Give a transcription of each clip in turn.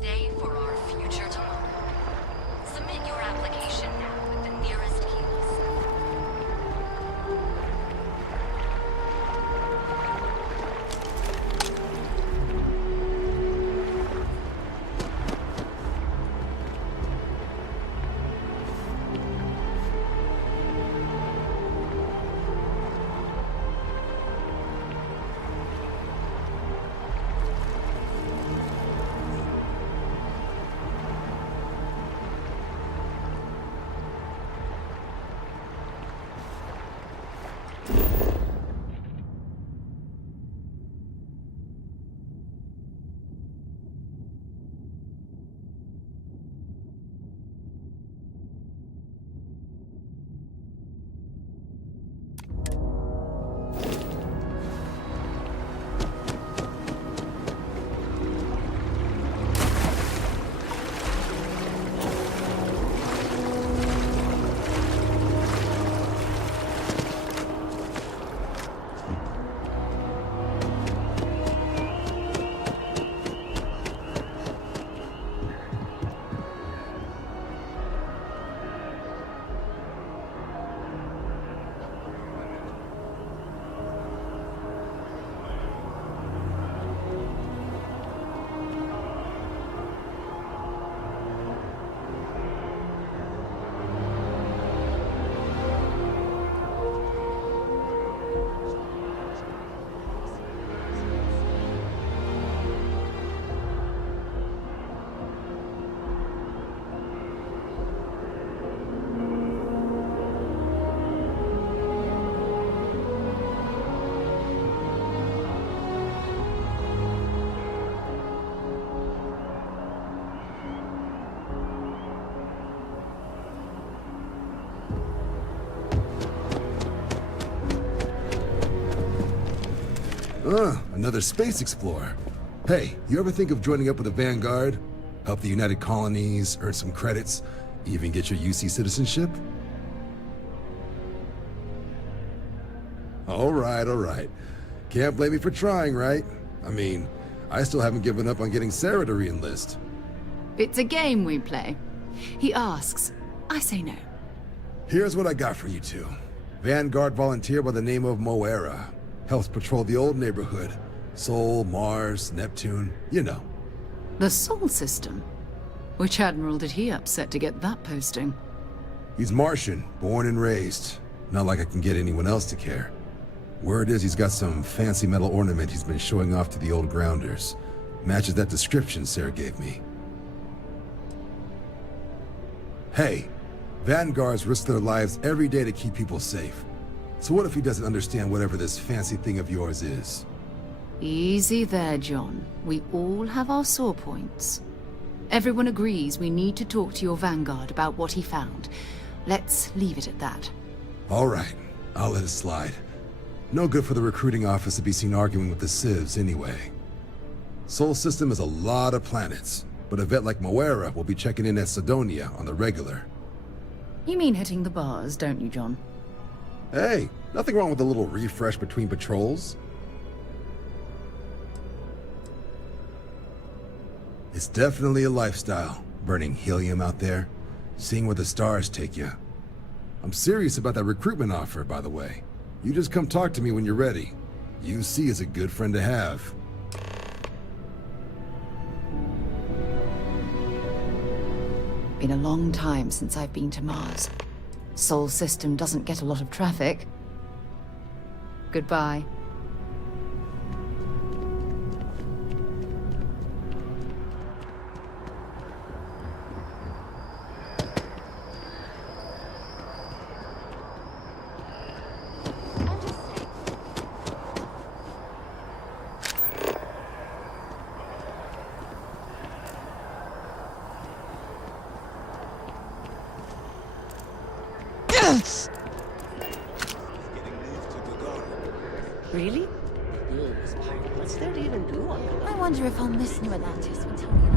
day for our future tomorrow. Submit your application now with the nearest kiosk. Another space explorer. Hey, you ever think of joining up with the Vanguard? Help the United Colonies, earn some credits, even get your UC citizenship? All right. Can't blame me for trying, right? I mean, I still haven't given up on getting Sarah to re-enlist. It's a game we play. He asks, I say no. Here's what I got for you two. Vanguard volunteer by the name of Moera. Helps patrol the old neighborhood. Sol, Mars, Neptune, you know. The Sol system? Which admiral did he upset to get that posting? He's Martian, born and raised. Not like I can get anyone else to care. Word is he's got some fancy metal ornament he's been showing off to the old grounders. Matches that description Sarah gave me. Hey, Vanguards risk their lives every day to keep people safe. So what if he doesn't understand whatever this fancy thing of yours is? Easy there, John. We all have our sore points. Everyone agrees we need to talk to your Vanguard about what he found. Let's leave it at that. All right, I'll let it slide. No good for the recruiting office to be seen arguing with the civs anyway. Sol system has a lot of planets, but a vet like Moera will be checking in at Sidonia on the regular. You mean hitting the bars, don't you, John? Hey, nothing wrong with a little refresh between patrols. It's definitely a lifestyle, burning helium out there, seeing where the stars take you. I'm serious about that recruitment offer, by the way. You just come talk to me when you're ready. UC is a good friend to have. Been a long time since I've been to Mars. Sol system doesn't get a lot of traffic. Goodbye. Really? What's there to even do on the I wonder if I'll miss New Atlantis when Tony and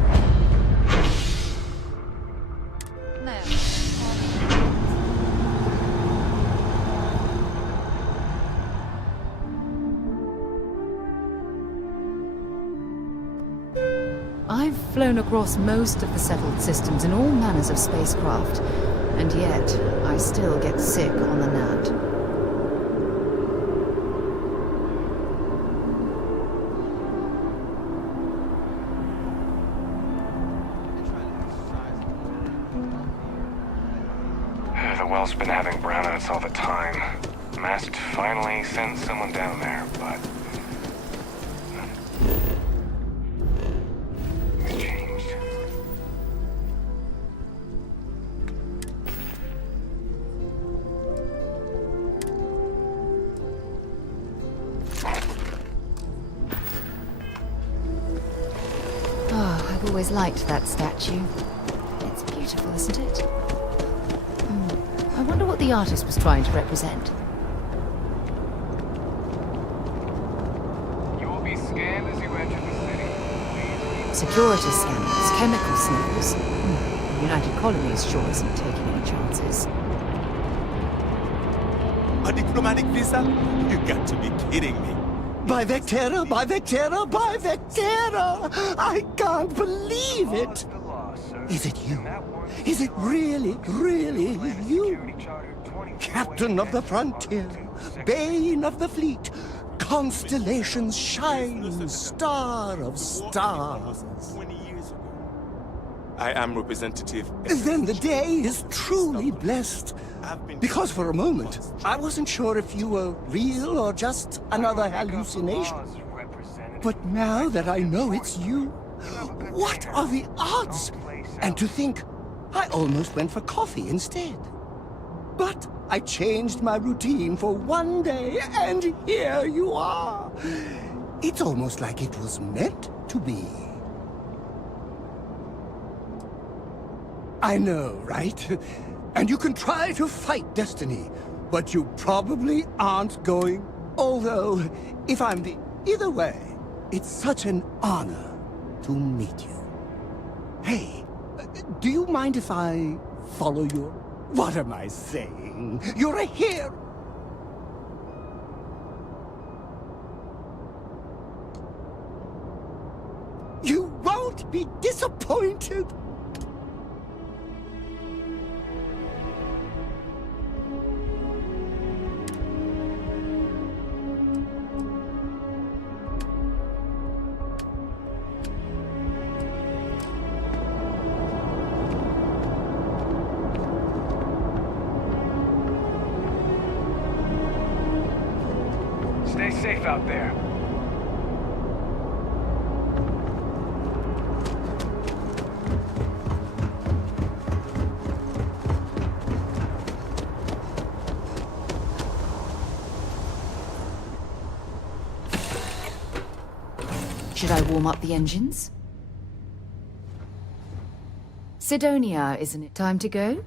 I... No. I've flown across most of the settled systems in all manners of spacecraft, and yet I still get sick on the nat. The well's been having brownouts all the time. Mast finally sent someone down there, but... it changed. Oh, I've always liked that statue. It's beautiful, isn't it? I wonder what the artist was trying to represent. You will be scanned as you enter the city. Please... Security scanners, chemical sniffers. The United Colonies sure isn't taking any chances. A diplomatic visa? You got to be kidding me. By Vectera, by Vectera, by Vectera! I can't believe it! Is it you? Is it really, really you? Captain of the frontier, bane of the fleet, constellation's shining star of stars. 20 years ago. I am representative. Then the day is truly blessed. Because for a moment, I wasn't sure if you were real or just another hallucination. But now that I know it's you, what are the odds? And to think, I almost went for coffee instead. But I changed my routine for one day, and here you are. It's almost like it was meant to be. I know, right? And you can try to fight destiny, but you probably aren't going. Although, if I'm the either way, it's such an honor to meet you. Hey, do you mind if I follow your... What am I saying? You're a hero! You won't be disappointed! Stay safe out there. Should I warm up the engines? Sidonia, isn't it time to go?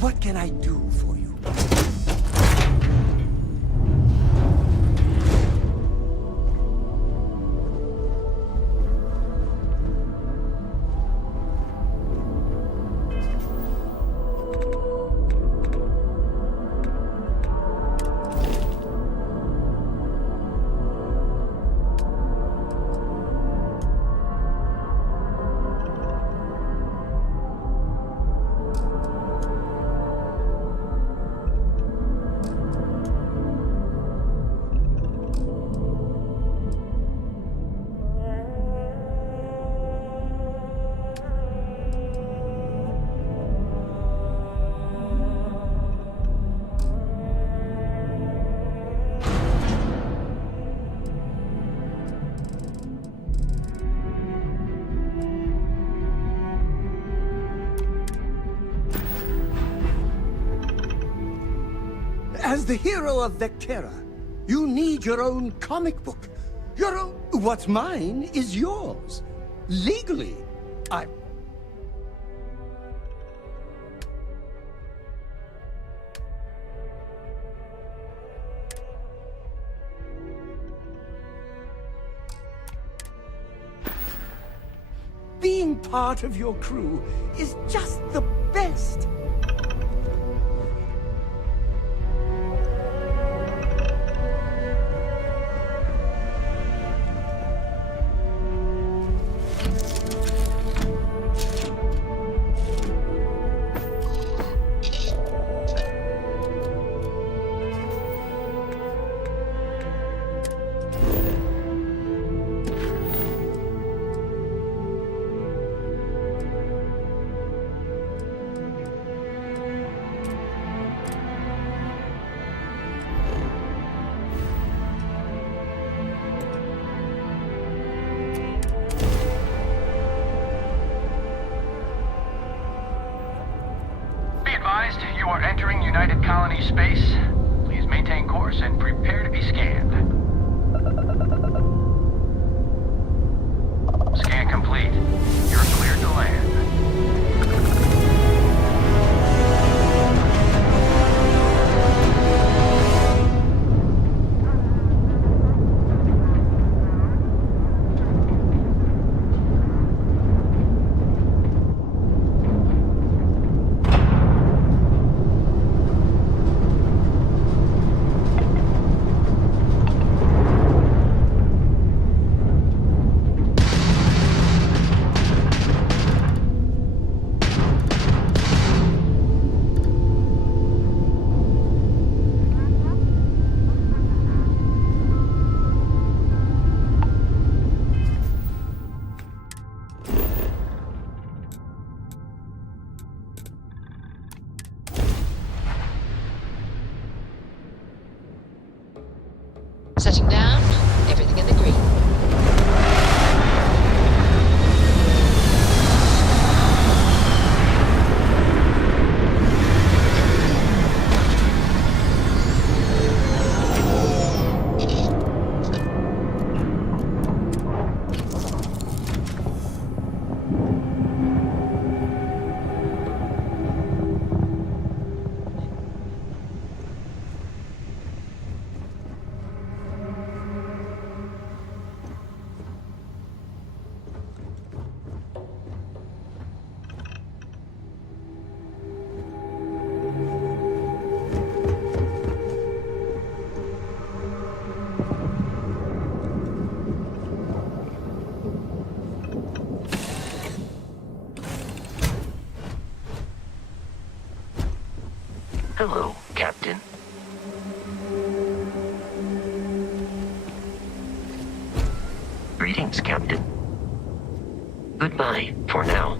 What can I do for you? As the hero of Vectera, you need your own comic book. Your own... What's mine is yours. Legally, I... Being part of your crew is just the best. You are entering United Colony space. Please maintain course and prepare to be scanned. Scan complete. You're cleared to land. Setting down, everything in the green. Hello, Captain. Greetings, Captain. Goodbye, for now.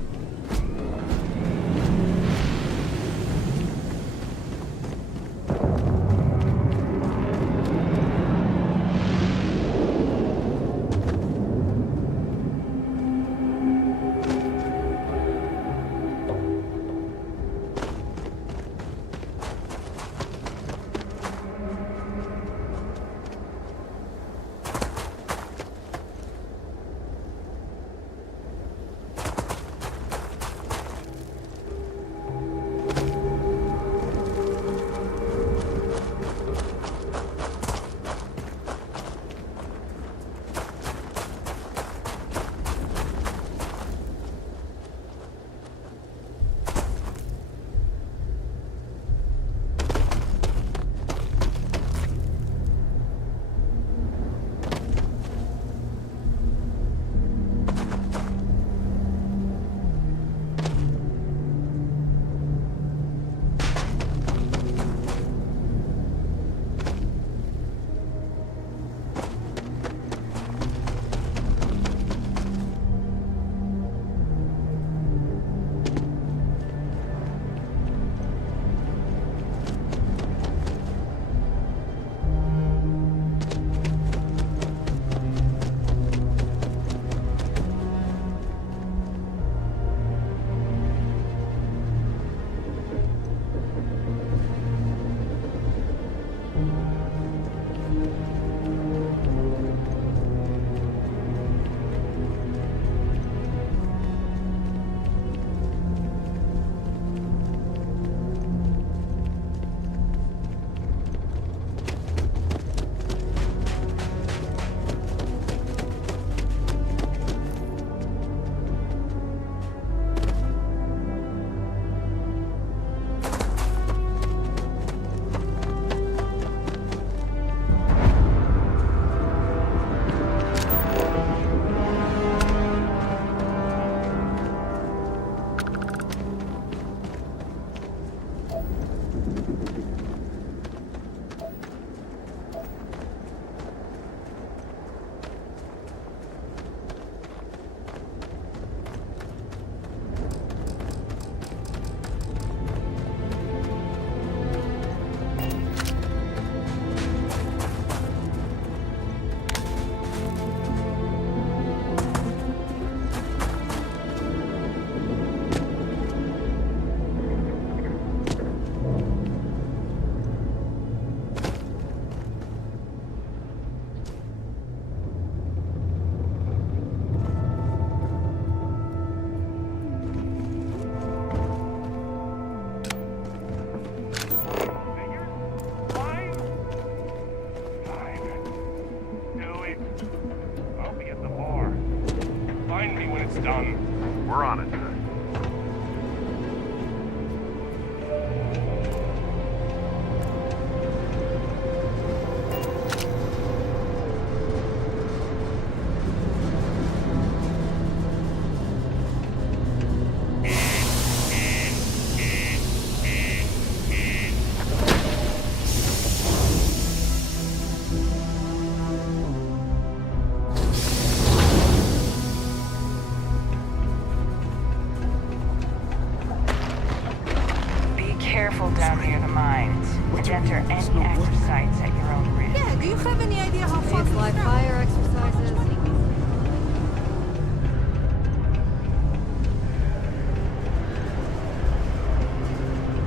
patrol down near the mines and enter any active sites at your own risk. Yeah, do you have any idea how far It's like fire exercises.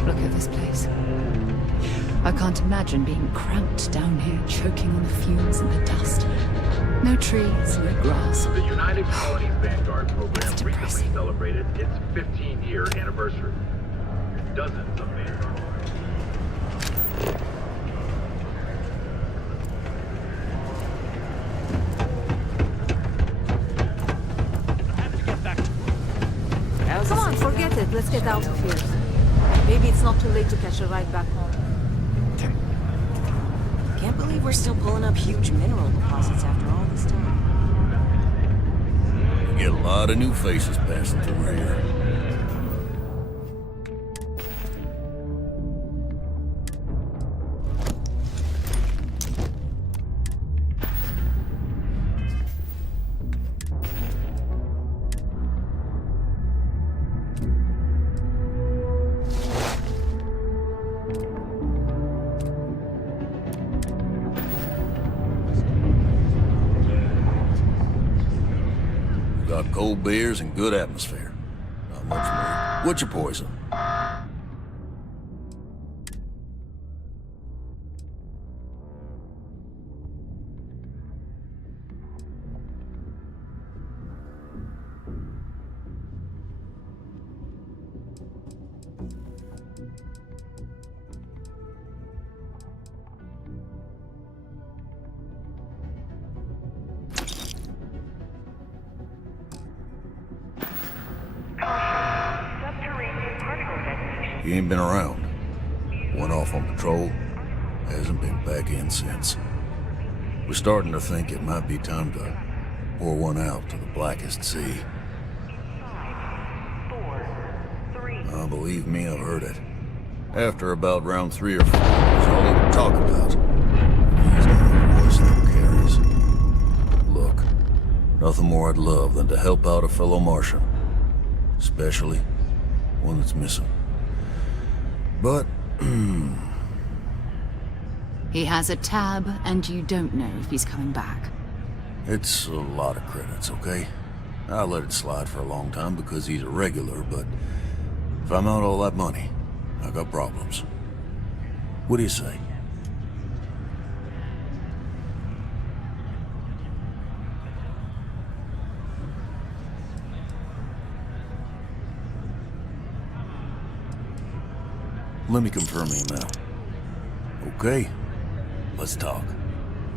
Look at this place. I can't imagine being cramped down here, choking on the fumes and the dust. No trees, no grass. The United Colonies Vanguard program It's recently depressing. celebrated its 15-year anniversary. Dozens of Vanguard. Come on, forget it. Let's get out of here. Maybe it's not too late to catch a ride back home. Can't believe we're still pulling up huge mineral deposits after all this time. You get a lot of new faces passing through here. Got cold beers and good atmosphere. Not much more. What's your poison? You ain't been around. Went off on patrol. Hasn't been back in since. We're starting to think it might be time to pour one out to the blackest sea. Oh, believe me, I've heard it. After about round 3 or 4, that's all he would talk about. He's got a voice that carries. Look, nothing more I'd love than to help out a fellow Martian. Especially one that's missing. But, He has a tab, and you don't know if he's coming back. it's a lot of credits, okay? I let it slide for a long time because he's a regular, but if I'm out all that money, I got problems. What do you say? Let me confirm the amount. Okay, let's talk.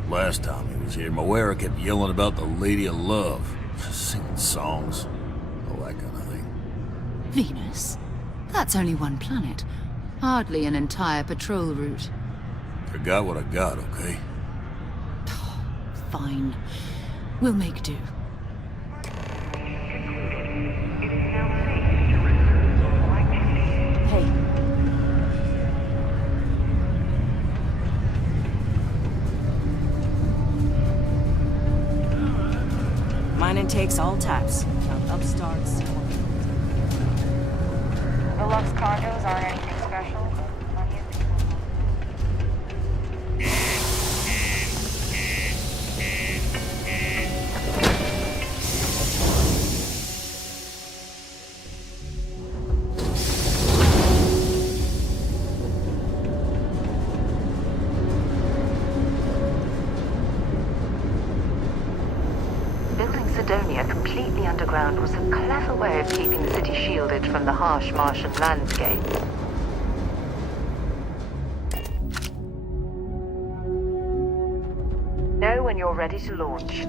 Last time he was here, Moera kept yelling about the Lady of Love, singing songs, all that kind of thing. Venus? That's only one planet. Hardly an entire patrol route. I got what I got, okay? Fine. We'll make do. Hey, Mine takes all types. From upstarts to The Lux condos aren't anything special. Plenty of people. Building Sidonia completely underground was a clever way of keeping the city shielded from the harsh Martian landscape. Know when you're ready to launch.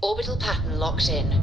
Orbital pattern locked in.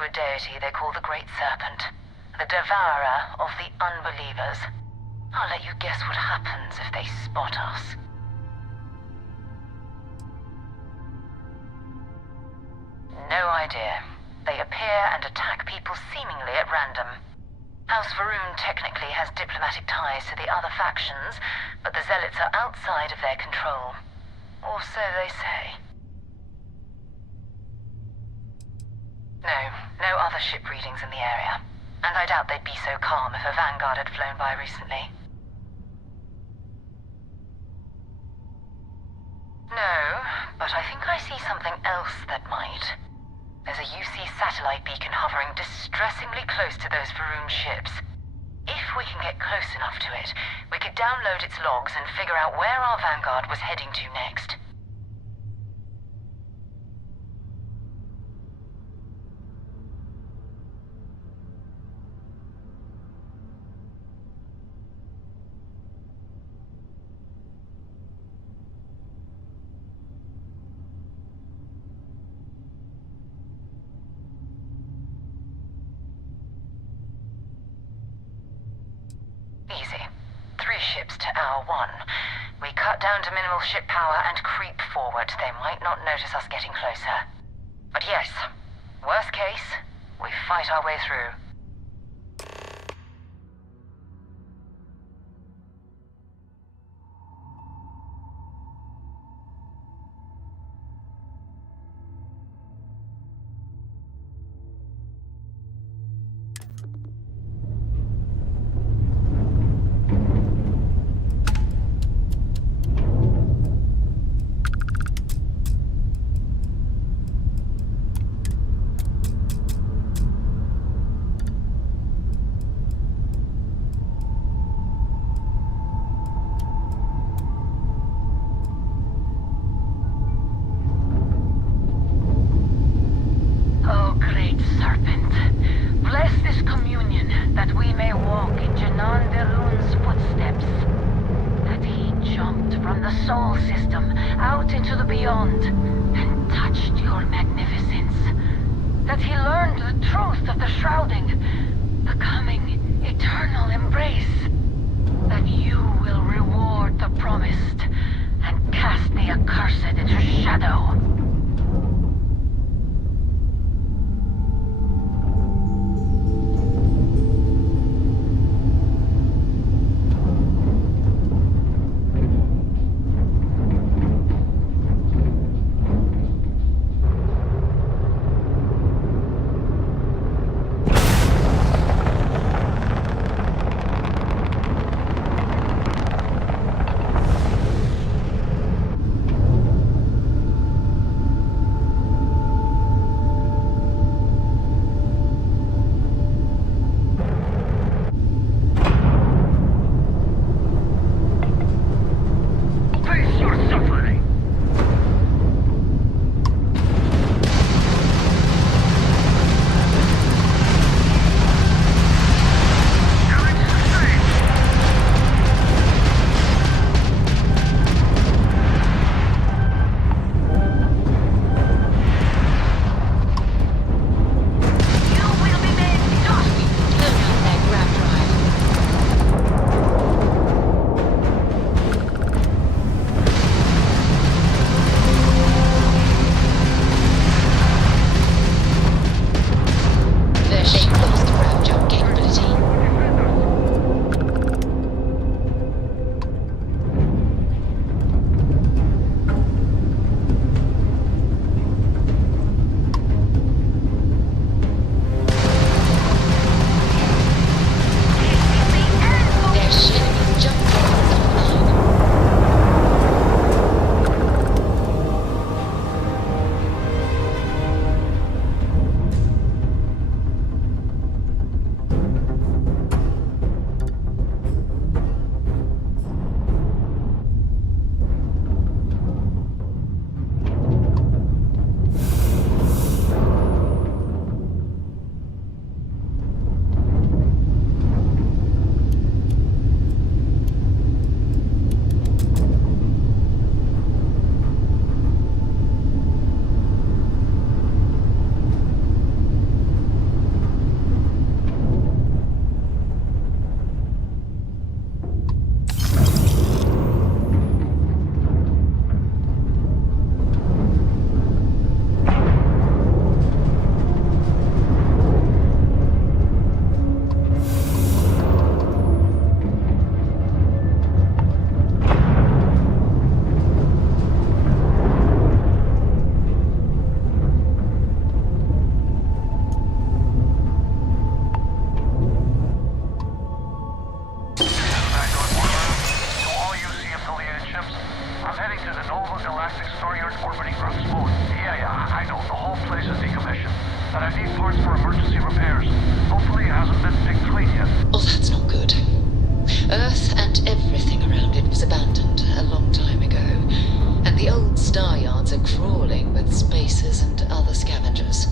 to a deity they call the Great Serpent, the devourer of the unbelievers. I'll let you guess what happens if they spot us. No idea. They appear and attack people seemingly at random. House Varun technically has diplomatic ties to the other factions, but the Zealots are outside of their control. Or so they say. No other ship readings in the area. And I doubt they'd be so calm if a Vanguard had flown by recently. No, but I think I see something else that might. There's a UC satellite beacon hovering distressingly close to those Varun ships. If we can get close enough to it, we could download its logs and figure out where our Vanguard was heading to next. Easy. 3 ships to our 1. We cut down to minimal ship power and creep forward. They might not notice us getting closer. But yes, worst case, we fight our way through. for emergency repairs. Hopefully it hasn't been picked clean yet. Oh, that's not good. Earth and everything around it was abandoned a long time ago, and the old star yards are crawling with spacers and other scavengers.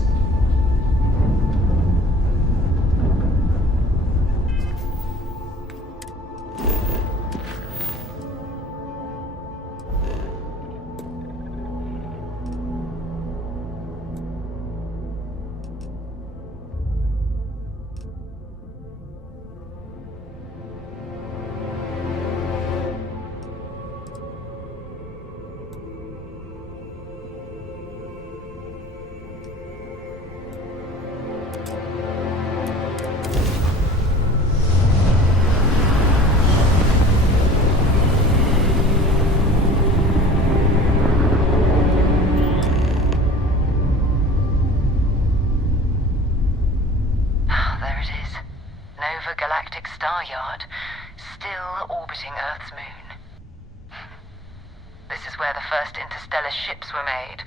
Ships were made.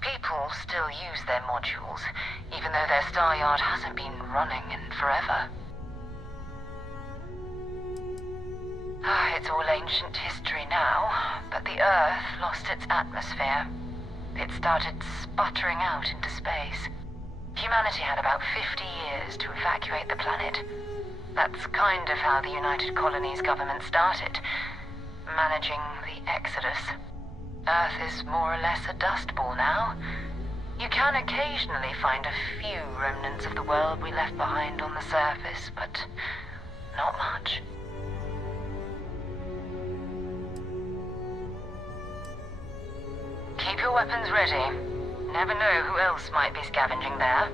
People still use their modules, even though their star yard hasn't been running in forever. It's all ancient history now, but the Earth lost its atmosphere. It started sputtering out into space. Humanity had about 50 years to evacuate the planet. That's kind of how the United Colonies government started, managing the exodus. Earth is more or less a dust ball now. You can occasionally find a few remnants of the world we left behind on the surface, but not much. Keep your weapons ready. Never know who else might be scavenging there.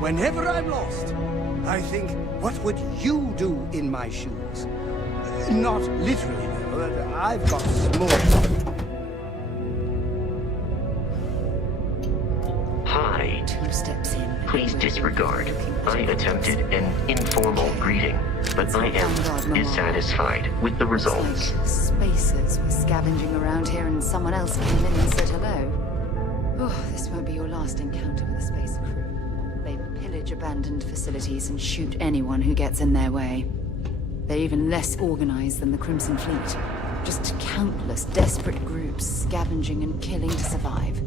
Whenever I'm lost, I think, what would you do in my shoes? Not literally, no, but I've got small... Hi. 2 steps in. Please disregard. I attempted an informal greeting, but I am dissatisfied with the results. Like spacers were scavenging around here and someone else came in and said hello. Oh, this won't be your last encounter with a space crew. They pillage abandoned facilities and shoot anyone who gets in their way. They're even less organized than the Crimson Fleet. Just countless desperate groups scavenging and killing to survive.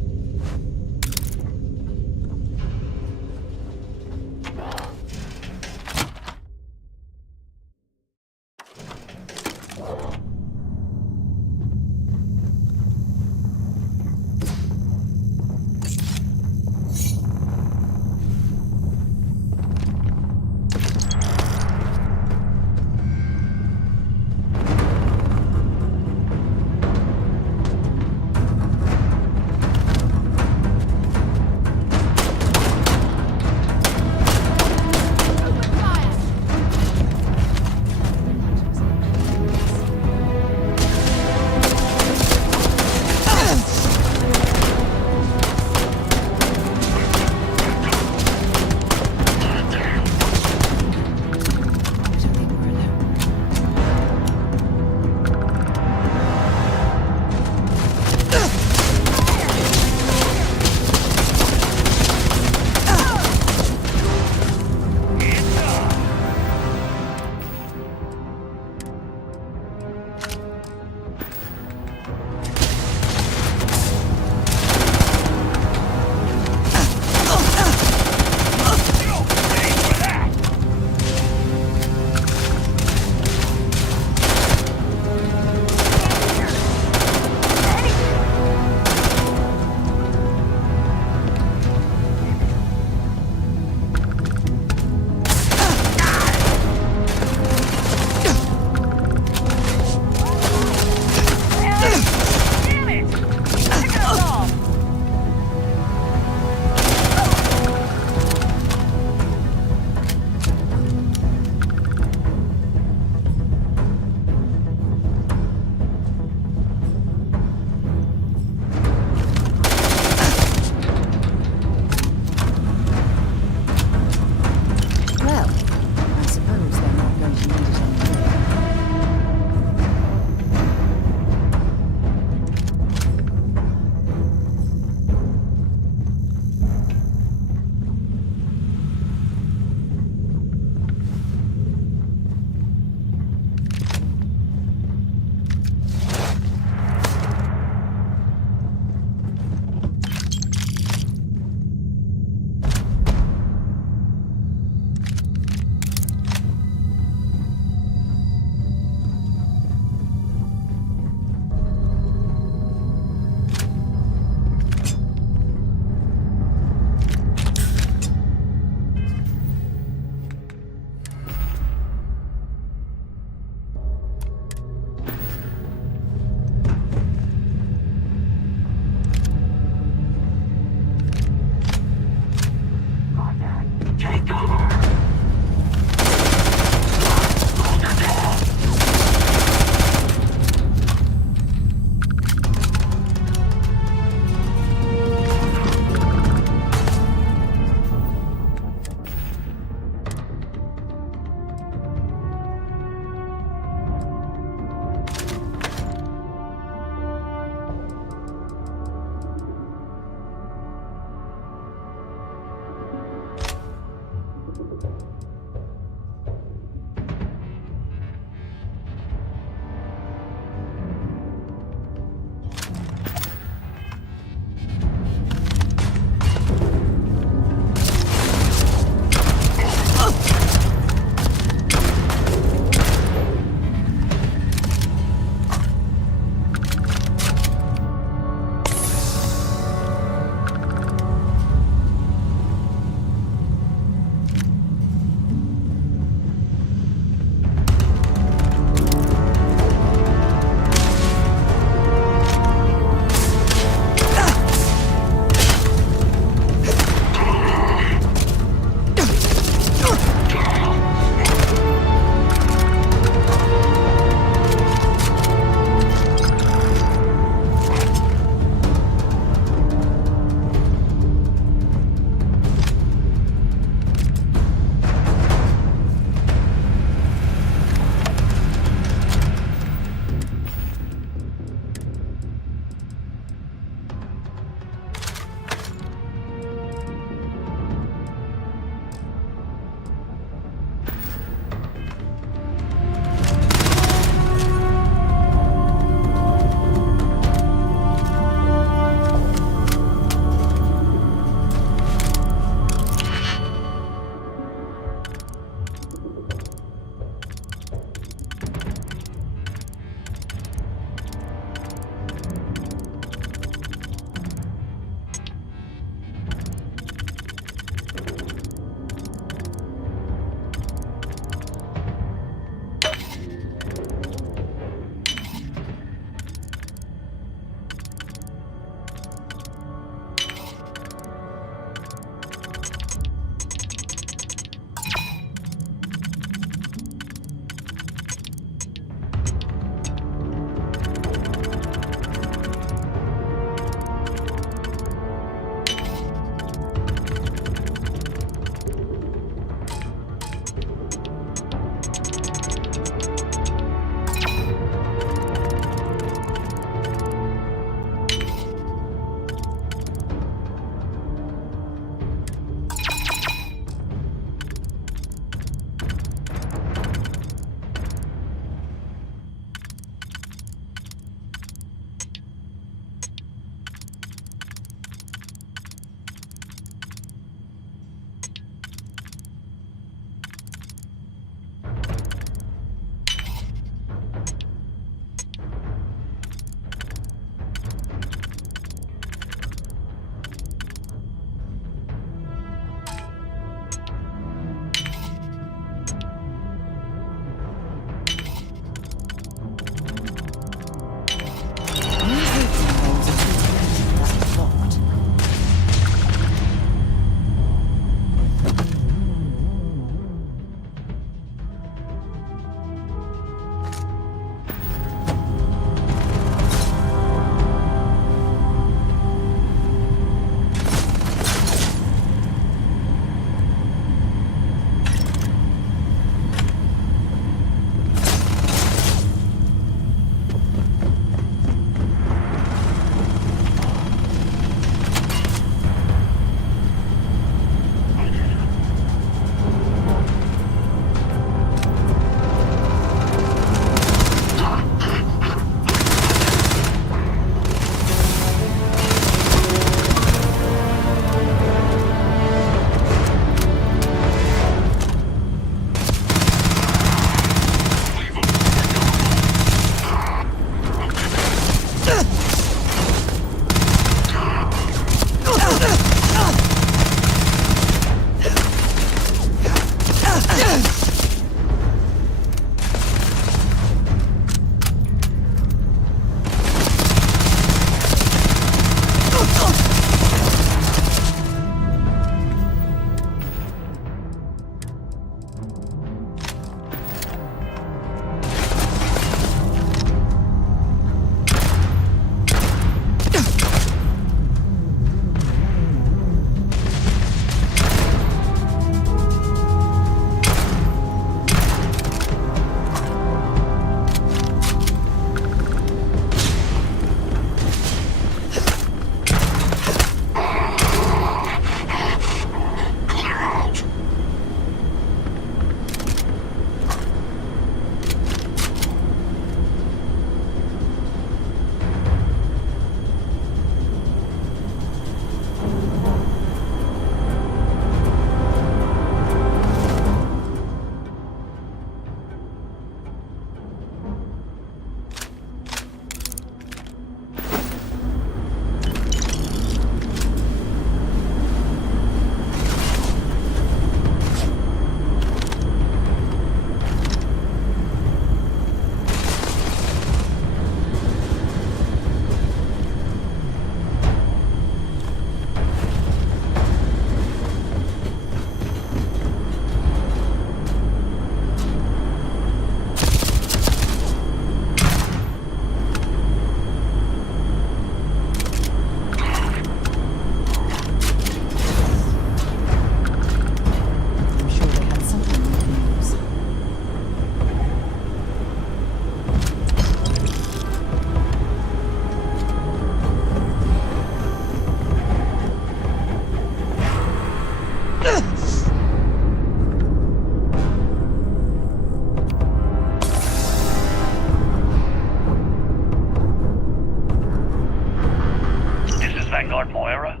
Guard Moira.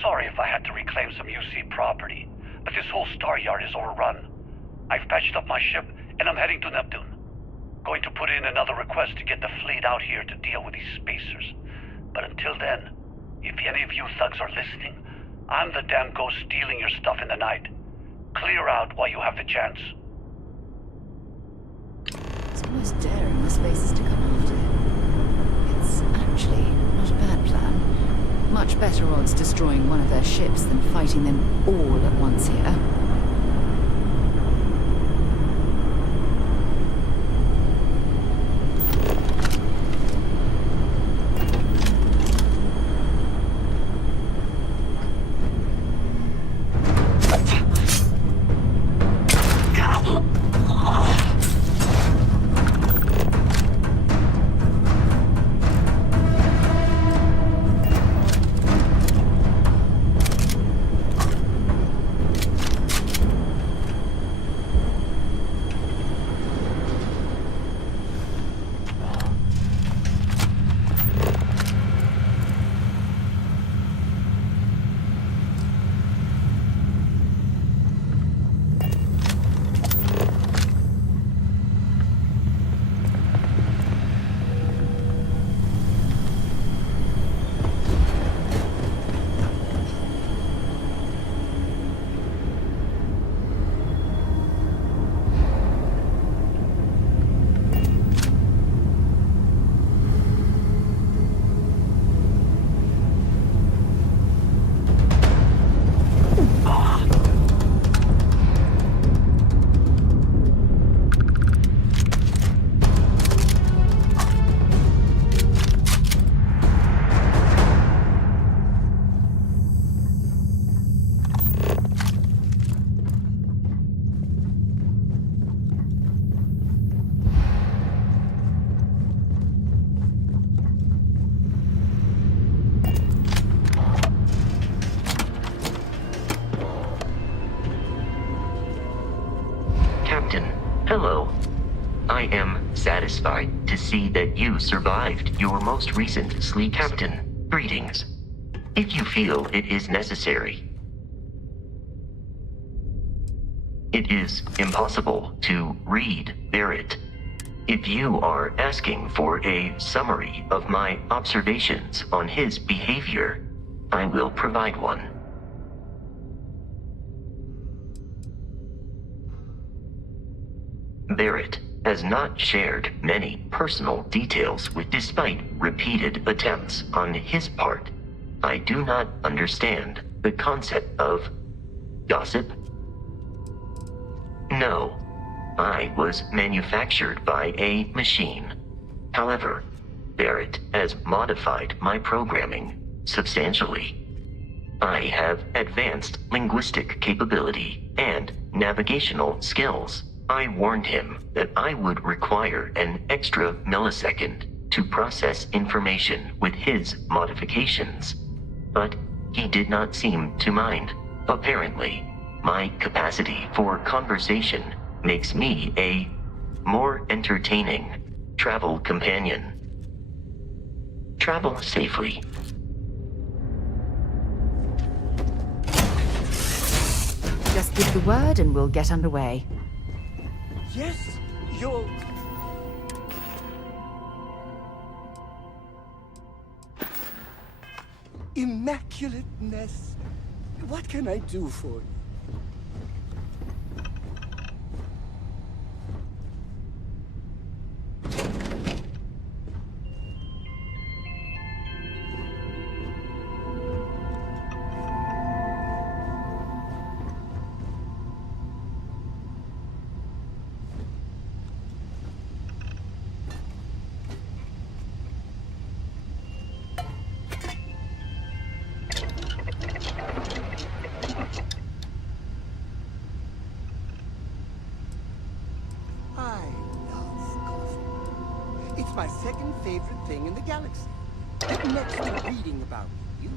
Sorry if I had to reclaim some UC property, but this whole star yard is overrun. I've patched up my ship, and I'm heading to Neptune. Going to put in another request to get the fleet out here to deal with these spacers. But until then, if any of you thugs are listening, I'm the damn ghost stealing your stuff in the night. Clear out while you have the chance. It's almost daring the spacers to come after him. It's actually not a bad plan. Much better odds destroying one of their ships than fighting them all at once here. Hello. I am satisfied to see that you survived your most recent sleep. Captain, greetings. If you feel it is necessary. It is impossible to read Barrett. If you are asking for a summary of my observations on his behavior, I will provide one. Barrett has not shared many personal details despite repeated attempts on his part. I do not understand the concept of gossip. No, I was manufactured by a machine. However, Barrett has modified my programming substantially. I have advanced linguistic capability and navigational skills. I warned him that I would require an extra millisecond to process information with his modifications, but he did not seem to mind. Apparently, my capacity for conversation makes me a more entertaining travel companion. Travel safely. Just give the word and we'll get underway. Yes, you're... Immaculateness. What can I do for you? It's my second favorite thing in the galaxy. Next to reading about you.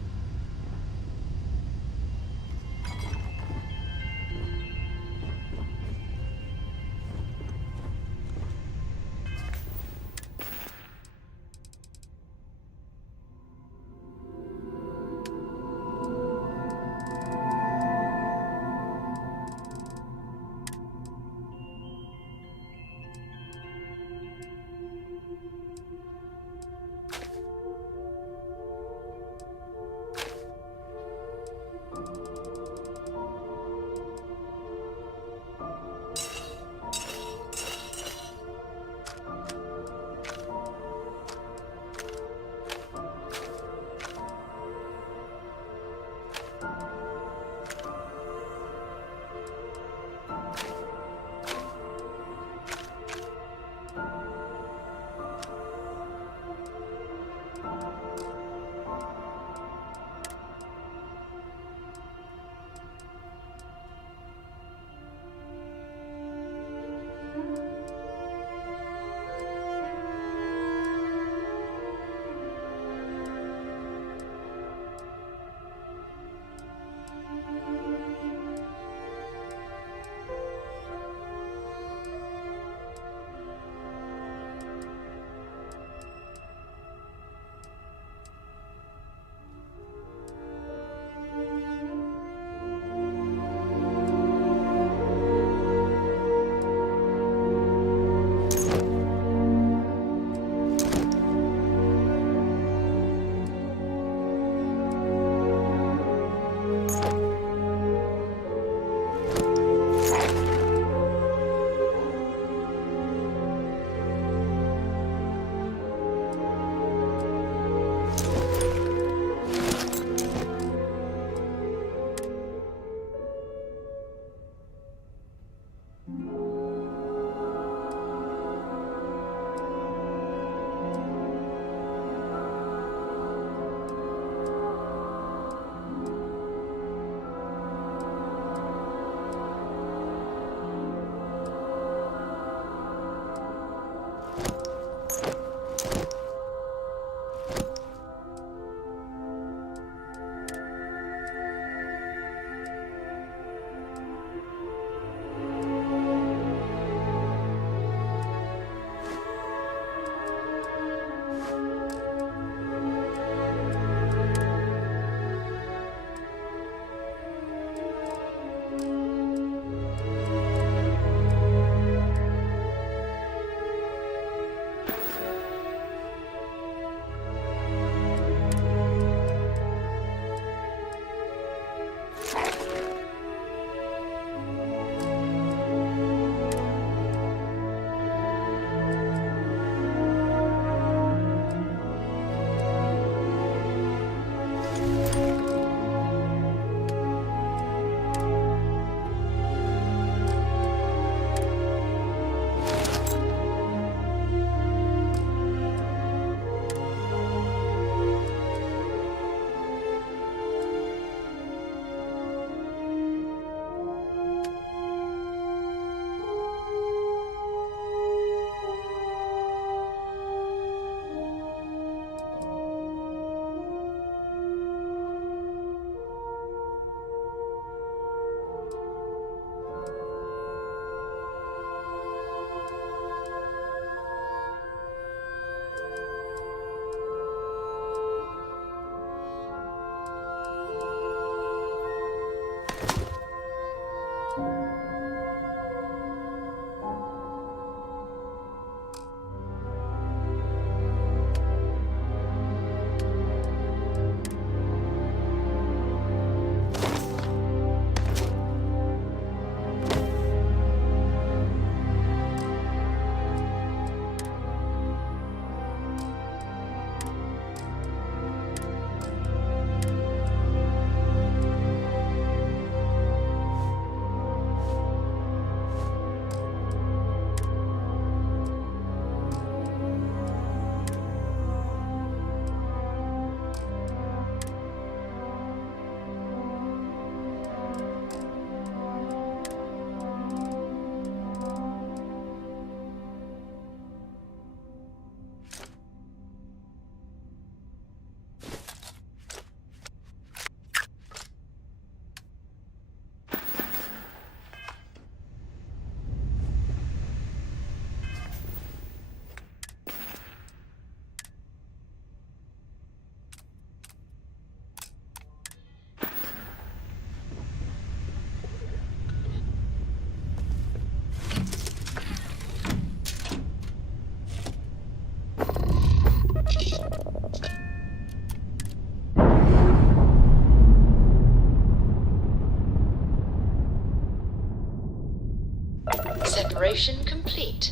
Preparation complete.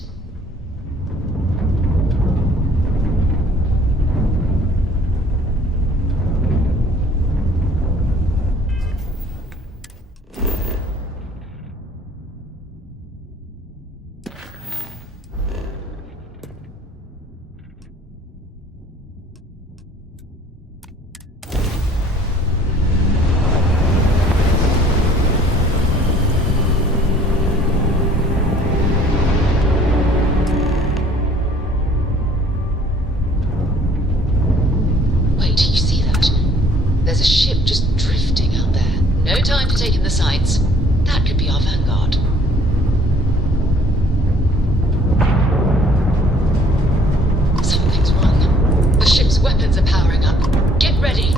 Wait, you see that? There's a ship just drifting out there. No time to take in the sights. That could be our vanguard. Something's wrong. The ship's weapons are powering up. Get ready.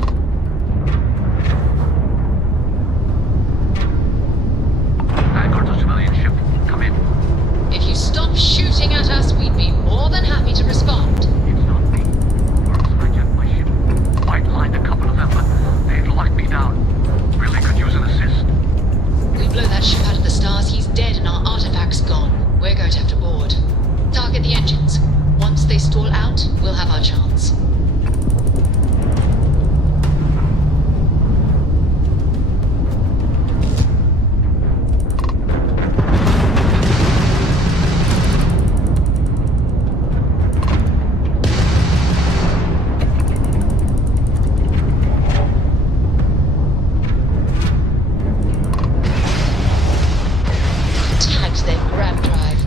Vanguard's a civilian ship. Come in. If you stop shooting at us, we'd be more than happy to respond. It's not me. Or else I get my ship. White lined a couple of them, but they've locked me down. Really could use an assist. We blow that ship out of the stars, he's dead and our artifact's gone. We're going to have to board. Target the engines. Once they stall out, we'll have our chance. Tagged their grab drive.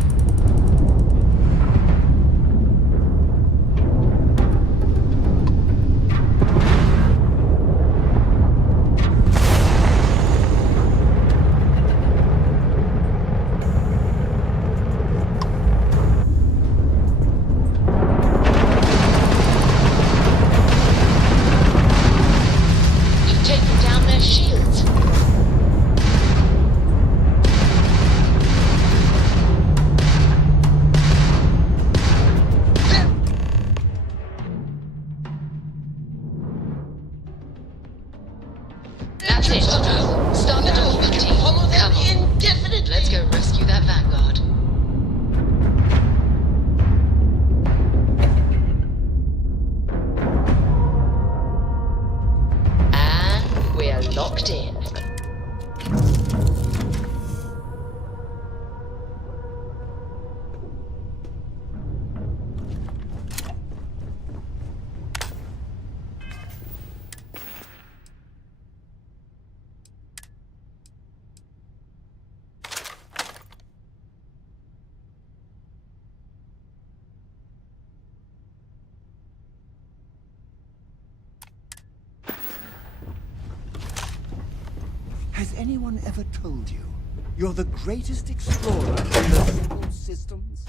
We've taken down their shields. That's it. Start the door, team. Come on. Indefinitely. Let's go rescue that vanguard. And we're locked in. Has anyone ever told you you're the greatest explorer in the simple systems?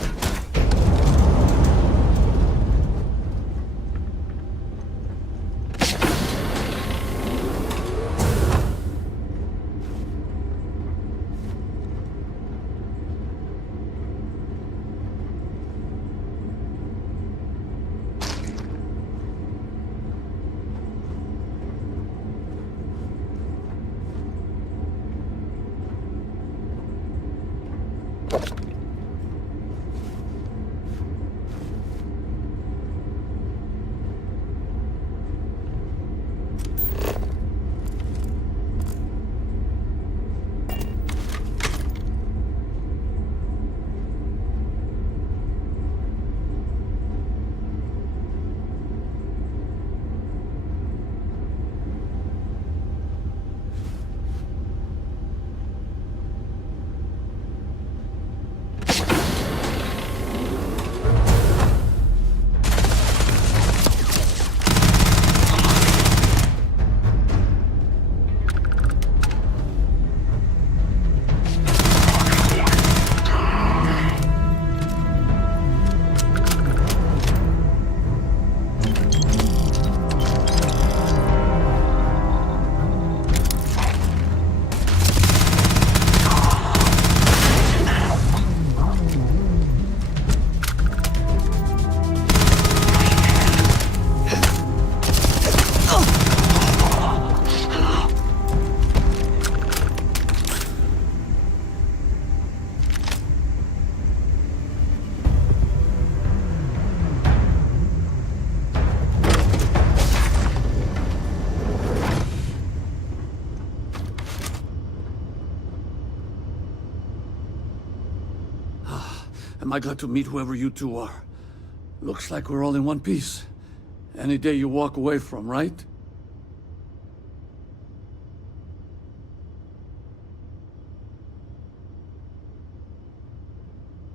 Am I glad to meet whoever you two are. Looks like we're all in one piece. Any day you walk away from, right?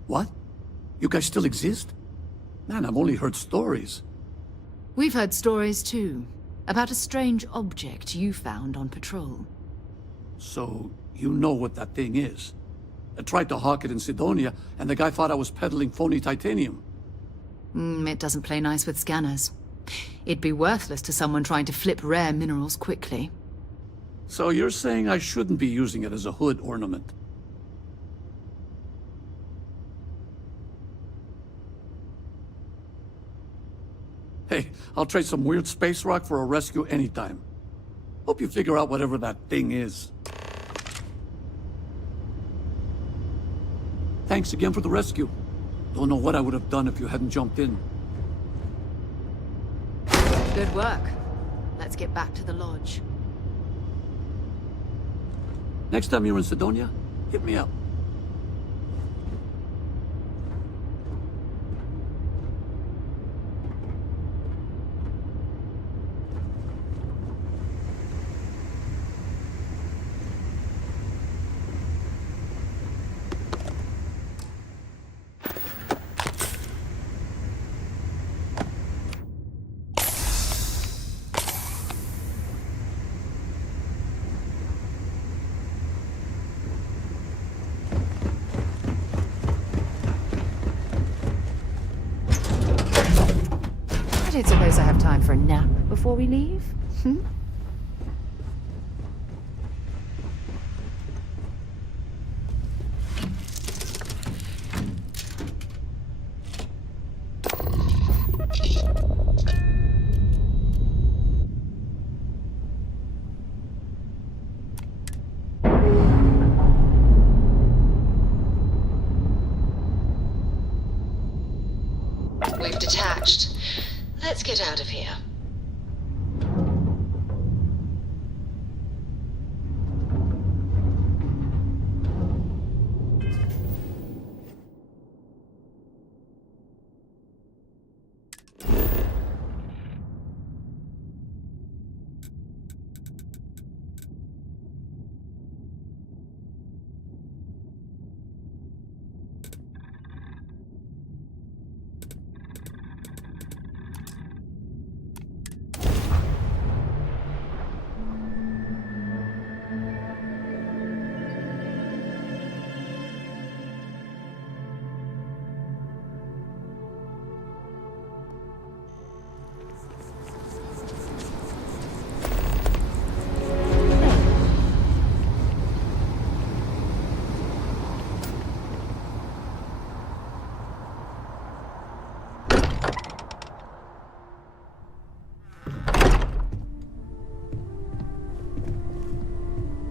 What? You guys still exist? Man, I've only heard stories. We've heard stories too, about a strange object you found on patrol. So, you know what that thing is? I tried to hawk it in Sidonia, and the guy thought I was peddling phony titanium. It doesn't play nice with scanners. It'd be worthless to someone trying to flip rare minerals quickly. So you're saying I shouldn't be using it as a hood ornament? Hey, I'll trade some weird space rock for a rescue anytime. Hope you figure out whatever that thing is. Thanks again for the rescue. Don't know what I would have done if you hadn't jumped in. Good work. Let's get back to the lodge. Next time you're in Sidonia, hit me up. I don't suppose I have time for a nap before we leave? We've detached. Let's get out of here.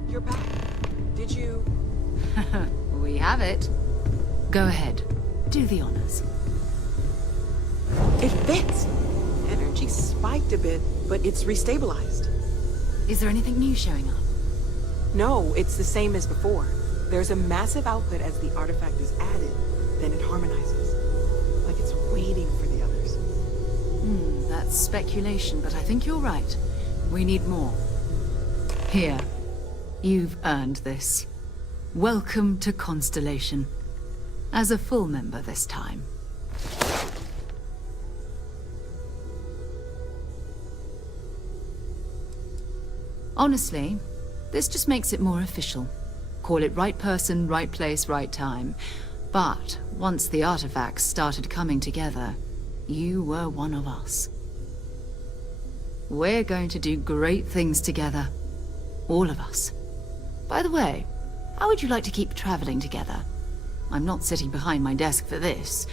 You're back. Did you... We have it. Go ahead. Do the honors. It fits. Energy spiked a bit, but it's restabilized. Is there anything new showing up? No, it's the same as before. There's a massive output as the artifact is added, then it harmonizes. Like it's waiting for the others. That's speculation, but I think you're right. We need more. Here. You've earned this. Welcome to Constellation. As a full member this time. Honestly, this just makes it more official. Call it right person, right place, right time. But once the artifacts started coming together, you were one of us. We're going to do great things together. All of us. By the way, how would you like to keep traveling together? I'm not sitting behind my desk for this.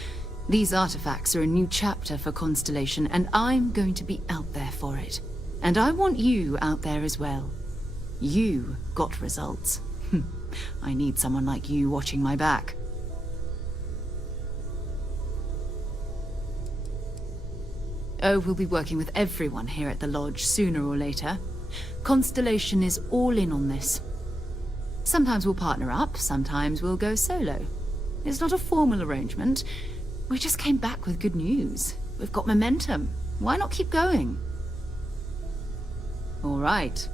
These artifacts are a new chapter for Constellation, and I'm going to be out there for it. And I want you out there as well. You got results. I need someone like you watching my back. Oh, we'll be working with everyone here at the Lodge sooner or later. Constellation is all in on this. Sometimes we'll partner up, sometimes we'll go solo. It's not a formal arrangement. We just came back with good news. We've got momentum. Why not keep going? All right.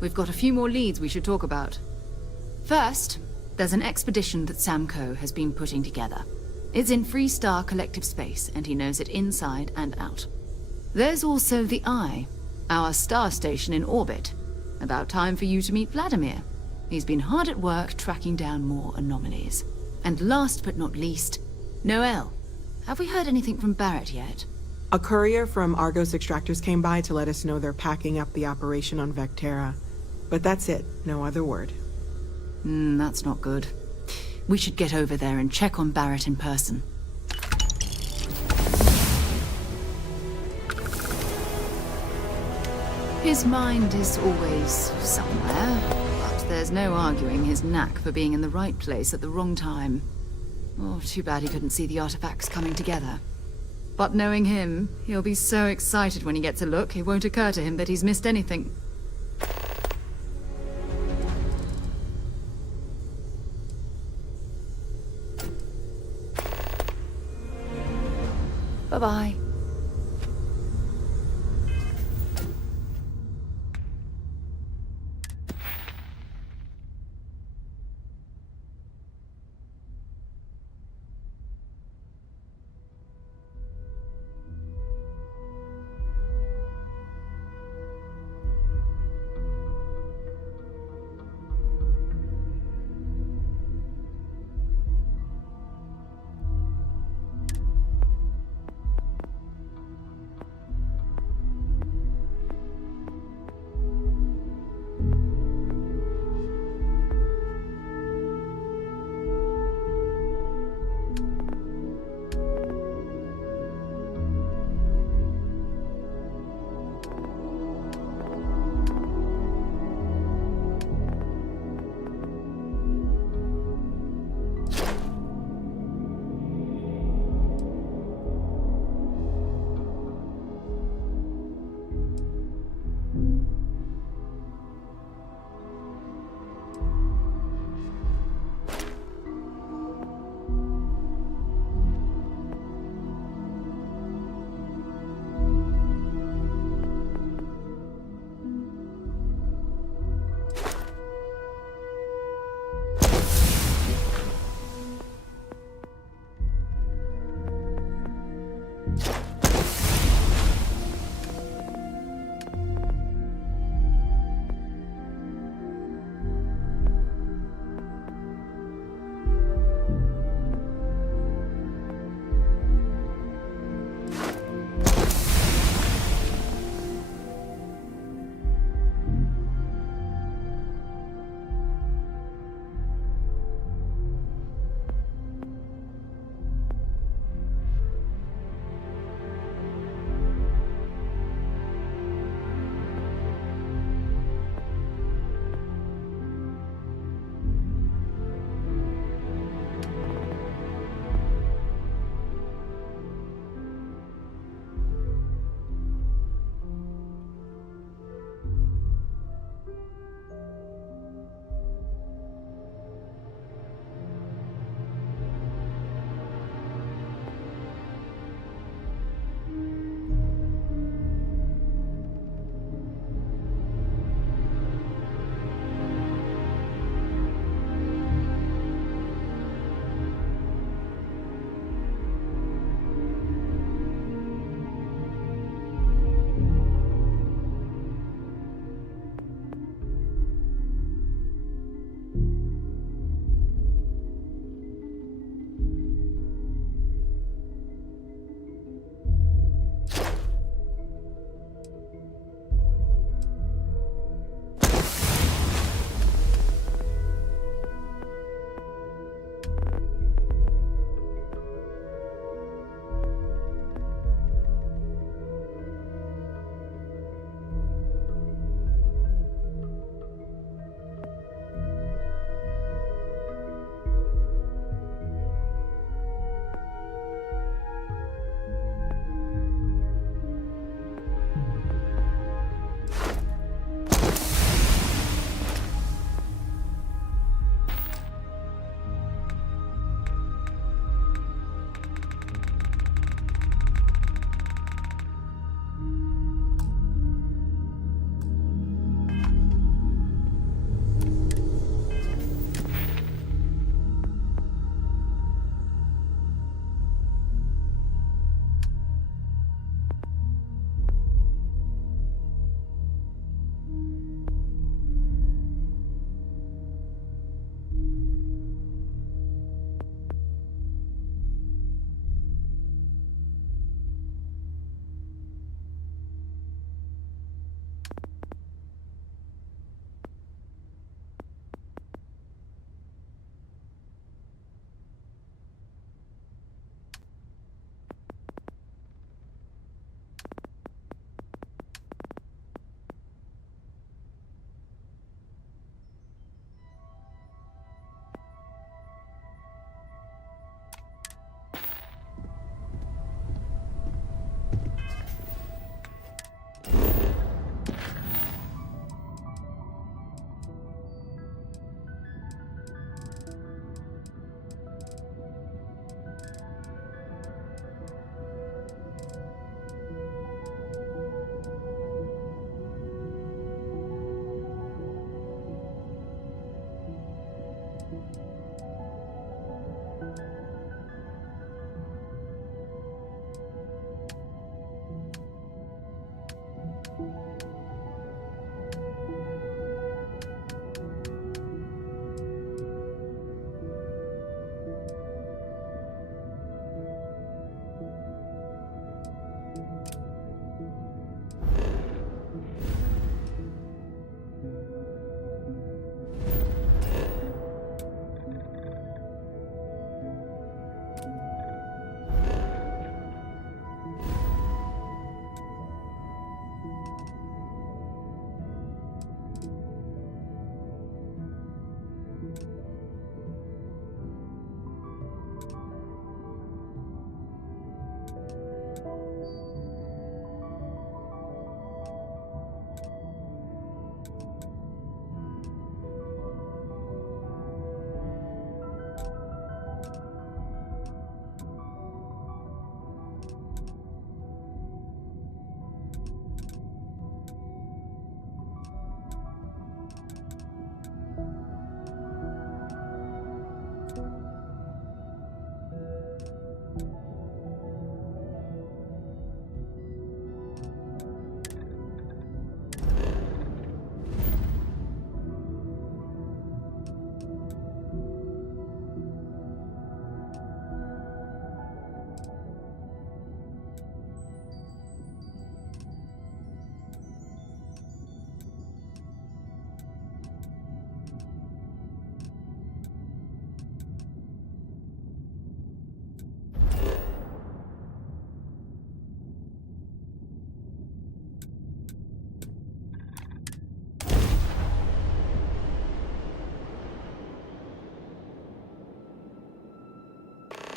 We've got a few more leads we should talk about. First, there's an expedition that Samco has been putting together. It's in Freestar Collective Space, and he knows it inside and out. There's also the Eye, our star station in orbit. About time for you to meet Vladimir. He's been hard at work tracking down more anomalies. And last but not least, Noel. Have we heard anything from Barrett yet? A courier from Argos Extractors came by to let us know they're packing up the operation on Vectera. But that's it, no other word. That's not good. We should get over there and check on Barrett in person. His mind is always somewhere, but there's no arguing his knack for being in the right place at the wrong time. Oh, too bad he couldn't see the artifacts coming together. But knowing him, he'll be so excited when he gets a look, it won't occur to him that he's missed anything. Bye-bye.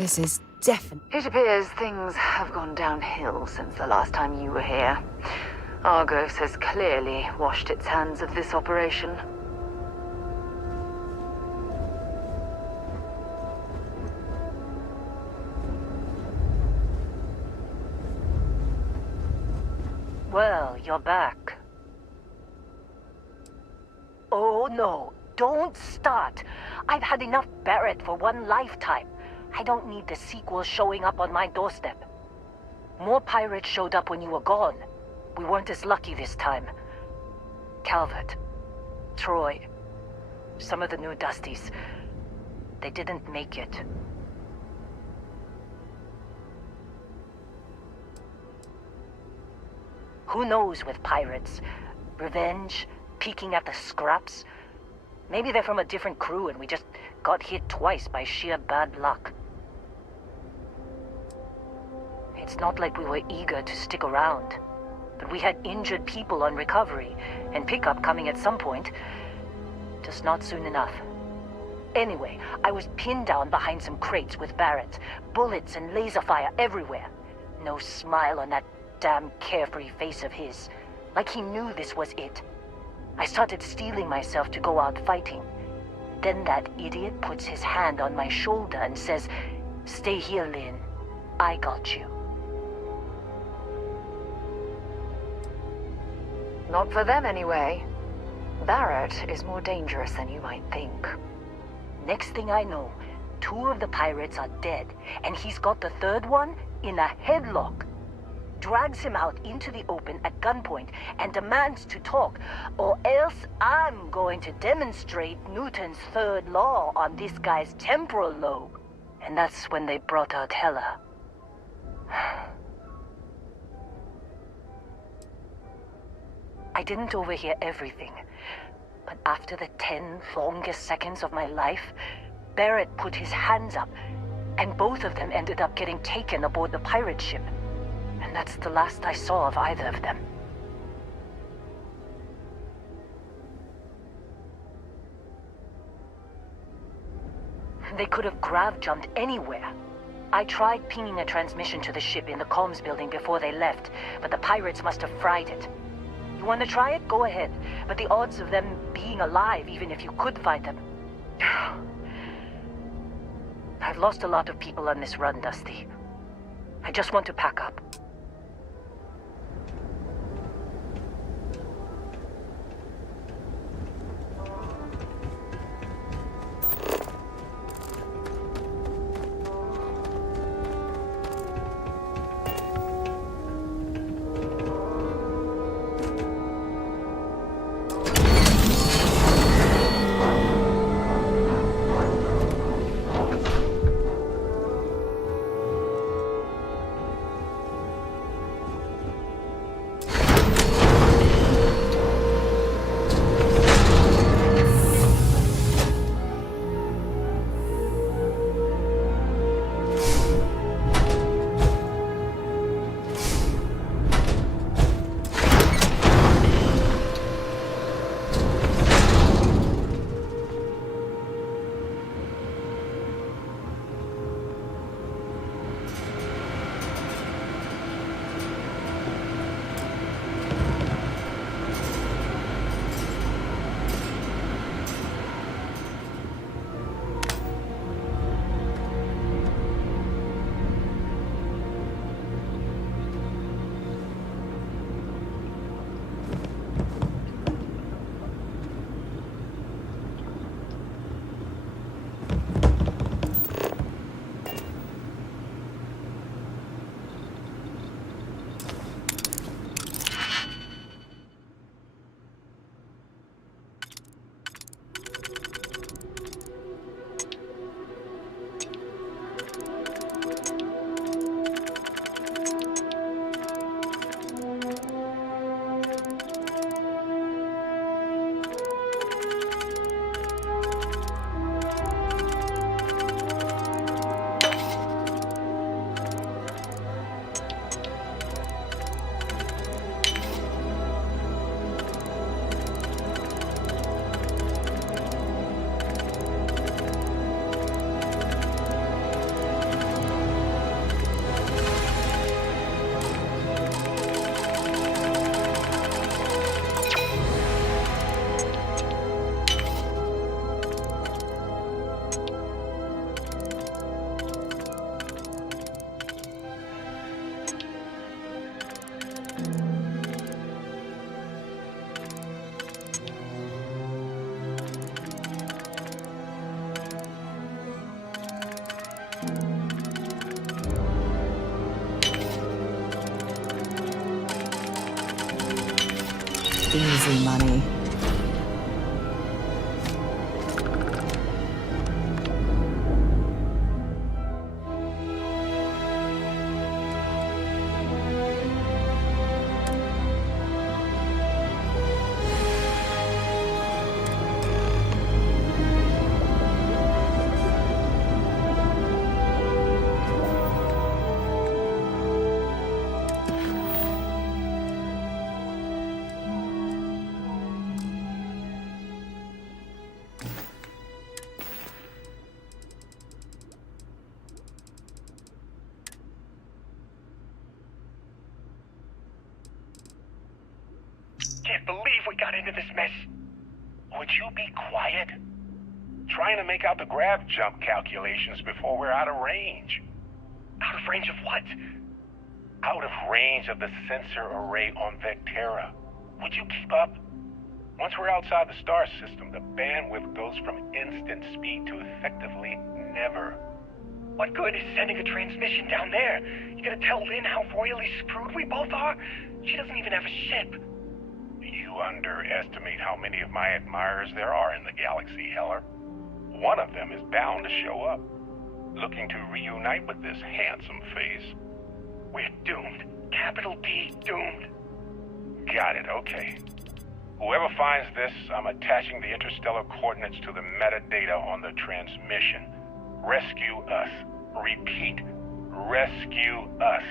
This is definitely... It appears things have gone downhill since the last time you were here. Argos has clearly washed its hands of this operation. Well, you're back. Oh no, don't start. I've had enough Barrett for one lifetime. I don't need the sequel showing up on my doorstep. More pirates showed up when you were gone. We weren't as lucky this time. Calvert, Troy, some of the new Dusties, they didn't make it. Who knows with pirates? Revenge? Peeking at the scraps? Maybe they're from a different crew and we just got hit twice by sheer bad luck. It's not like we were eager to stick around. But we had injured people on recovery, and pickup coming at some point. Just not soon enough. Anyway, I was pinned down behind some crates with Barrett. Bullets and laser fire everywhere. No smile on that damn carefree face of his. Like he knew this was it. I started steeling myself to go out fighting. Then that idiot puts his hand on my shoulder and says, "Stay here, Lynn. I got you." Not for them, anyway. Barrett is more dangerous than you might think. Next thing I know, 2 of the pirates are dead, and he's got the 3rd one in a headlock. Drags him out into the open at gunpoint and demands to talk, or else I'm going to demonstrate Newton's 3rd law on this guy's temporal lobe. And that's when they brought out Hela. I didn't overhear everything, but after the 10 longest seconds of my life, Barrett put his hands up, and both of them ended up getting taken aboard the pirate ship. And that's the last I saw of either of them. They could have grav-jumped anywhere. I tried pinging a transmission to the ship in the comms building before they left, but the pirates must have fried it. You want to try it? Go ahead. But the odds of them being alive, even if you could find them... I've lost a lot of people on this run, Dusty. I just want to pack up. Easy money. Can't believe we got into this mess. Would you be quiet? Trying to make out the grav jump calculations before we're out of range. Out of range of what? Out of range of the sensor array on Vectera. Would you keep up? Once we're outside the star system, the bandwidth goes from instant speed to effectively never. What good is sending a transmission down there? You gonna tell Lynn how royally screwed we both are? She doesn't even have a ship. You underestimate how many of my admirers there are in the galaxy, Heller. One of them is bound to show up, looking to reunite with this handsome face. We're doomed. Capital D, doomed. Got it, okay. Whoever finds this, I'm attaching the interstellar coordinates to the metadata on the transmission. Rescue us. Repeat, rescue us.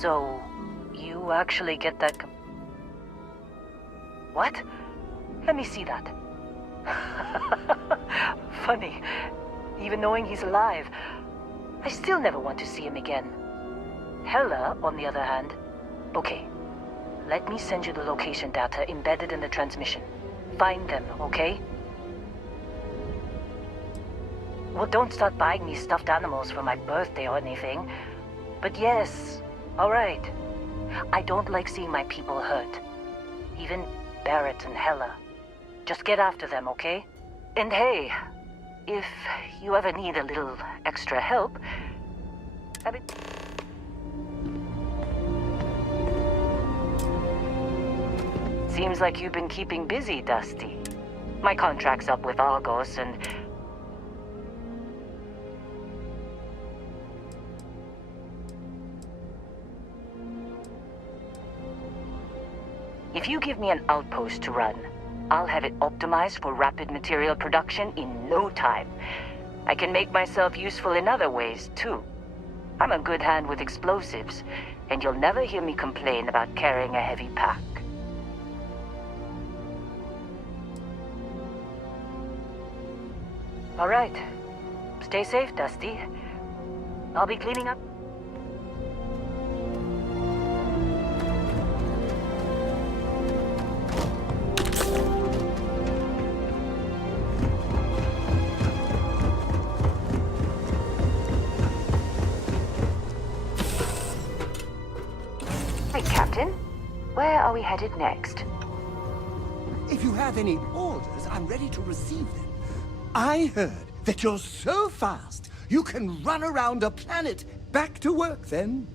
So, you actually get that What? Let me see that. Funny. Even knowing he's alive, I still never want to see him again. Hella, on the other hand... Okay. Let me send you the location data embedded in the transmission. Find them, okay? Well, don't start buying me stuffed animals for my birthday or anything. But yes, all right. I don't like seeing my people hurt. Even Barrett and Hella. Just get after them, okay? And hey, if you ever need a little extra help, I mean... Seems like you've been keeping busy, Dusty. My contract's up with Argos and... If you give me an outpost to run, I'll have it optimized for rapid material production in no time. I can make myself useful in other ways, too. I'm a good hand with explosives, and you'll never hear me complain about carrying a heavy pack. All right. Stay safe, Dusty. I'll be cleaning up. Hey, Captain. Where are we headed next? If you have any orders, I'm ready to receive them. I heard that you're so fast, you can run around a planet. Back to work, then.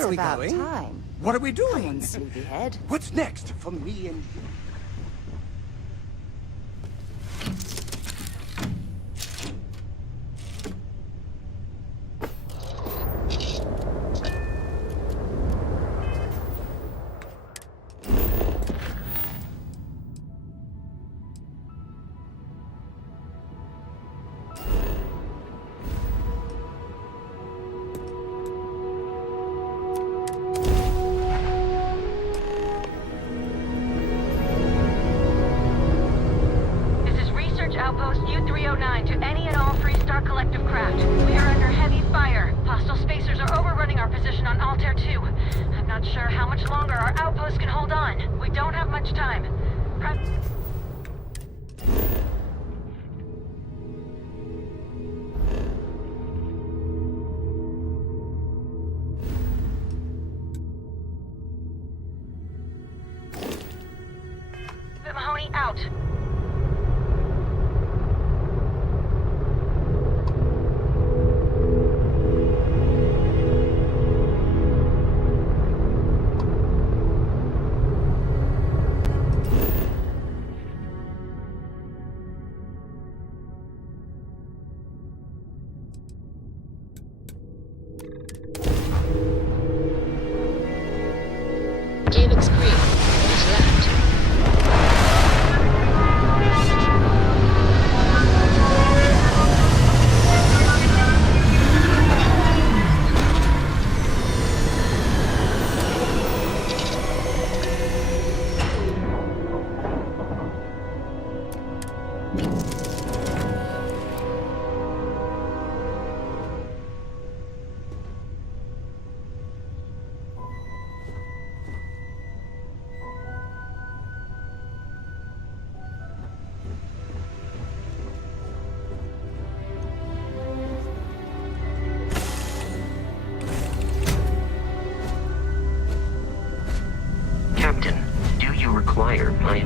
Where are we about going? time. What are we doing? Come on, sleepyhead. What's next for me and you? Outpost U-309 to any and all Freestar Collective craft. We are under heavy fire. Hostile spacers are overrunning our position on Altair 2. I'm not sure how much longer our outpost can hold on. We don't have much time. Mahoney out. Gear looks green. Who's left? Captain, do you require my...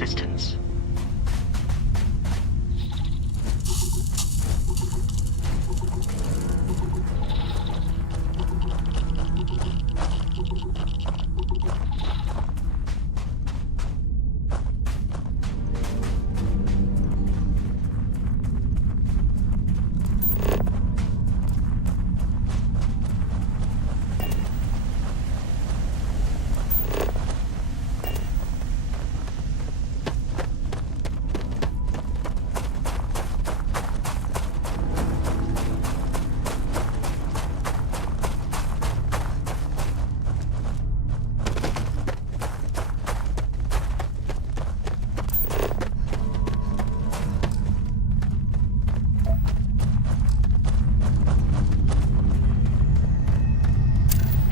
assistance.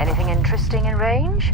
Anything interesting in range?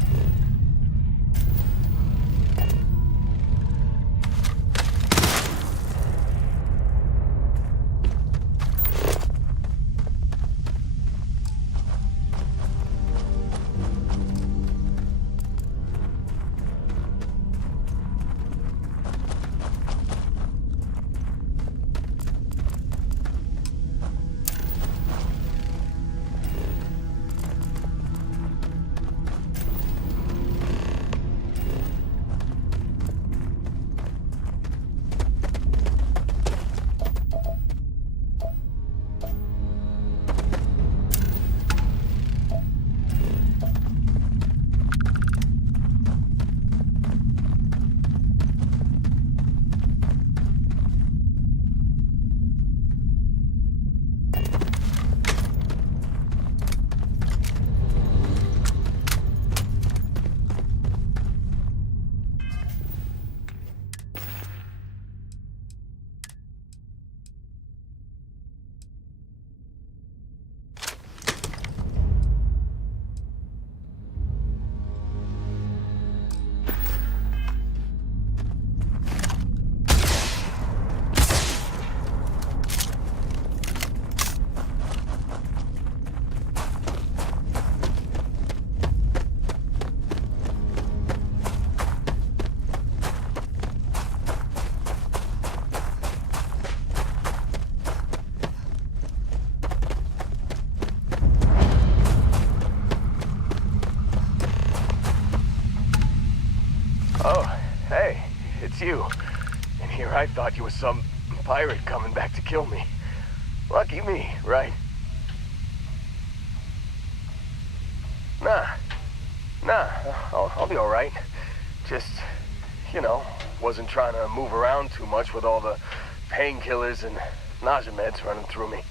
Oh, hey, it's you. And here I thought you were some pirate coming back to kill me. Lucky me, right? Nah, I'll be alright. Just, wasn't trying to move around too much with all the painkillers and nausea meds running through me.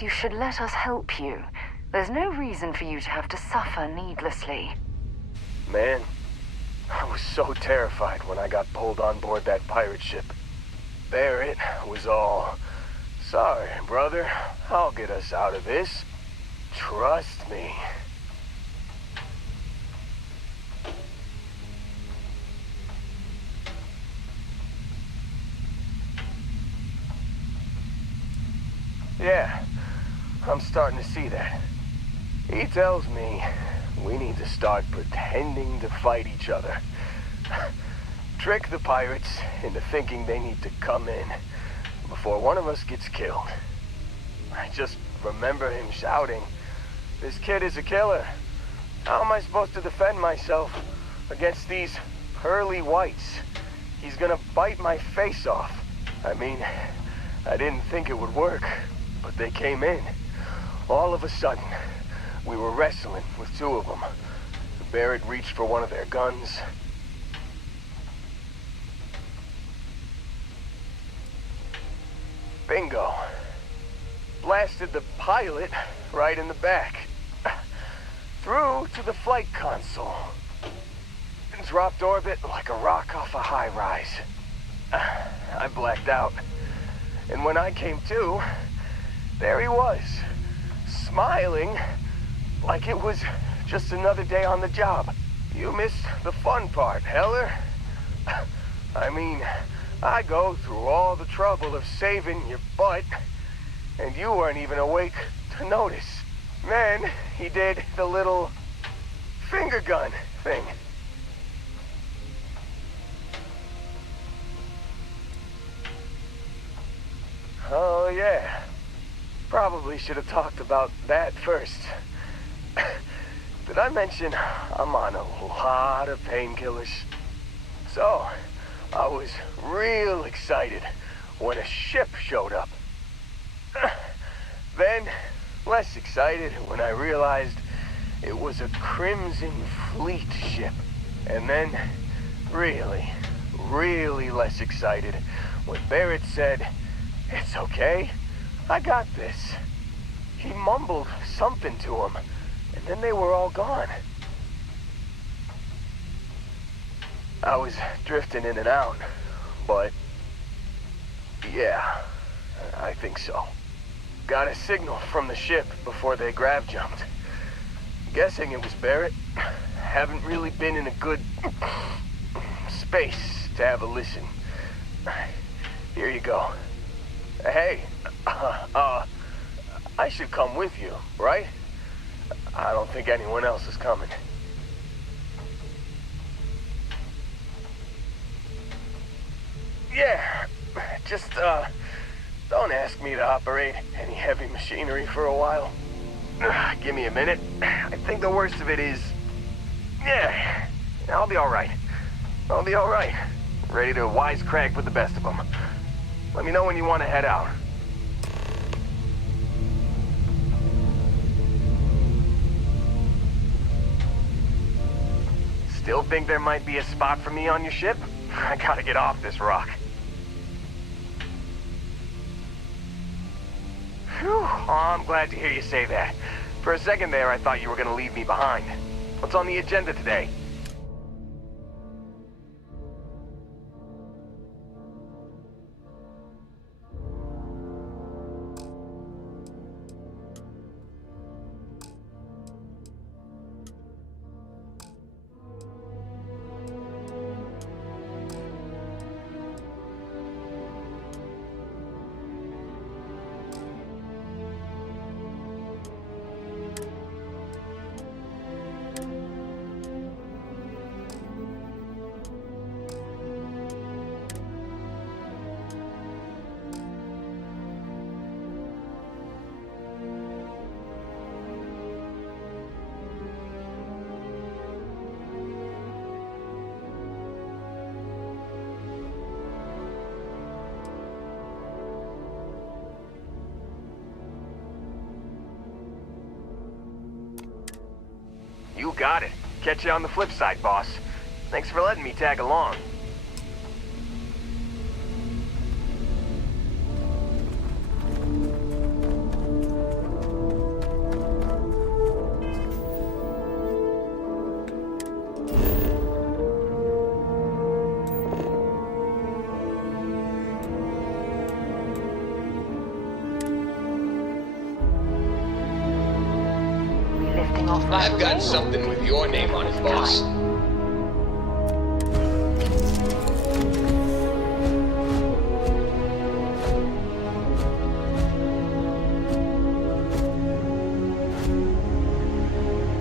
You should let us help you. There's no reason for you to have to suffer needlessly. Man, I was so terrified when I got pulled on board that pirate ship. There it was all. Sorry, brother. I'll get us out of this. Trust me. Yeah, I'm starting to see that. He tells me we need to start pretending to fight each other. Trick the pirates into thinking they need to come in before one of us gets killed. I just remember him shouting, "This kid is a killer. How am I supposed to defend myself against these pearly whites? He's gonna bite my face off." I mean, I didn't think it would work, but they came in. All of a sudden, we were wrestling with two of them. Barrett reached for one of their guns. Bingo. Blasted the pilot right in the back. Through to the flight console. And dropped orbit like a rock off a high-rise. I blacked out. And when I came to, there he was, smiling like it was just another day on the job. You missed the fun part, Heller. I mean, I go through all the trouble of saving your butt, and you weren't even awake to notice. Then he did the little finger gun thing. Oh, yeah. Probably should have talked about that first. Did I mention I'm on a lot of painkillers? So, I was real excited when a ship showed up. Then, less excited when I realized it was a Crimson Fleet ship. And then, really less excited when Barrett said, "It's okay, I got this." He mumbled something to him, and then they were all gone. I was drifting in and out, but yeah, I think so. Got a signal from the ship before they grav jumped. Guessing it was Barrett. Haven't really been in a good space to have a listen. Here you go. Hey, I should come with you, right? I don't think anyone else is coming. Yeah, just, don't ask me to operate any heavy machinery for a while. Give me a minute. I think the worst of it is... Yeah, I'll be alright. I'll be alright. Ready to wisecrack with the best of them. Let me know when you want to head out. Still think there might be a spot for me on your ship? I gotta get off this rock. Phew, oh, I'm glad to hear you say that. For a second there, I thought you were gonna leave me behind. What's on the agenda today? You got it. Catch you on the flip side, boss. Thanks for letting me tag along. I've got something with your name on it, boss.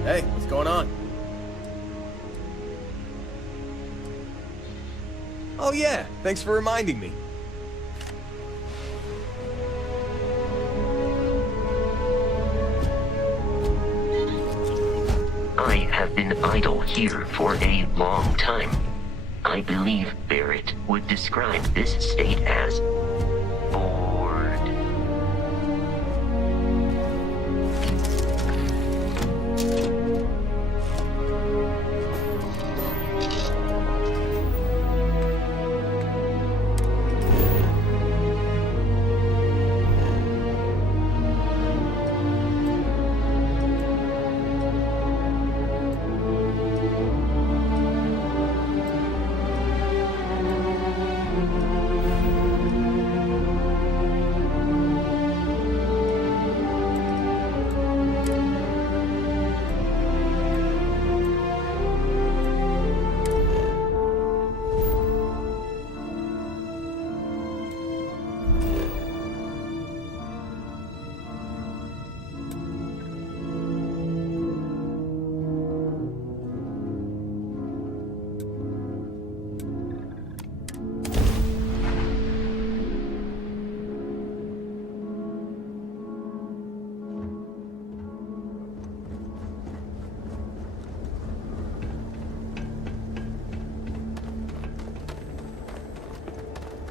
Hey, what's going on? Oh yeah, thanks for reminding me. I have been idle here for a long time. I believe Barrett would describe this state as bored.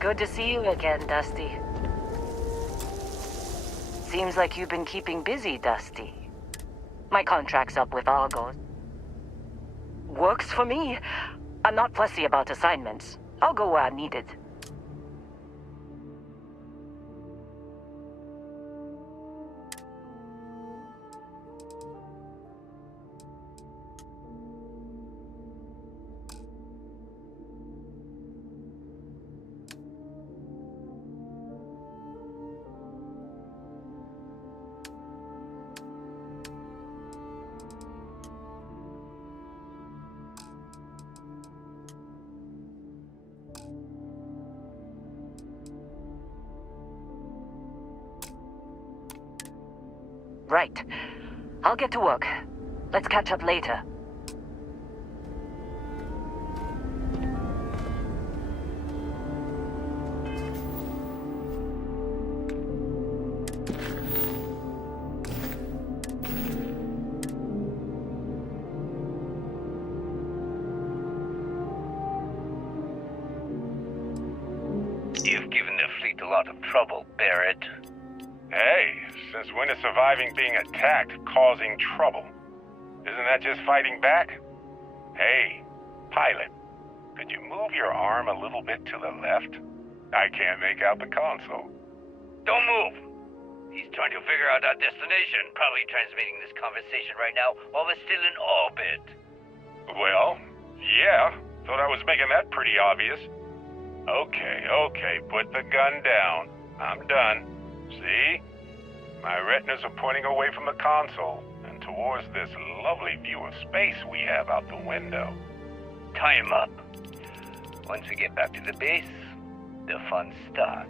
Good to see you again, Dusty. Seems like you've been keeping busy, Dusty. My contract's up with Argos. Works for me. I'm not fussy about assignments. I'll go where I'm needed. Right. I'll get to work. Let's catch up later. You've given the fleet a lot of trouble, Barrett. Hey, since when is surviving being attacked causing trouble? Isn't that just fighting back? Hey, pilot, could you move your arm a little bit to the left? I can't make out the console. Don't move! He's trying to figure out our destination. Probably transmitting this conversation right now while we're still in orbit. Well, yeah. Thought I was making that pretty obvious. Okay, put the gun down. I'm done. See? My retinas are pointing away from the console and towards this lovely view of space we have out the window. Tie him up. Once we get back to the base, the fun starts.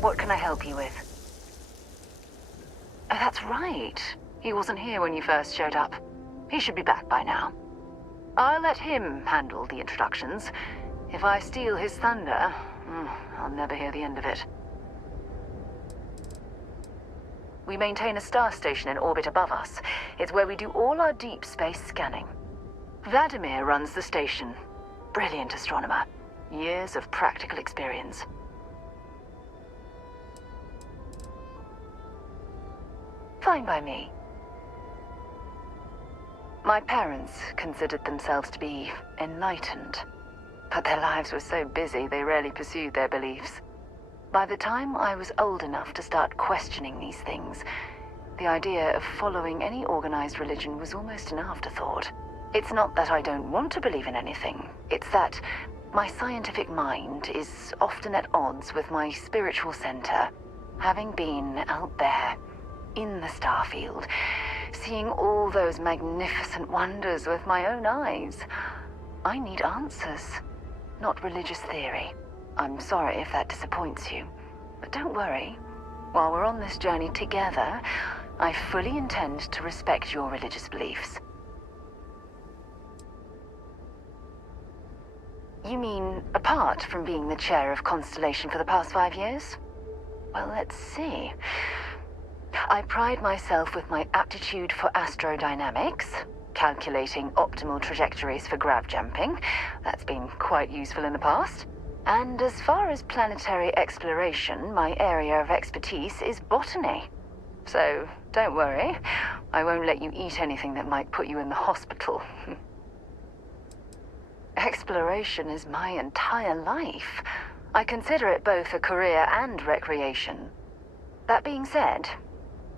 What can I help you with? Oh, that's right. He wasn't here when you first showed up. He should be back by now. I'll let him handle the introductions. If I steal his thunder, I'll never hear the end of it. We maintain a star station in orbit above us. It's where we do all our deep space scanning. Vladimir runs the station. Brilliant astronomer. Years of practical experience. Fine by me. My parents considered themselves to be enlightened, but their lives were so busy they rarely pursued their beliefs. By the time I was old enough to start questioning these things, the idea of following any organized religion was almost an afterthought. It's not that I don't want to believe in anything, it's that my scientific mind is often at odds with my spiritual center, having been out there in the Starfield, seeing all those magnificent wonders with my own eyes. I need answers, not religious theory. I'm sorry if that disappoints you, but don't worry. While we're on this journey together, I fully intend to respect your religious beliefs. You mean apart from being the chair of Constellation for the past 5 years? Well, let's see. I pride myself with my aptitude for astrodynamics, calculating optimal trajectories for grav jumping. That's been quite useful in the past. And as far as planetary exploration, my area of expertise is botany. So don't worry, I won't let you eat anything that might put you in the hospital. Exploration is my entire life. I consider it both a career and recreation. That being said,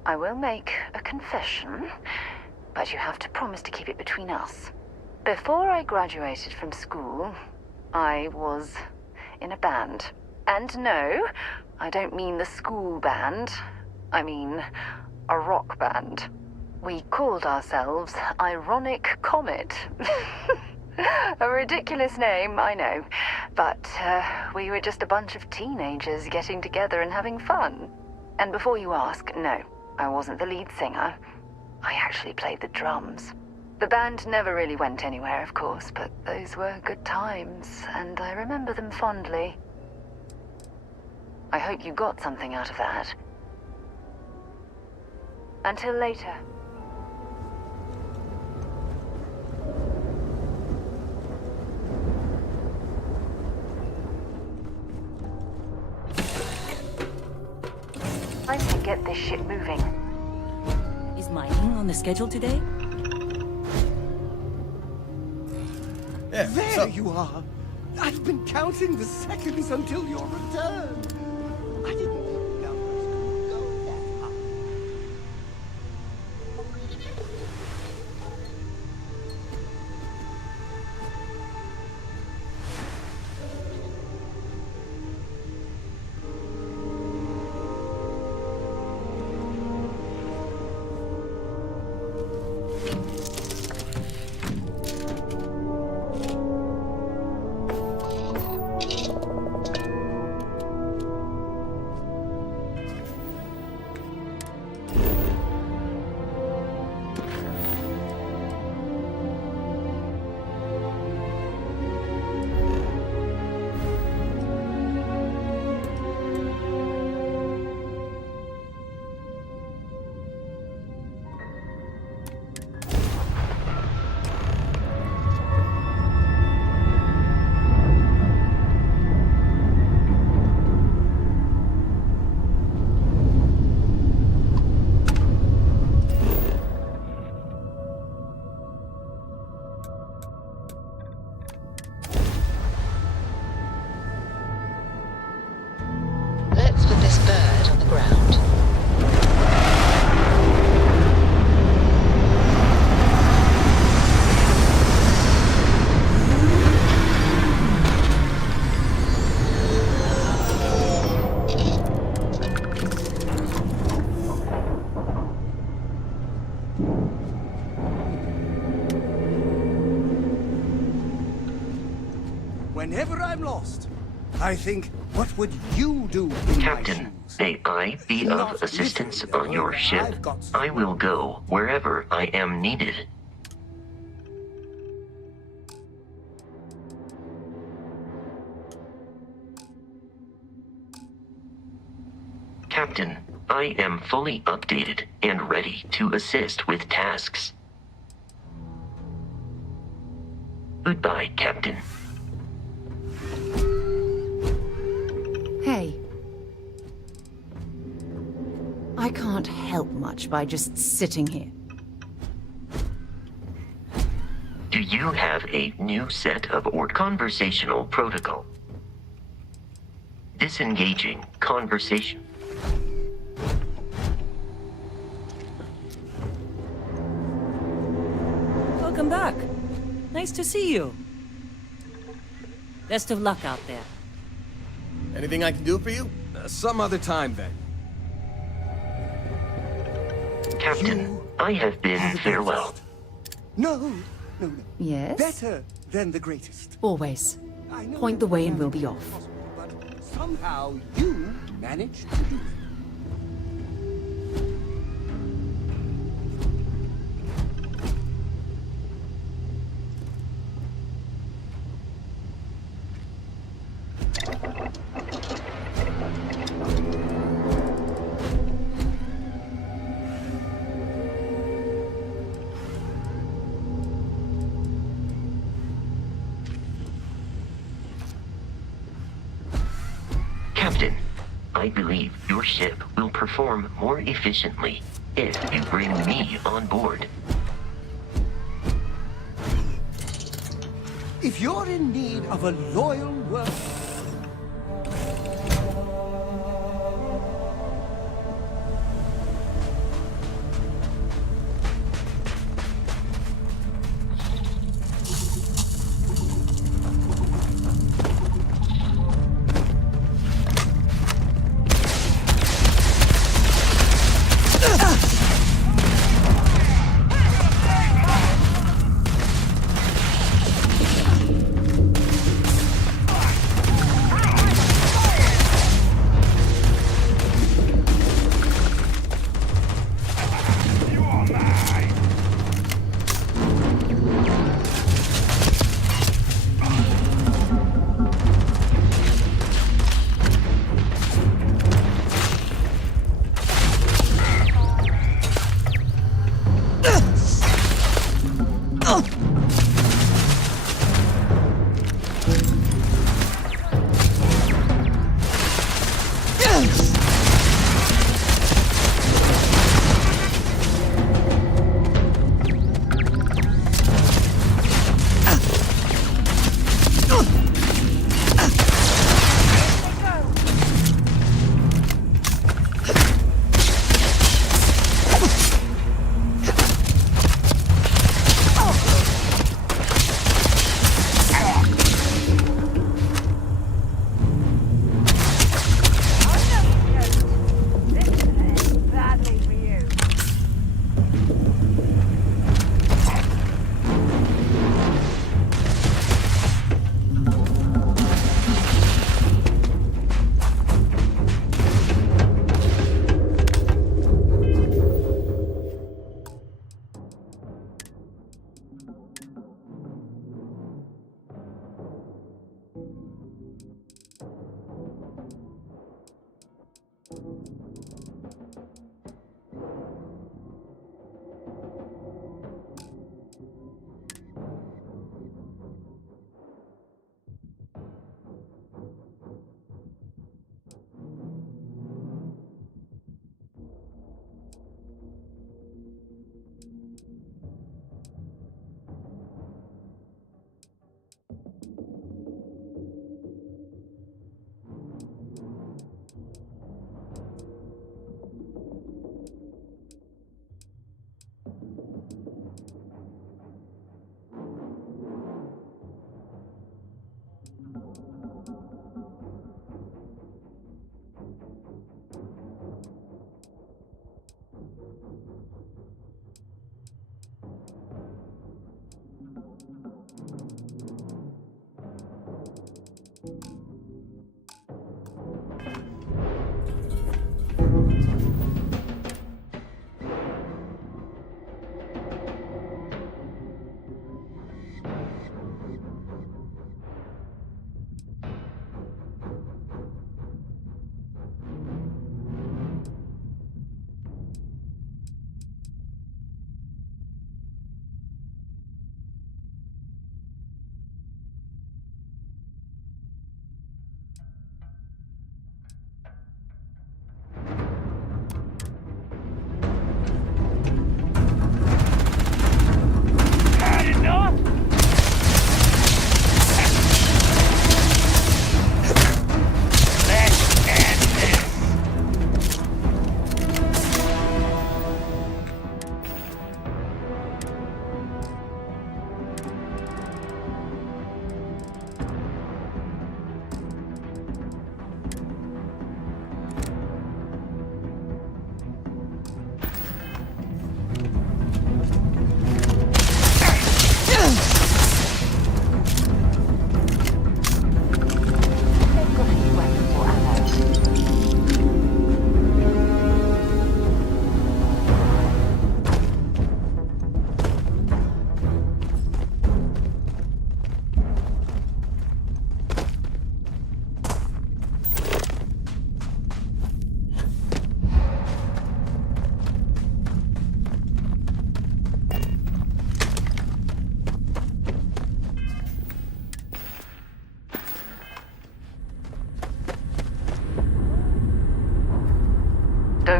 I will make a confession, but you have to promise to keep it between us. Before I graduated from school, I was in a band. And no, I don't mean the school band. I mean a rock band. We called ourselves Ironic Comet. A ridiculous name, I know. But we were just a bunch of teenagers getting together and having fun. And before you ask, no, I wasn't the lead singer. I actually played the drums. The band never really went anywhere, of course, but those were good times, and I remember them fondly. I hope you got something out of that. Until later. Time to get this shit moving. Is mining on the schedule today? Yeah, There you are! I've been counting the seconds until your return! I didn't think numbers could go that high. Let's put this bird on the ground. Whenever I'm lost, I think, what would you do in Captain, may I be of assistance on your ship? I will go wherever I am needed. Captain, I am fully updated and ready to assist with tasks. Goodbye, Captain. Hey. I can't help much by just sitting here. Do you have a new set of conversational protocol? Disengaging conversation. Welcome back. Nice to see you. Best of luck out there. Anything I can do for you? Some other time, then. Captain, I have bid farewell. No. Yes? Better than the greatest. Always. Point the way and we'll be off. But somehow you managed to do it. Captain, I believe your ship will perform more efficiently if you bring me on board. If you're in need of a loyal worker...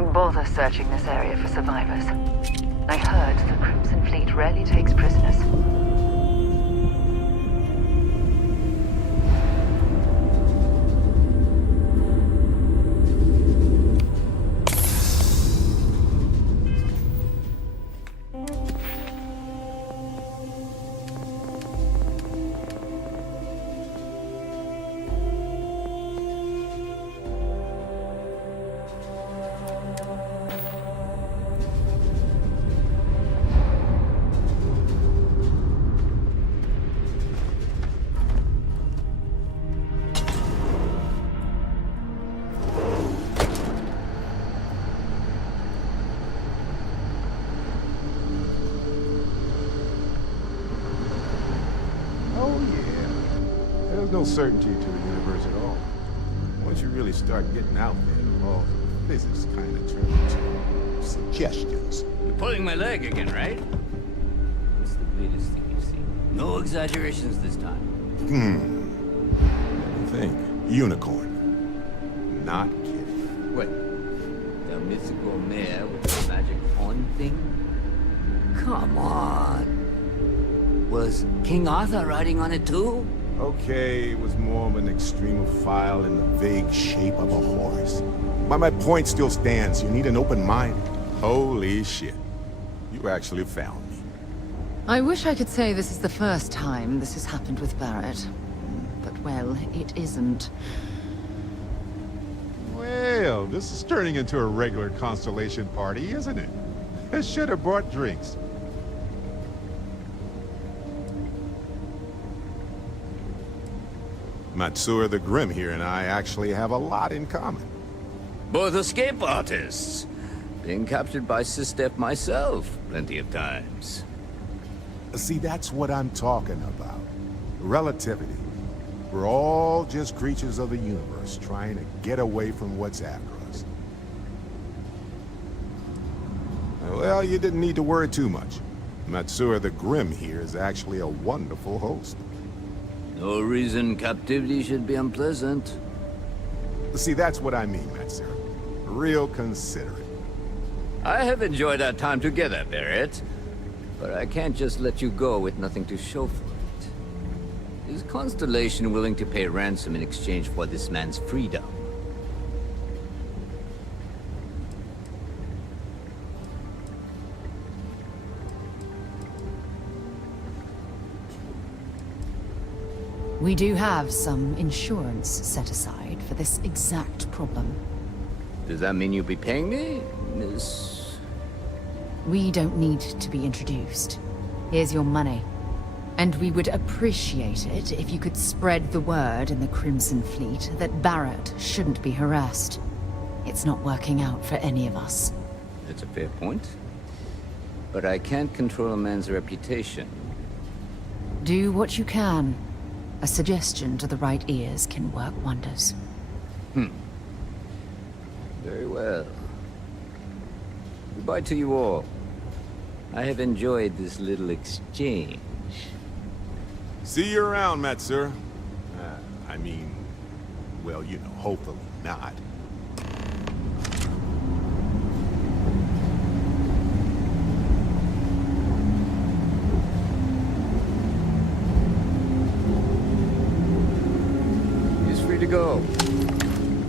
Don't bother searching this area for survivors. I heard the Crimson Fleet rarely takes prisoners. No certainty to the universe at all. Once you really start getting out there, all physics kind of turn into suggestions. You're pulling my leg again, right? What's the latest thing you've seen? No exaggerations this time. Let me think. Unicorn. Not kidding. What? The mythical mare with the magic horn thing? Come on. Was King Arthur riding on it too? Okay, it was more of an extremophile in the vague shape of a horse. But my point still stands. You need an open mind. Holy shit. You actually found me. I wish I could say this is the first time this has happened with Barrett. But, well, it isn't. Well, this is turning into a regular Constellation party, isn't it? I should have brought drinks. Matsura the Grim here and I actually have a lot in common. Both escape artists. Being captured by Sistef myself plenty of times. See, that's what I'm talking about. Relativity. We're all just creatures of the universe trying to get away from what's after us. Well, you didn't need to worry too much. Matsura the Grim here is actually a wonderful host. No reason captivity should be unpleasant. See, that's what I mean, Matsura. Real considerate. I have enjoyed our time together, Barrett. But I can't just let you go with nothing to show for it. Is Constellation willing to pay ransom in exchange for this man's freedom? We do have some insurance set aside for this exact problem. Does that mean you'll be paying me, Miss... We don't need to be introduced. Here's your money. And we would appreciate it if you could spread the word in the Crimson Fleet that Barrett shouldn't be harassed. It's not working out for any of us. That's a fair point. But I can't control a man's reputation. Do what you can. A suggestion to the right ears can work wonders. Very well. Goodbye to you all. I have enjoyed this little exchange. See you around, Matsura. I mean, well, you know, hopefully not. To go.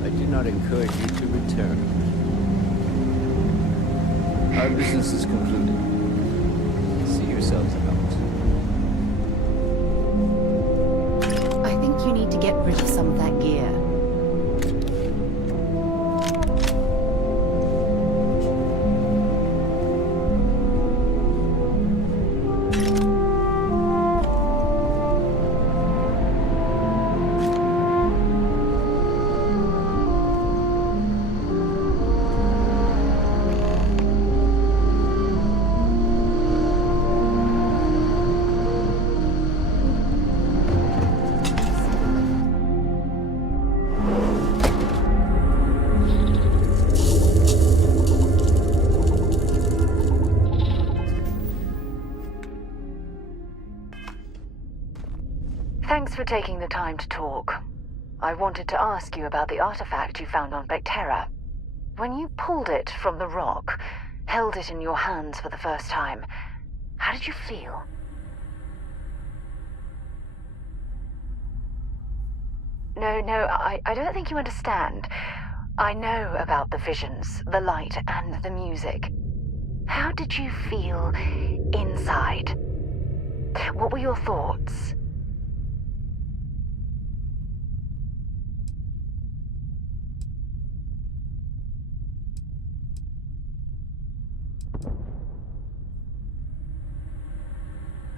I do not encourage you to return. Our business is concluded. See yourselves about. I think you need to get rid of some of that gear. Thanks for taking the time to talk. I wanted to ask you about the artifact you found on Vectera. when you pulled it from the rock, held it in your hands for the first time, how did you feel? No, I don't think you understand. I know about the visions, the light, and the music. How did you feel inside? What were your thoughts?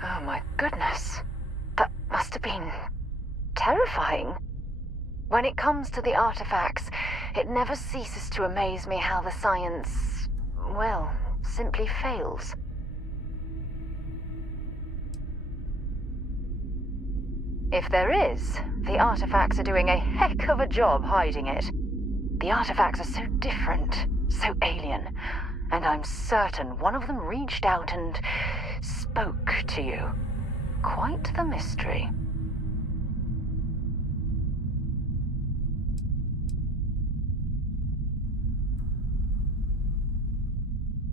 Oh my goodness. That must have been terrifying. When it comes to the artifacts, it never ceases to amaze me how the science, well, simply fails. If there is, the artifacts are doing a heck of a job hiding it. The artifacts are so different, so alien, and I'm certain one of them reached out and spoke to you. Quite the mystery.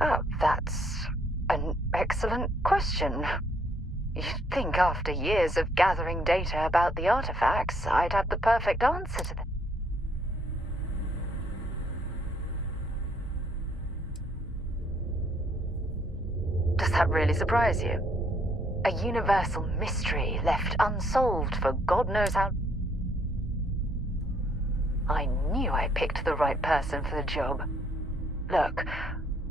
Oh, that's an excellent question. You'd think after years of gathering data about the artifacts, I'd have the perfect answer to that. Does that really surprise you? A universal mystery left unsolved for God knows how... I knew I picked the right person for the job. Look,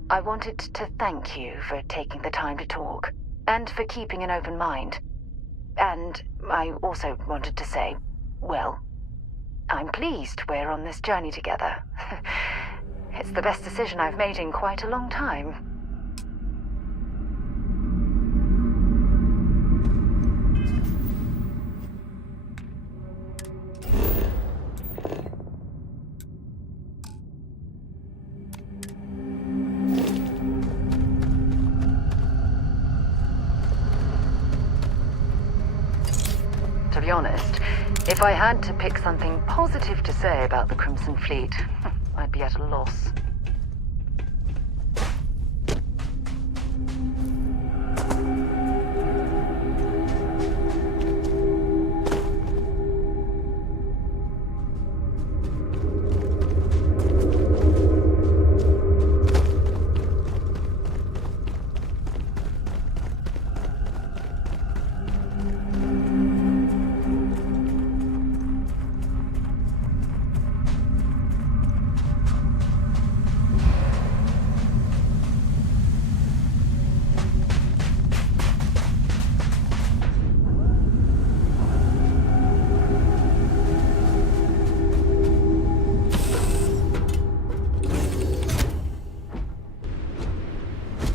I wanted to thank you for taking the time to talk, and for keeping an open mind. And I also wanted to say, well, I'm pleased we're on this journey together. It's the best decision I've made in quite a long time. To be honest, if I had to pick something positive to say about the Crimson Fleet, I'd be at a loss.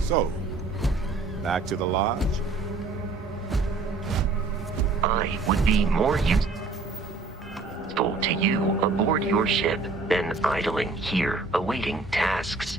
So, back to the lodge? I would be more useful to you aboard your ship than idling here awaiting tasks.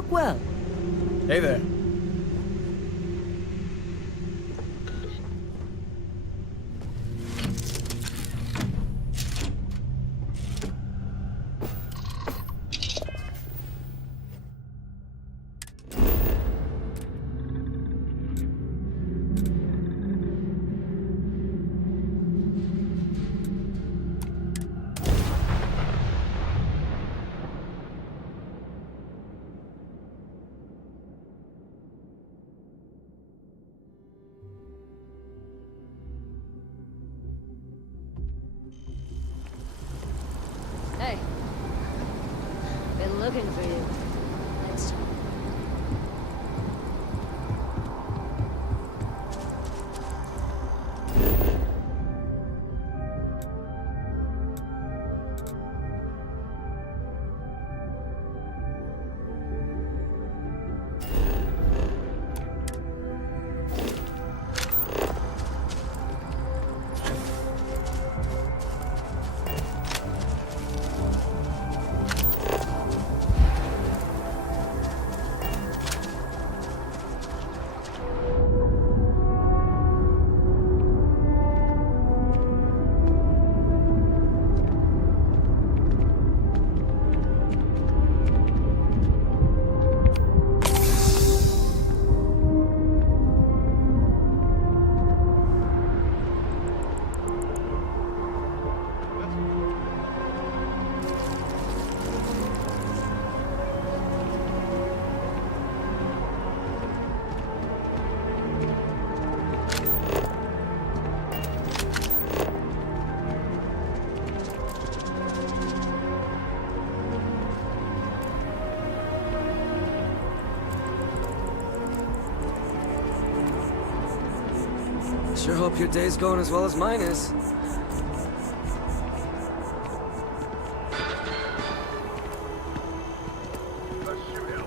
look well. Hey there. Hey. Been looking for you. Let's talk. Sure hope your day's going as well as mine is.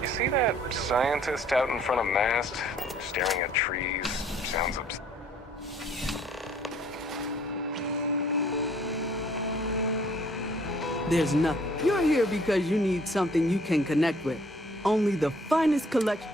You see that scientist out in front of mast, staring at trees? Sounds upset. There's nothing. You're here because you need something you can connect with. Only the finest collection.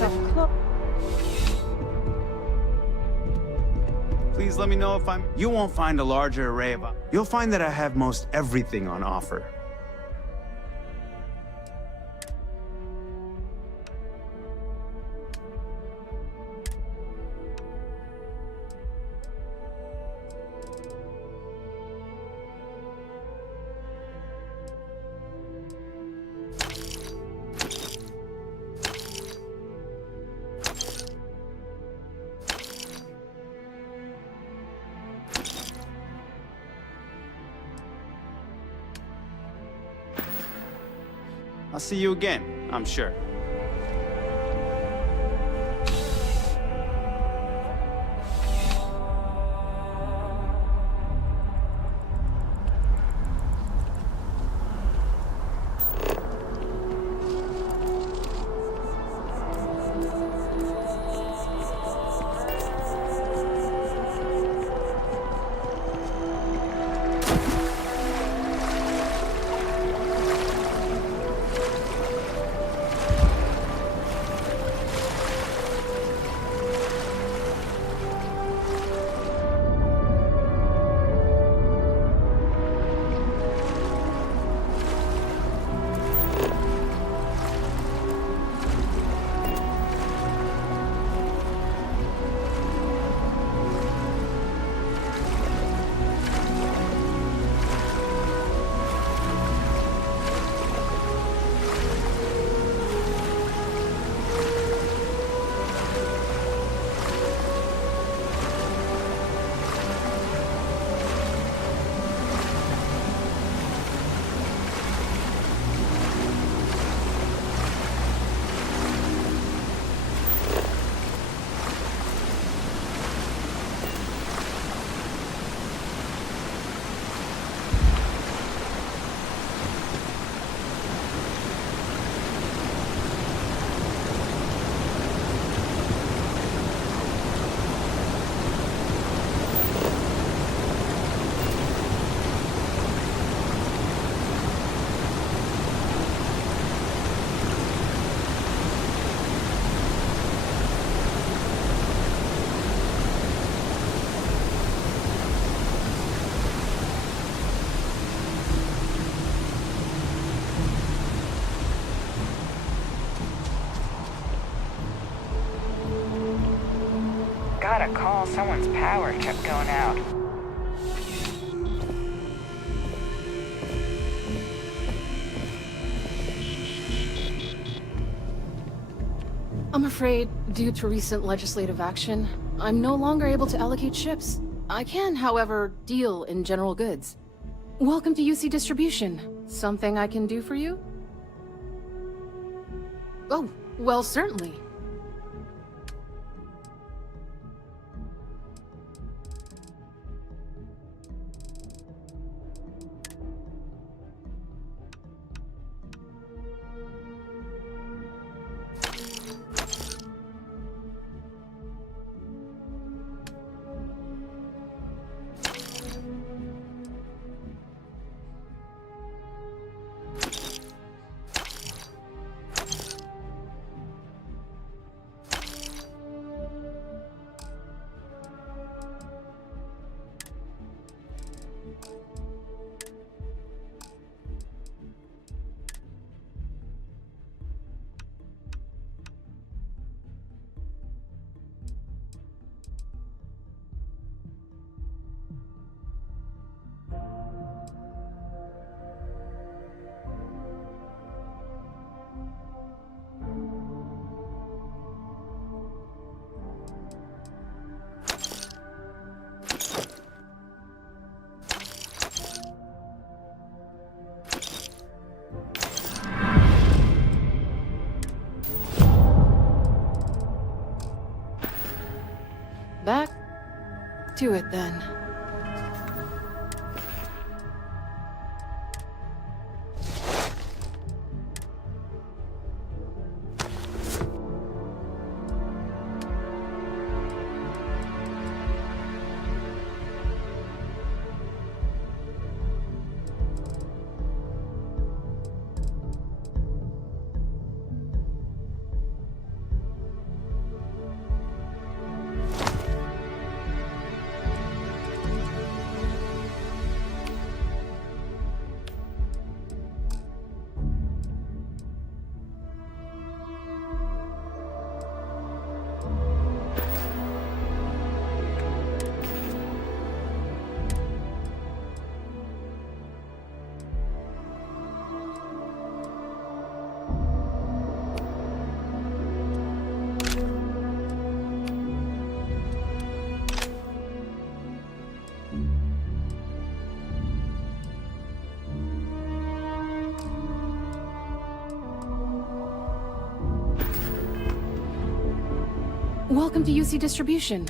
Please let me know if I'm... You won't find a larger array of... You'll find that I have most everything on offer. I'll see you again, I'm sure. Got a call, someone's power kept going out. I'm afraid, due to recent legislative action, I'm no longer able to allocate ships. I can, however, deal in general goods. Welcome to UC Distribution. Something I can do for you? Oh, well, certainly. Back to it then. Welcome to UC Distribution.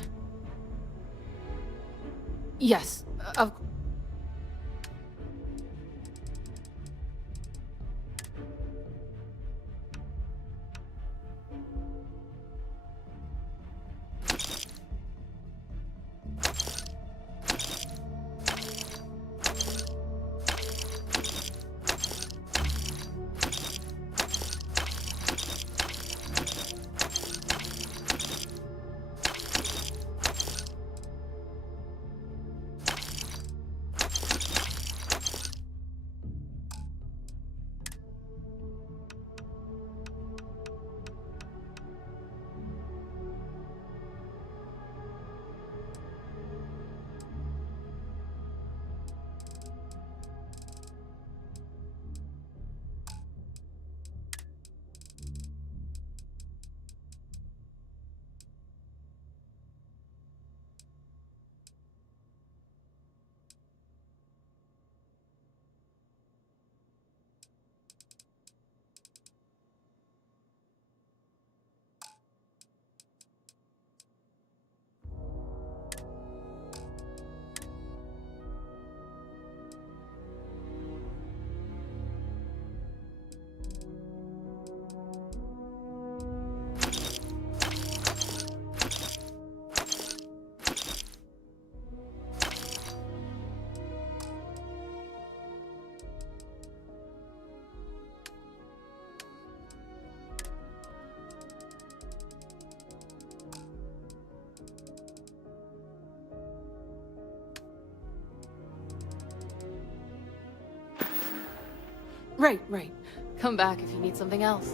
Yes, of... Right. Come back if you need something else.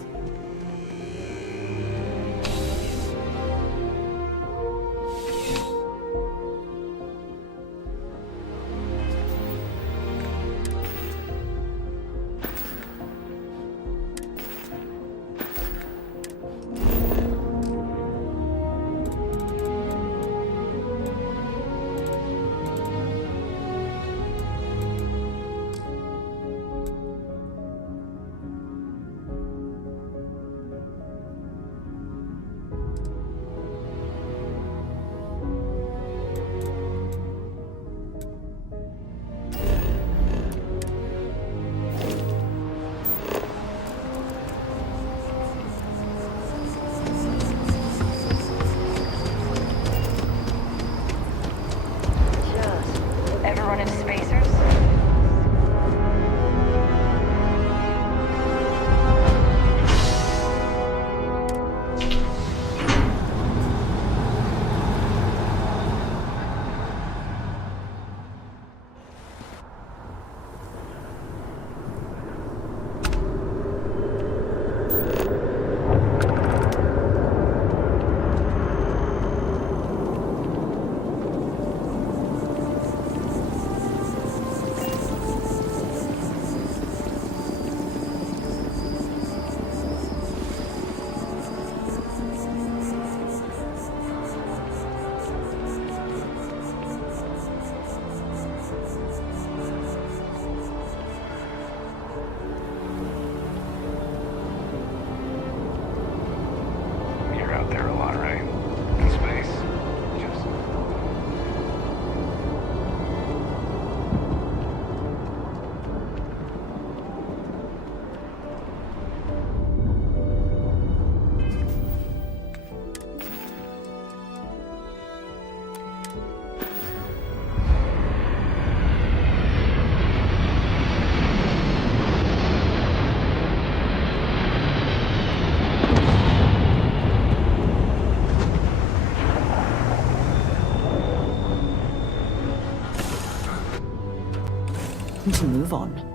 Ever run into spacers? You're out there a lot, right? In space? Just... To move on.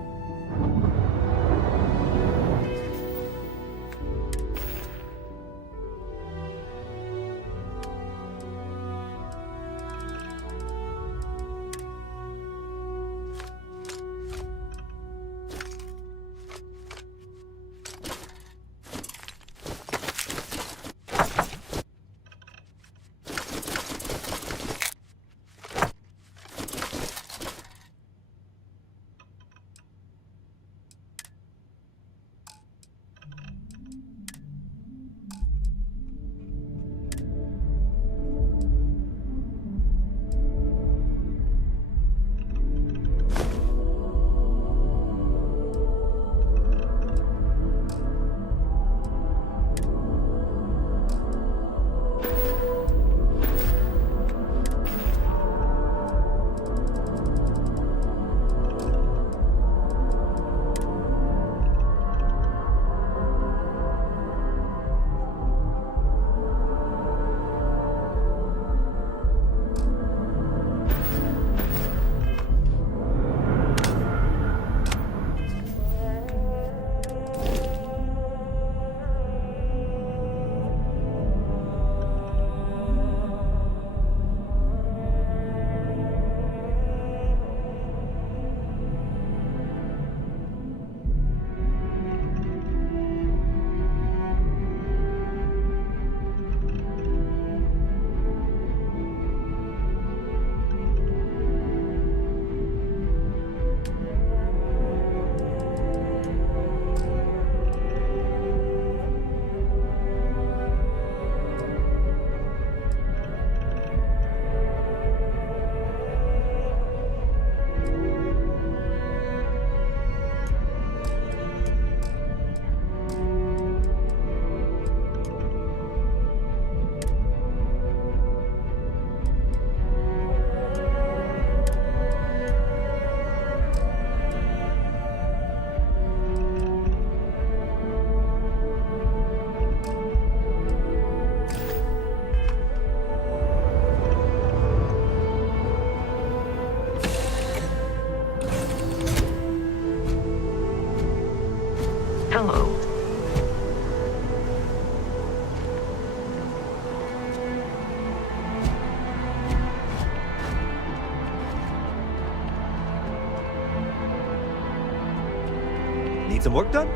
Need some work done?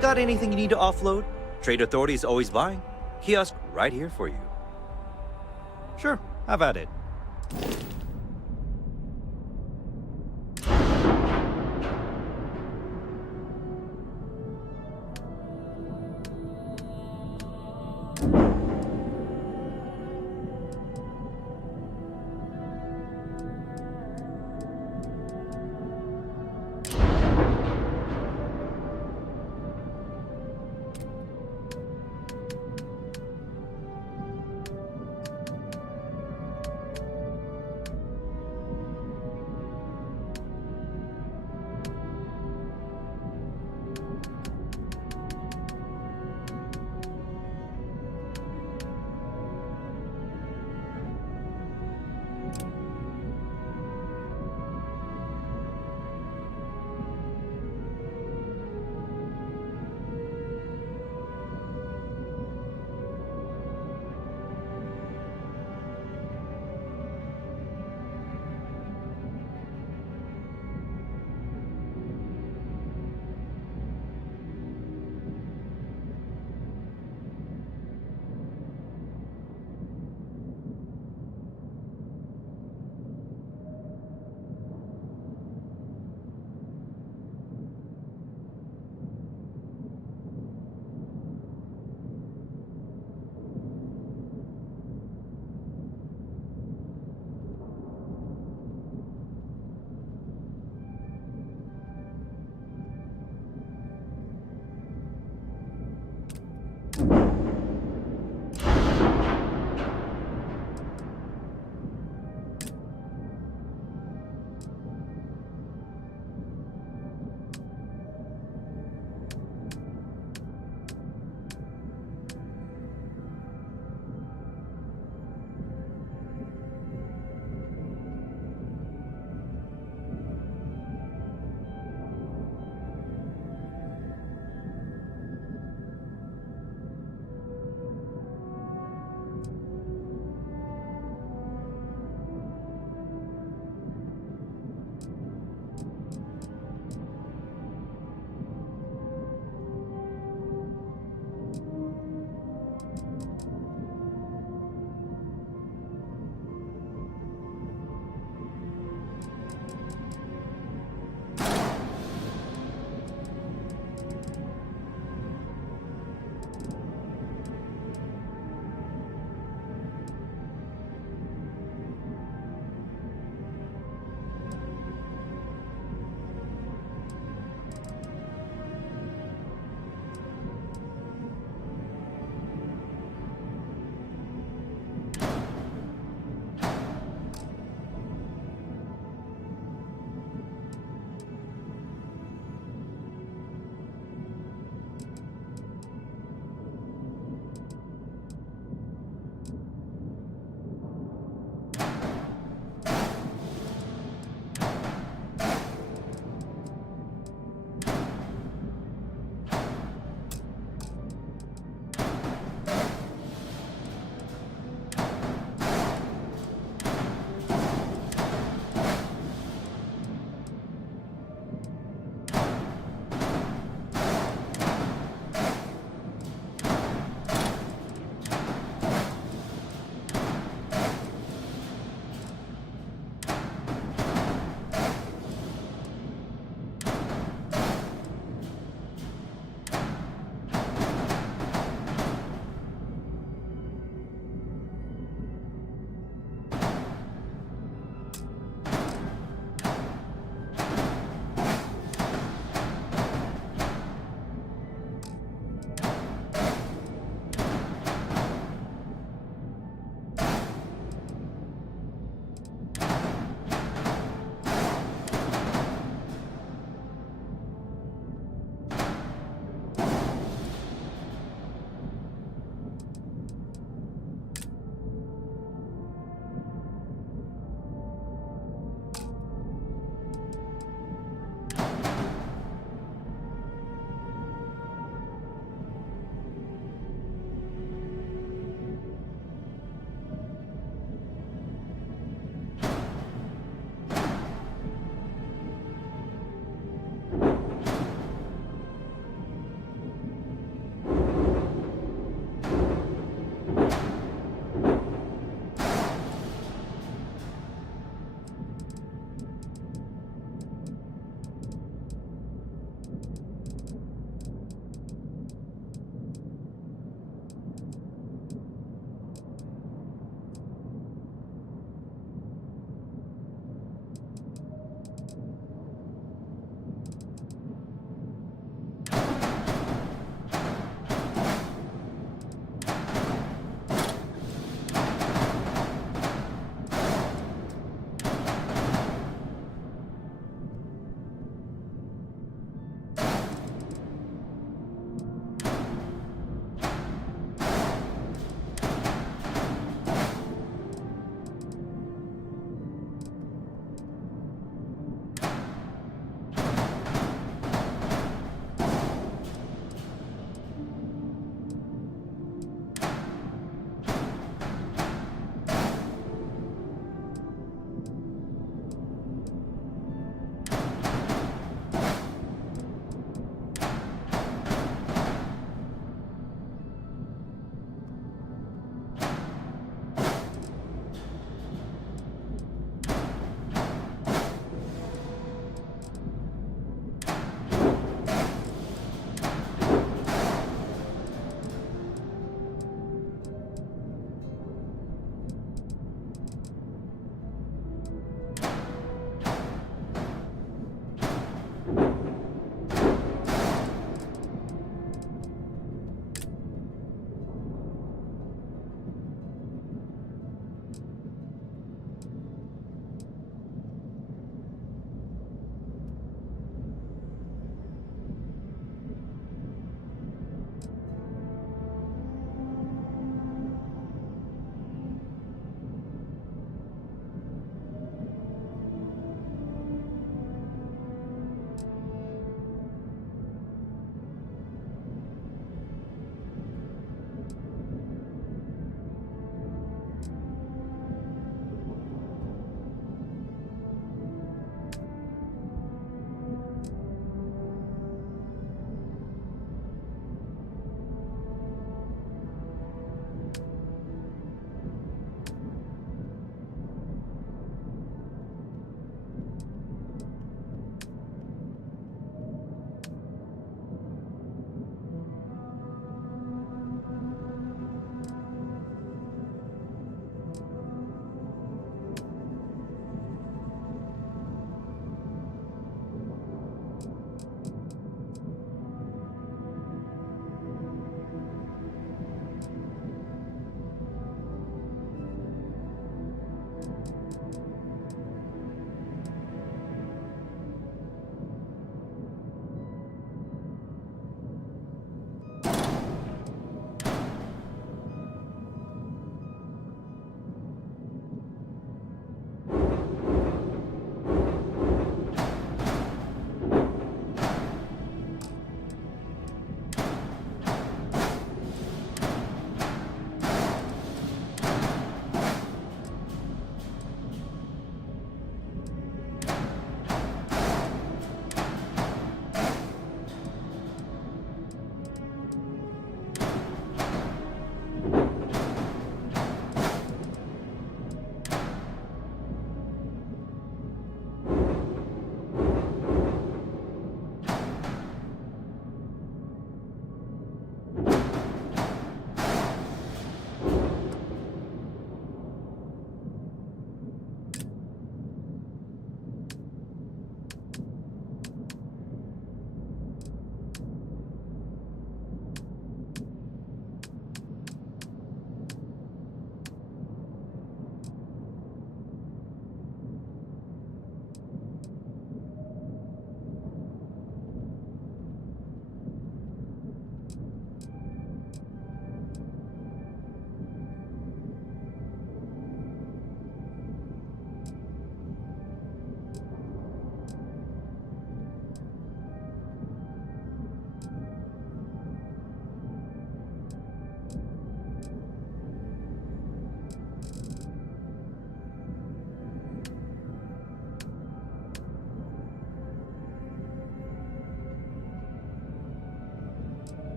Got anything you need to offload? Trade Authority is always buying. Kiosk right here for you. Sure, have at it.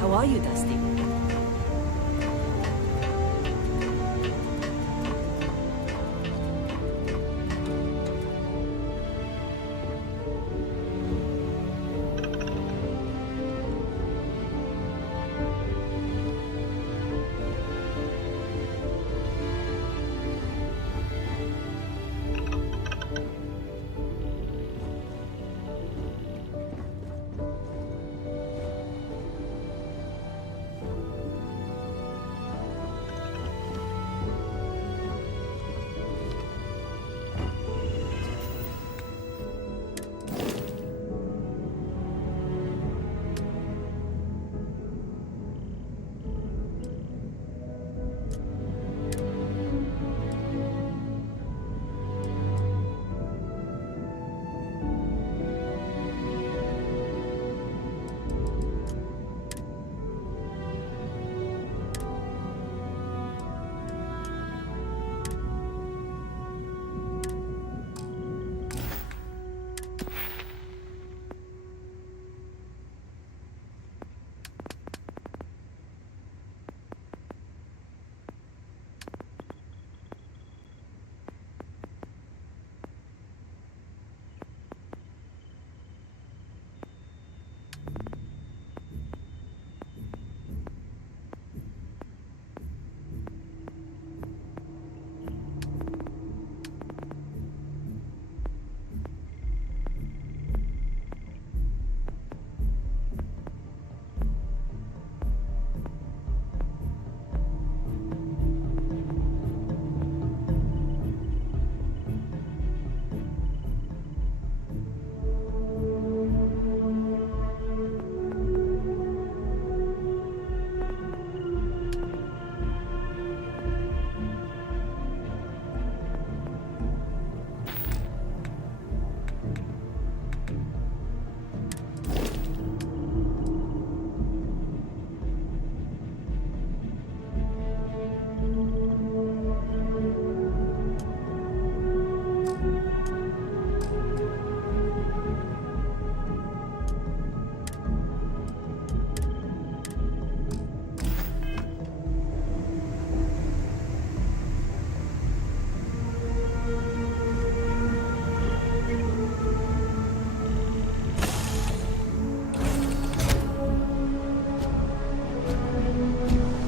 How are you, Dusty?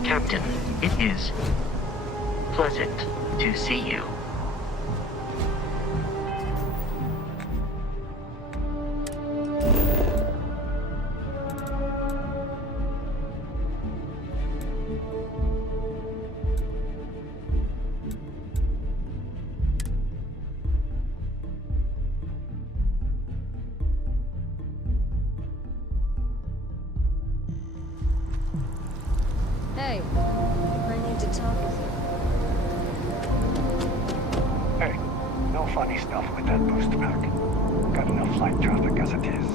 Captain, it is pleasant to see you. Hey, I need to talk with you. Hey, no funny stuff with that booster pack. Got enough flight traffic as it is.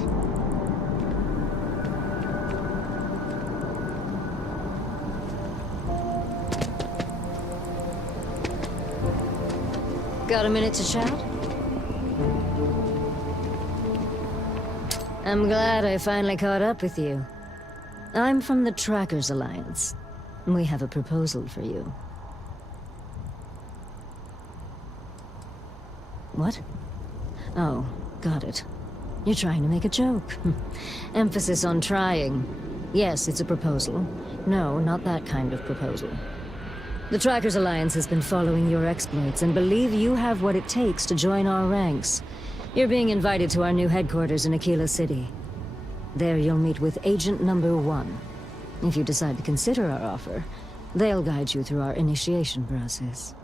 Got a minute to chat? I'm glad I finally caught up with you. I'm from the Trackers Alliance. We have a proposal for you. What? Oh, got it. You're trying to make a joke. Emphasis on trying. Yes, it's a proposal. No, not that kind of proposal. The Trackers Alliance has been following your exploits and believe you have what it takes to join our ranks. You're being invited to our new headquarters in Aquila City. There you'll meet with Agent Number 1. If you decide to consider our offer, they'll guide you through our initiation process.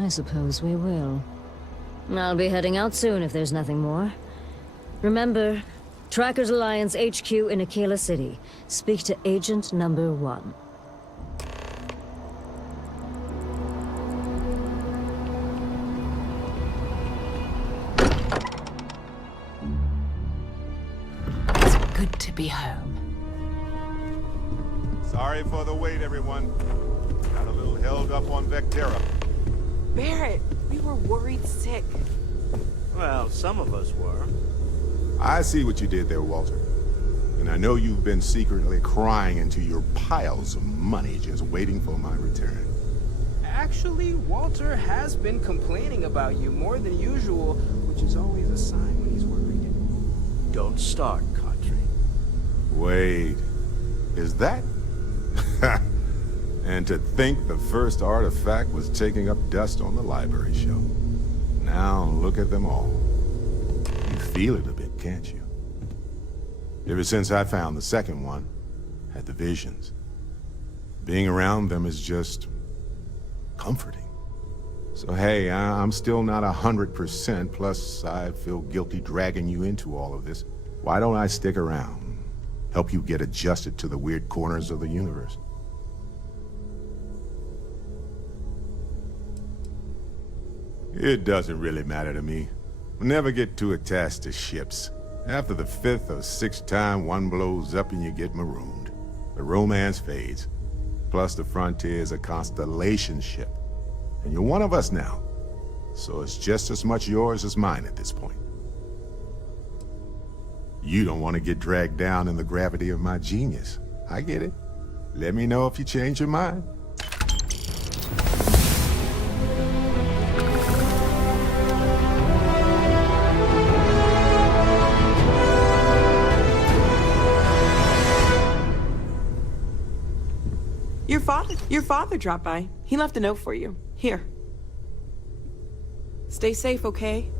I suppose we will. I'll be heading out soon if there's nothing more. Remember, Trackers Alliance HQ in Aquila City. Speak to Agent Number 1. It's good to be home. Sorry for the wait, everyone. Got a little held up on Vectera. Barrett, we were worried sick. Well, some of us were. I see what you did there, Walter. And I know you've been secretly crying into your piles of money just waiting for my return. Actually, Walter has been complaining about you more than usual, which is always a sign when he's worried. Don't start, Country. Wait, is that? And to think the first artifact was taking up dust on the library shelf. Now look at them all. You feel it a bit, can't you? Ever since I found the second one, had the visions. Being around them is just comforting. So hey, I'm still not 100%, plus I feel guilty dragging you into all of this. Why don't I stick around? Help you get adjusted to the weird corners of the universe. It doesn't really matter to me. Never get too attached to ships. After the 5th or 6th time one blows up and you get marooned, the romance fades. Plus the Frontier is a constellation ship. And you're one of us now. So it's just as much yours as mine at this point. You don't want to get dragged down in the gravity of my genius. I get it. Let me know if you change your mind. Your father dropped by. He left a note for you. Here. Stay safe, okay?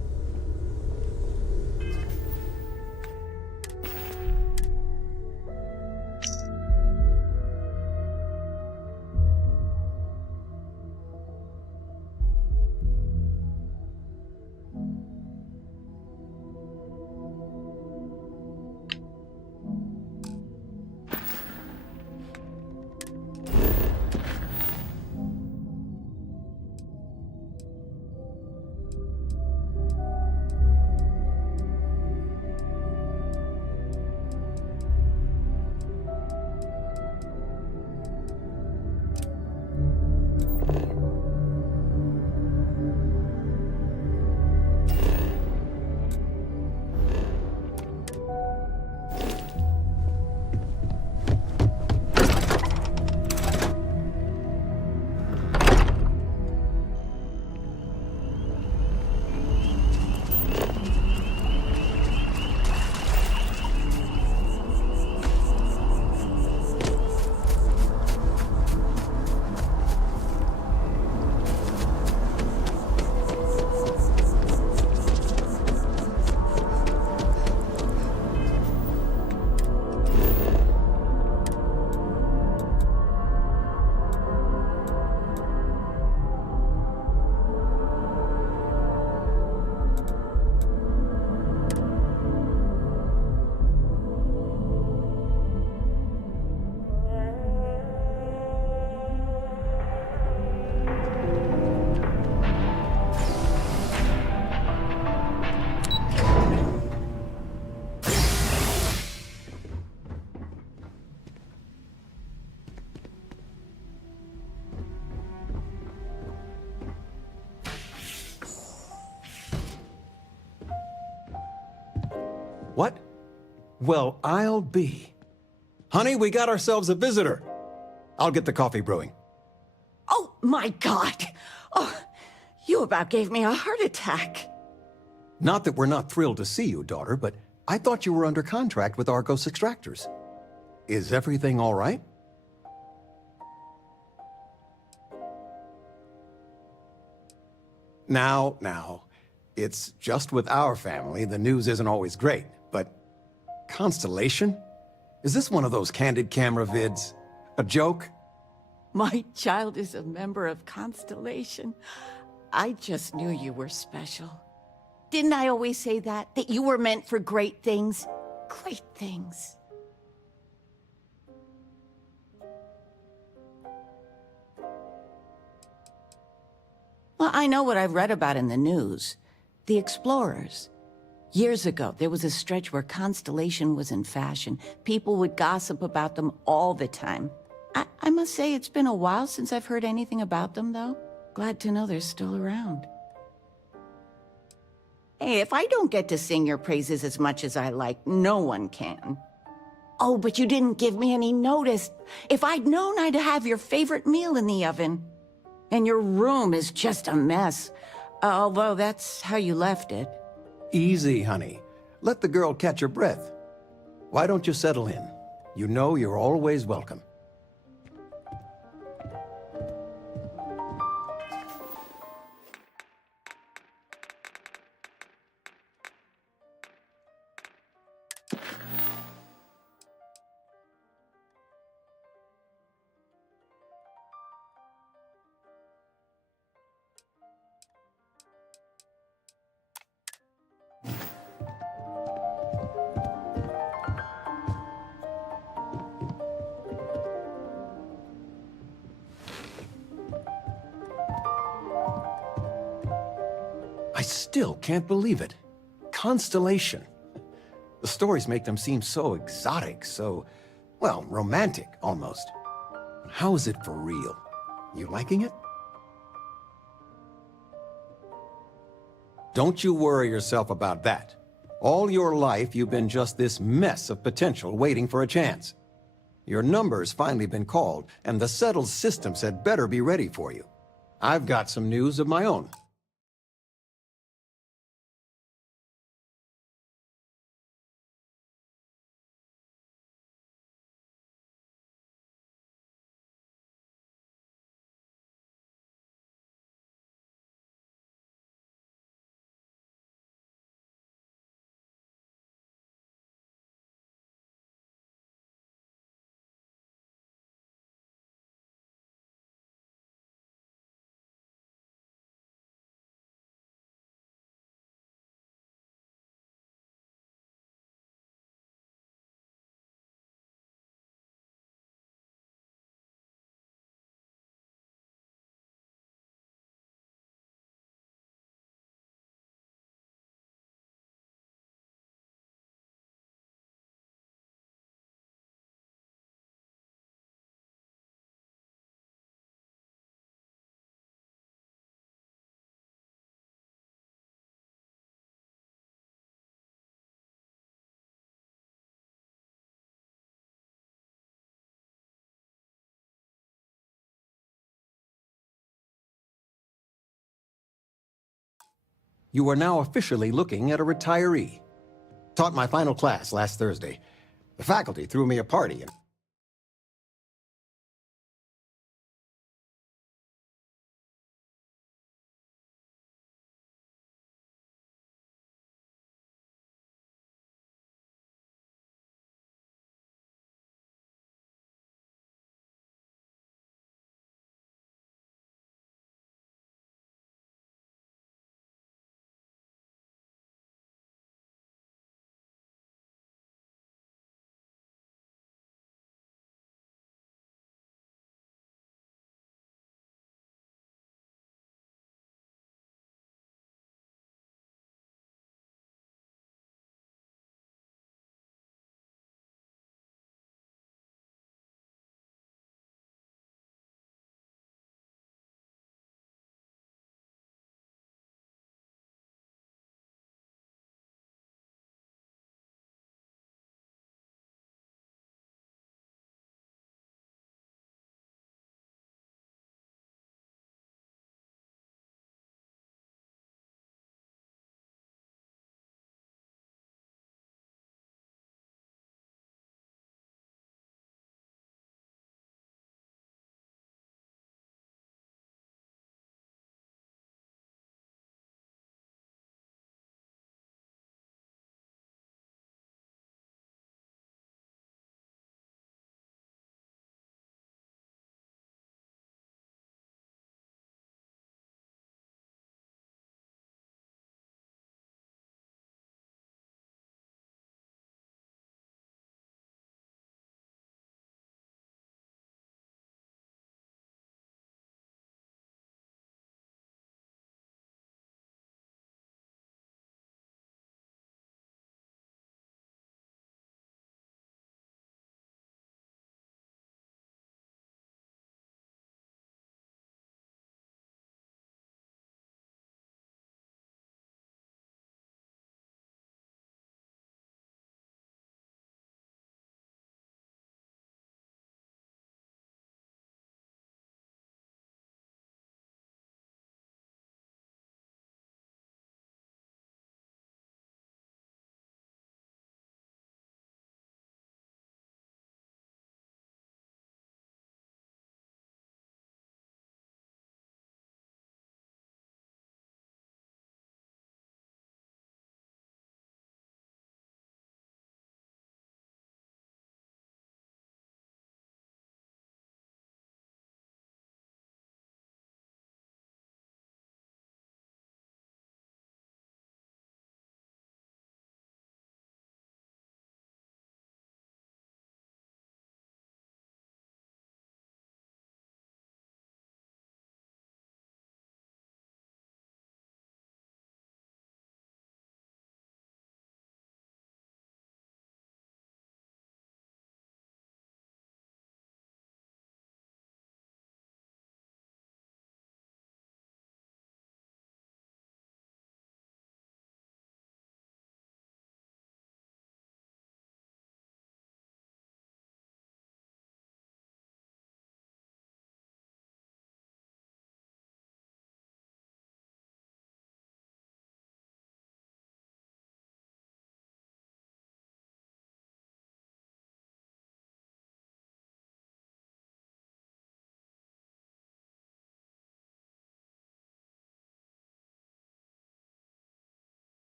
What? Well, I'll be. Honey, we got ourselves a visitor. I'll get the coffee brewing. my God! Oh, you about gave me a heart attack. Not that we're not thrilled to see you, daughter, but I thought you were under contract with Argos Extractors. Is everything all right? Now, it's just with our family, the news isn't always great, but Constellation? Is this one of those candid camera vids? A joke? My child is a member of Constellation. I just knew you were special. Didn't I always say that? That you were meant for great things? Great things. Well, I know what I've read about in the news. The Explorers. Years ago, there was a stretch where Constellation was in fashion. People would gossip about them all the time. I must say it's been a while since I've heard anything about them, though. Glad to know they're still around. Hey, if I don't get to sing your praises as much as I like, no one can. Oh, but you didn't give me any notice. If I'd known, I'd have your favorite meal in the oven. And your room is just a mess. Although that's how you left it. Easy, honey. Let the girl catch her breath. Why don't you settle in? You know you're always welcome. I still can't believe it. Constellation. The stories make them seem so exotic, so, well, romantic, almost. How is it for real? You liking it? Don't you worry yourself about that. All your life, you've been just this mess of potential waiting for a chance. Your number's finally been called, and the settled systems had better be ready for you. I've got some news of my own. You are now officially looking at a retiree. Taught my final class last Thursday. The faculty threw me a party and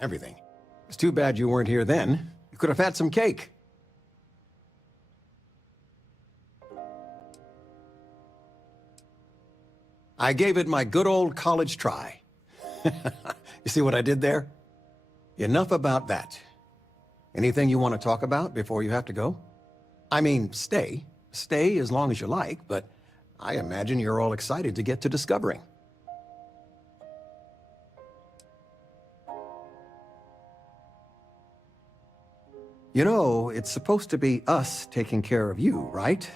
everything. It's too bad you weren't here then. You could have had some cake. I gave it my good old college try. You see what I did there? Enough about that. Anything you want to talk about before you have to go? I mean, stay. Stay as long as you like, but I imagine you're all excited to get to discovering. You know, it's supposed to be us taking care of you, right?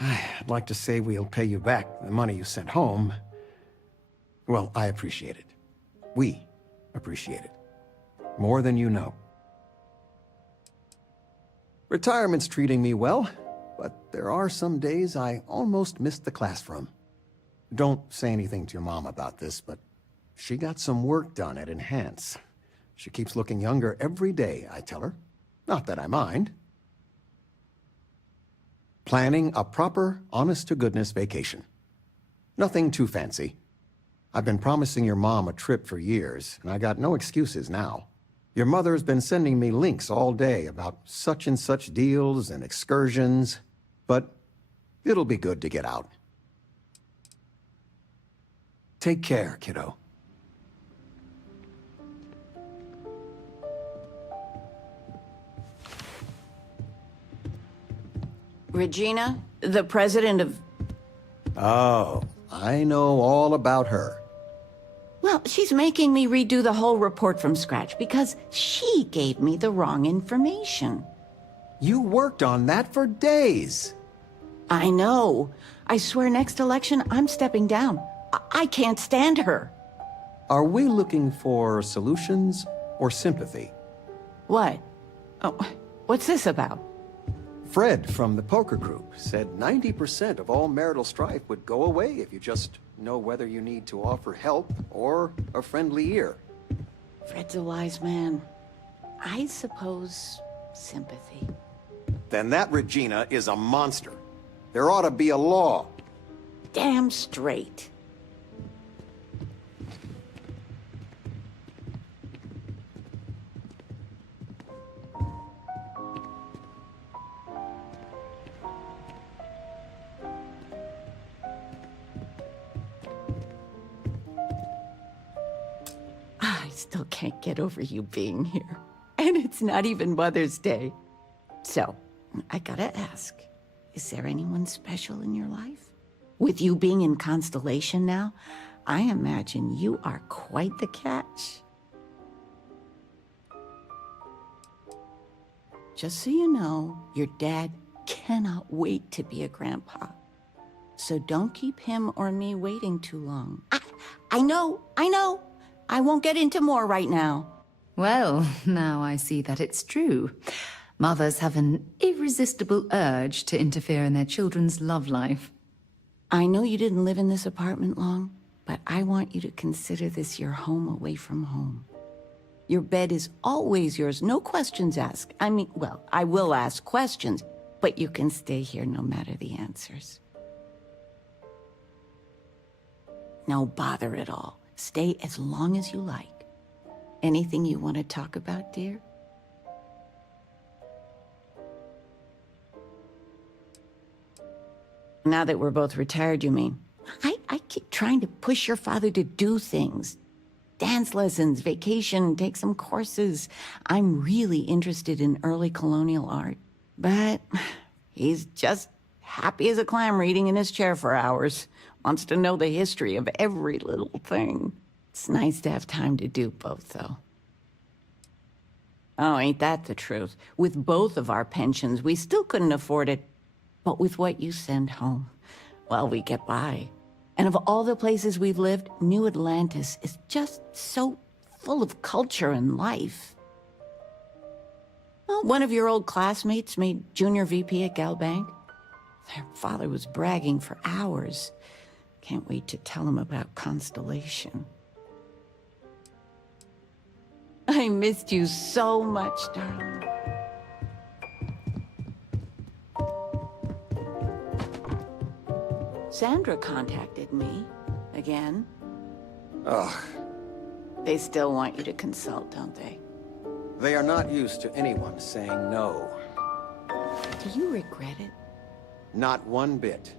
I'd like to say we'll pay you back the money you sent home. Well, I appreciate it. We appreciate it. More than you know. Retirement's treating me well, but there are some days I almost missed the class from. Don't say anything to your mom about this, but she got some work done at Enhance. She keeps looking younger every day, I tell her. Not that I mind. Planning a proper, honest-to-goodness vacation. Nothing too fancy. I've been promising your mom a trip for years, and I got no excuses now. Your mother's been sending me links all day about such and such deals and excursions, but it'll be good to get out. Take care, kiddo. Regina, the president of... Oh, I know all about her. Well, she's making me redo the whole report from scratch because she gave me the wrong information. You worked on that for days. I know. I swear next election, I'm stepping down. I can't stand her. Are we looking for solutions or sympathy? What? Oh, what's this about? Fred from the poker group said 90% of all marital strife would go away if you just know whether you need to offer help or a friendly ear. Fred's a wise man. I suppose sympathy. Then that Regina is a monster. There ought to be a law. Damn straight. I still can't get over you being here. And it's not even Mother's Day. So, I gotta ask, is there anyone special in your life? With you being in Constellation now, I imagine you are quite the catch. Just so you know, your dad cannot wait to be a grandpa. So don't keep him or me waiting too long. I know. I won't get into more right now. Well, now I see that it's true. Mothers have an irresistible urge to interfere in their children's love life. I know you didn't live in this apartment long, but I want you to consider this your home away from home. Your bed is always yours, no questions asked. I mean, well, I will ask questions, but you can stay here no matter the answers. No bother at all. Stay as long as you like. Anything you want to talk about, dear? Now that we're both retired, you mean? I keep trying to push your father to do things. Dance lessons, vacation, take some courses. I'm really interested in early colonial art. But he's just happy as a clam reading in his chair for hours. Wants to know the history of every little thing. It's nice to have time to do both, though. Oh, ain't that the truth? With both of our pensions, we still couldn't afford it. But with what you send home, well, we get by. And of all the places we've lived, New Atlantis is just so full of culture and life. Well, one of your old classmates made junior VP at Galbank. Their father was bragging for hours. Can't wait to tell him about Constellation. I missed you so much, darling. Sandra contacted me again. Ugh. They still want you to consult, don't they? They are not used to anyone saying no. Do you regret it? Not one bit.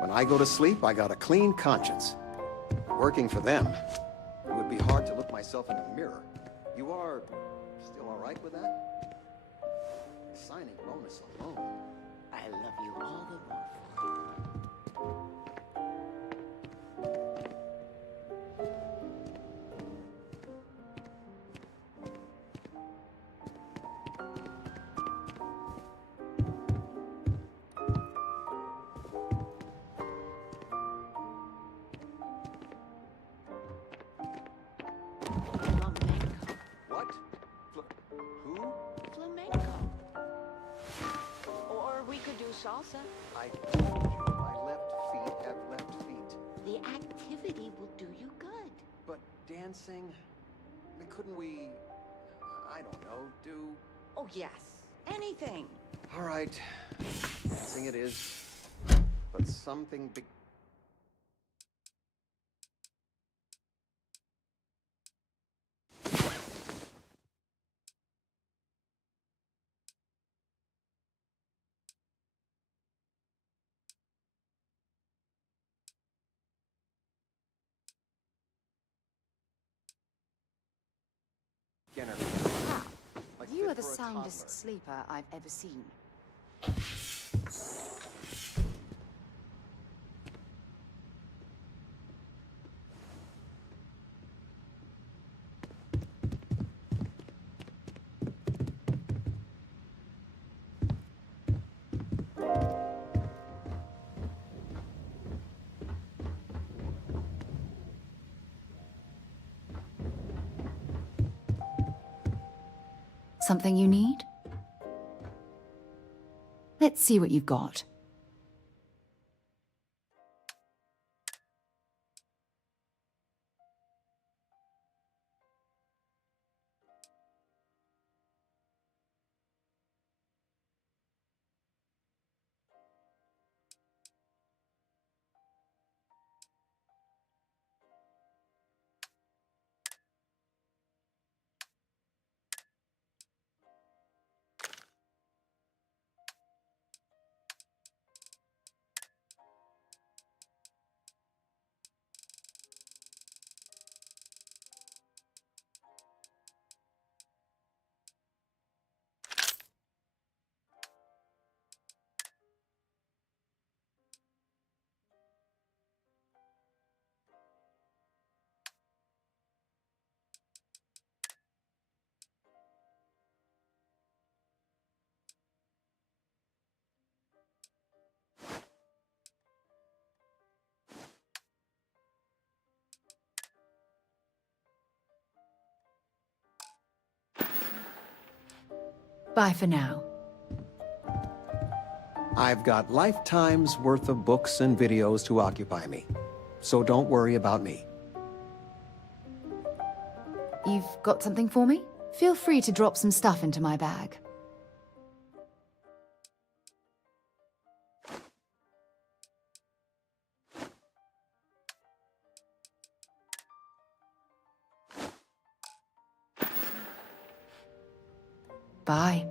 When I go to sleep, I got a clean conscience. Working for them, it would be hard to look myself in the mirror. You are still all right with that? Signing bonus alone. I love you all the more. What? Who? Flamenco. Or we could do salsa. I told you, my left feet have left feet. The activity will do you good. But dancing? Couldn't we, I don't know, do... Oh, yes. Anything. All right. Dancing it is. But something big... Wow. Like You fit are the for a soundest toddler. sleeper I've ever seen. Something you need? Let's see what you've got. Bye for now. I've got lifetimes worth of books and videos to occupy me. So don't worry about me. You've got something for me? Feel free to drop some stuff into my bag. Bye.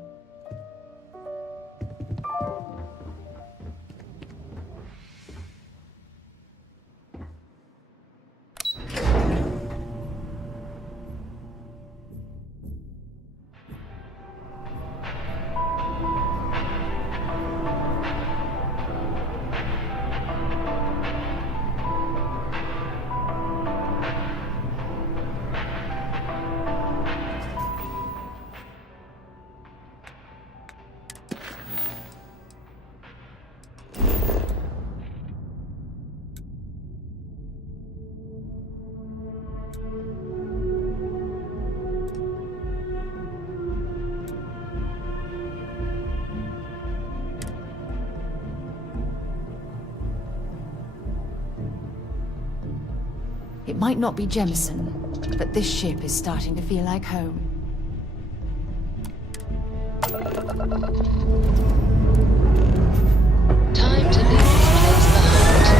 It might not be Jemison, but this ship is starting to feel like home. Time to leave this place behind.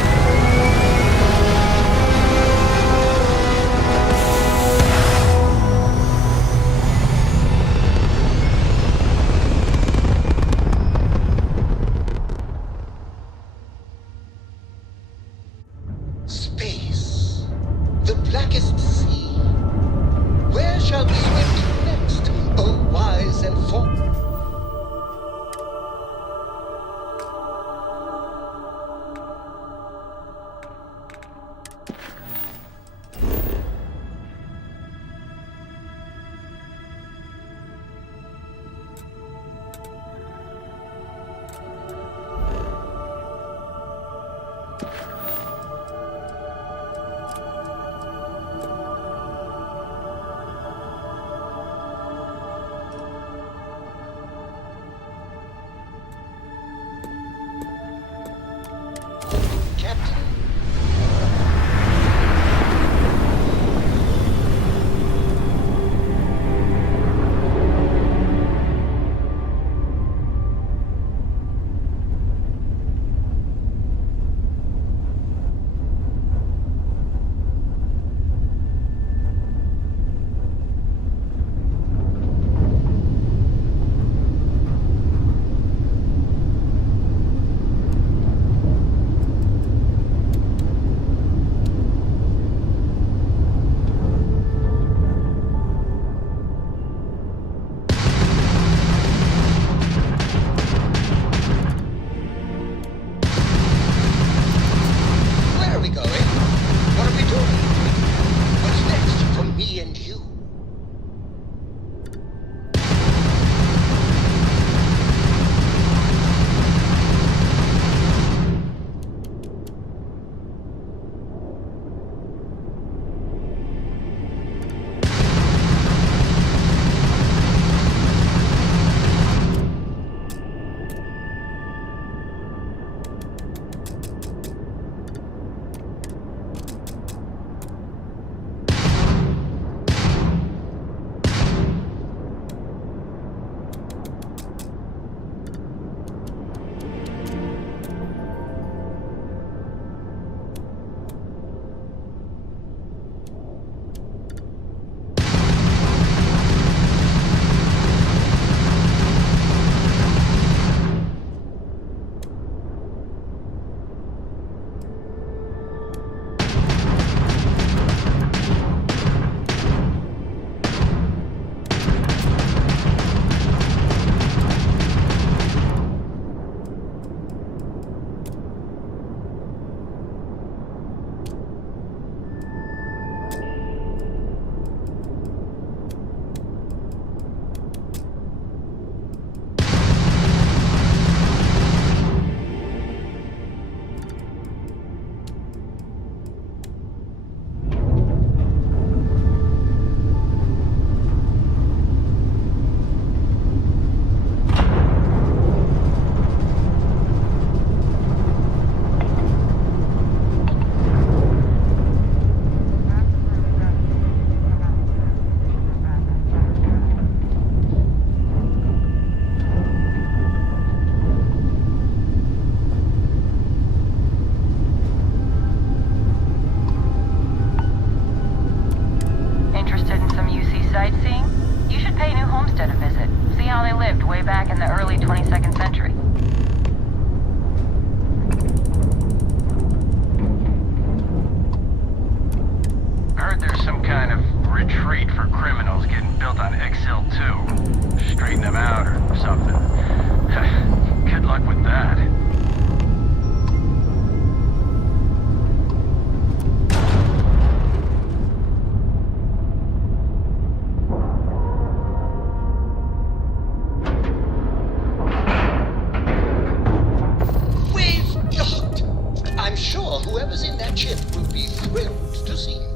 whoever's in that ship will be thrilled to see you.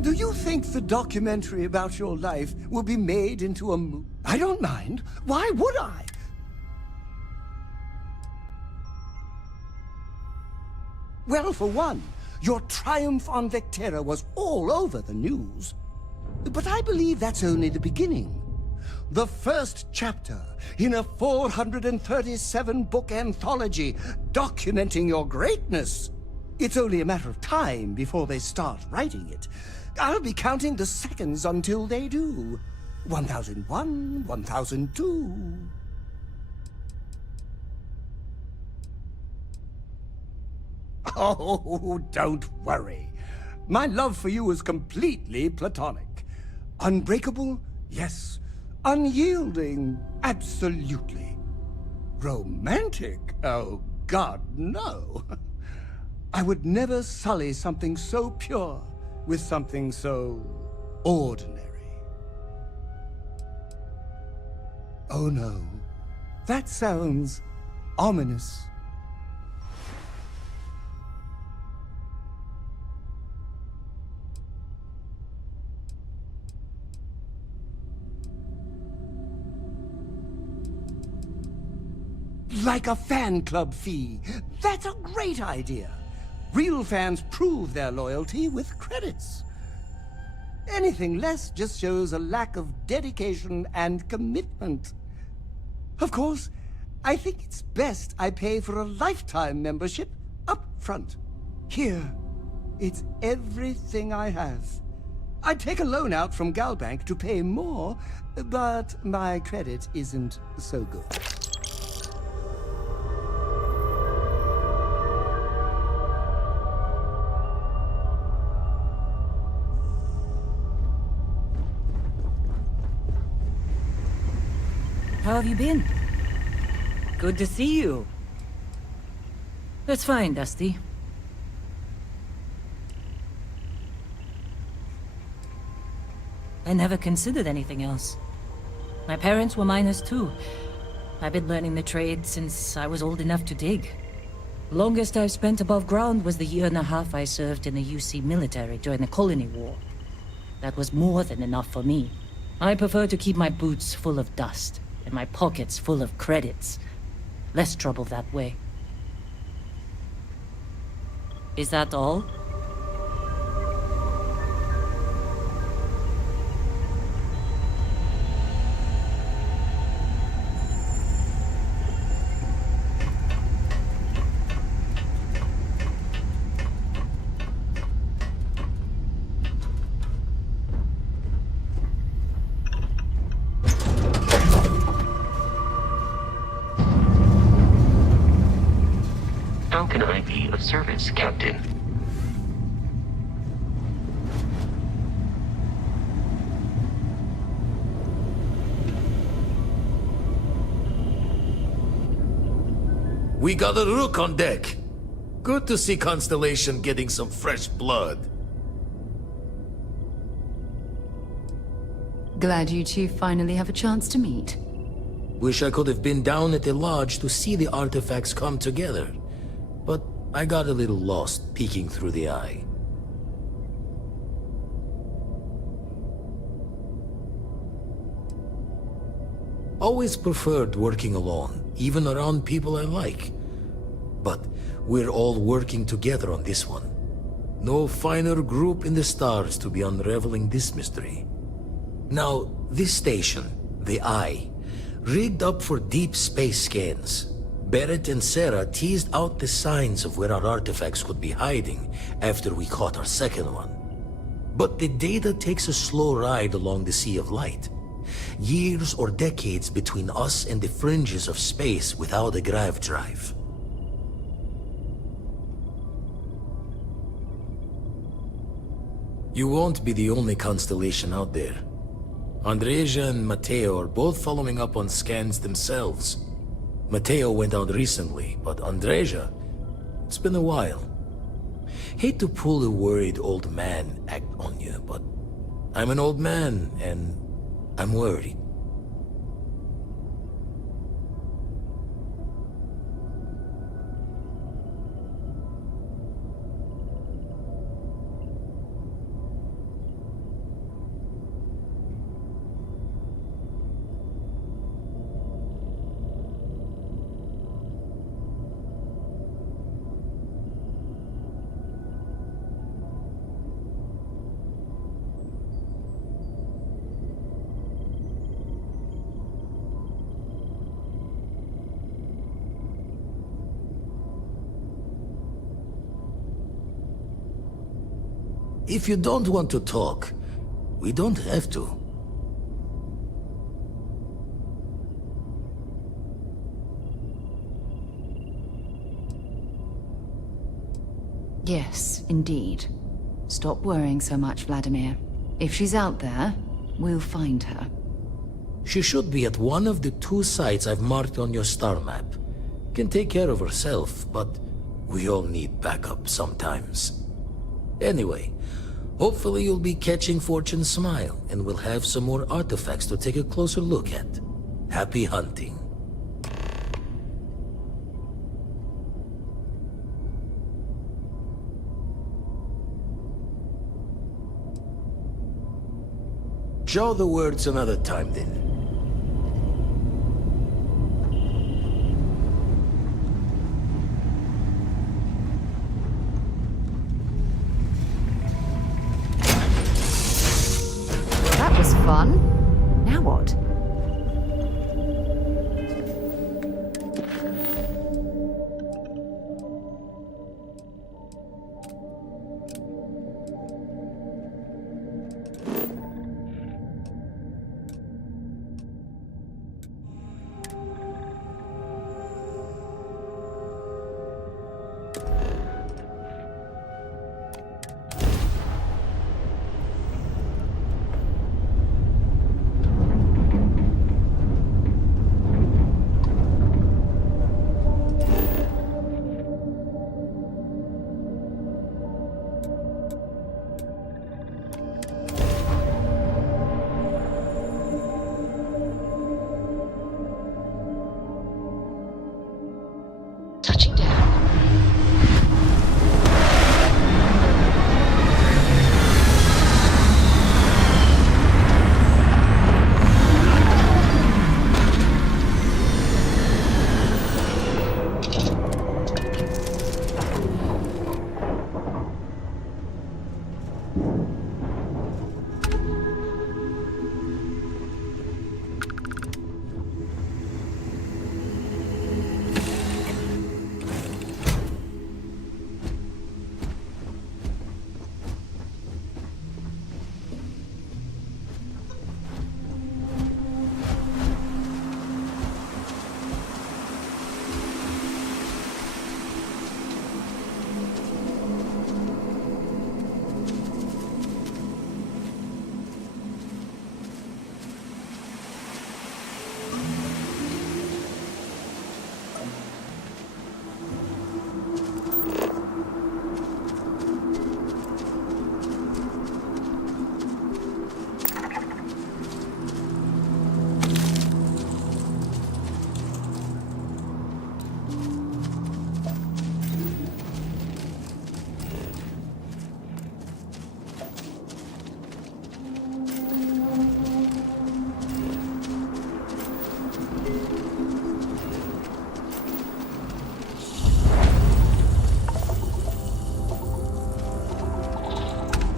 Do you think the documentary about your life will be made into a movie? I don't mind. Why would I? Well, for one, your triumph on Vectera was all over the news. But I believe that's only the beginning. The first chapter in a 437-book anthology documenting your greatness. It's only a matter of time before they start writing it. I'll be counting the seconds until they do. 1001, 1002... Oh, don't worry. My love for you is completely platonic. Unbreakable? Yes. Unyielding? Absolutely. Romantic? Oh, God, no. I would never sully something so pure with something so ordinary. Oh, no. That sounds ominous. Like a fan club fee. That's a great idea. Real fans prove their loyalty with credits. Anything less just shows a lack of dedication and commitment. Of course, I think it's best I pay for a lifetime membership up front. Here, it's everything I have. I'd take a loan out from Galbank to pay more, but my credit isn't so good. How have you been? Good to see you. That's fine, Dusty. I never considered anything else. My parents were miners too. I've been learning the trade since I was old enough to dig. Longest I've spent above ground was the 1.5 years I served in the UC military during the Colony War. That was more than enough for me. I prefer to keep my boots full of dust and my pockets full of credits. Less trouble that way. Is that all? How can I be of service, Captain? We got a Rook on deck. Good to see Constellation getting some fresh blood. Glad you two finally have a chance to meet. Wish I could have been down at the lodge to see the artifacts come together. But I got a little lost peeking through the eye. Always preferred working alone, even around people I like. But we're all working together on this one. No finer group in the stars to be unraveling this mystery. Now, this station, the Eye, rigged up for deep space scans. Barrett and Sarah teased out the signs of where our artifacts could be hiding after we caught our second one. But the data takes a slow ride along the Sea of Light. Years or decades between us and the fringes of space without a grav drive. You won't be the only constellation out there. Andreja and Mateo are both following up on scans themselves. Mateo went out recently, but Andreja, it's been a while. Hate to pull a worried old man act on you, but I'm an old man, and I'm worried. If you don't want to talk, we don't have to. Yes, indeed. Stop worrying so much, Vladimir. If she's out there, we'll find her. She should be at one of the 2 sites I've marked on your star map. Can take care of herself, but we all need backup sometimes. Anyway, hopefully you'll be catching Fortune's smile, and we'll have some more artifacts to take a closer look at. Happy hunting. Show the words another time, then. That was fun. Now what? Touching down.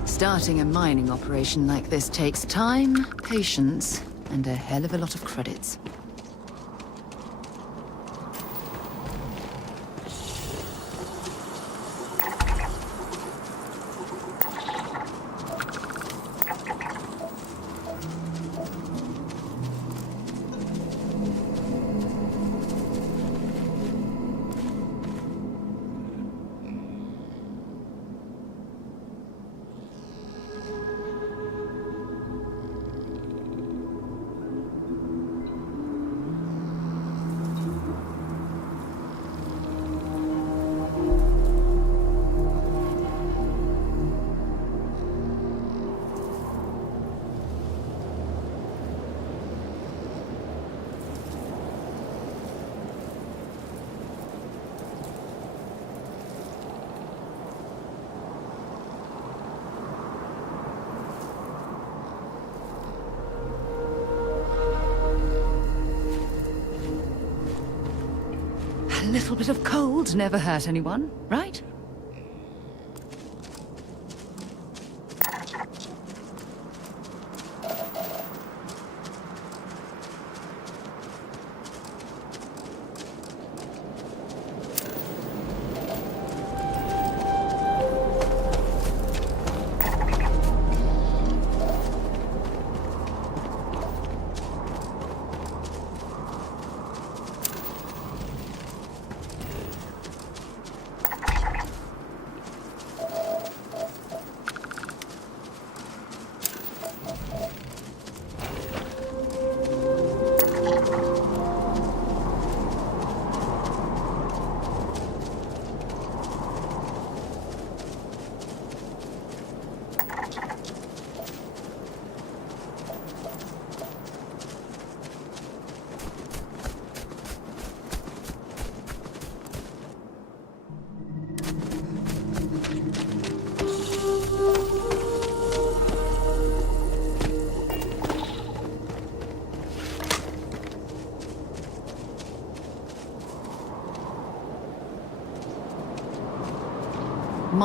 Starting a mining operation like this takes time, patience, and a hell of a lot of credits. A little bit of cold never hurt anyone, right?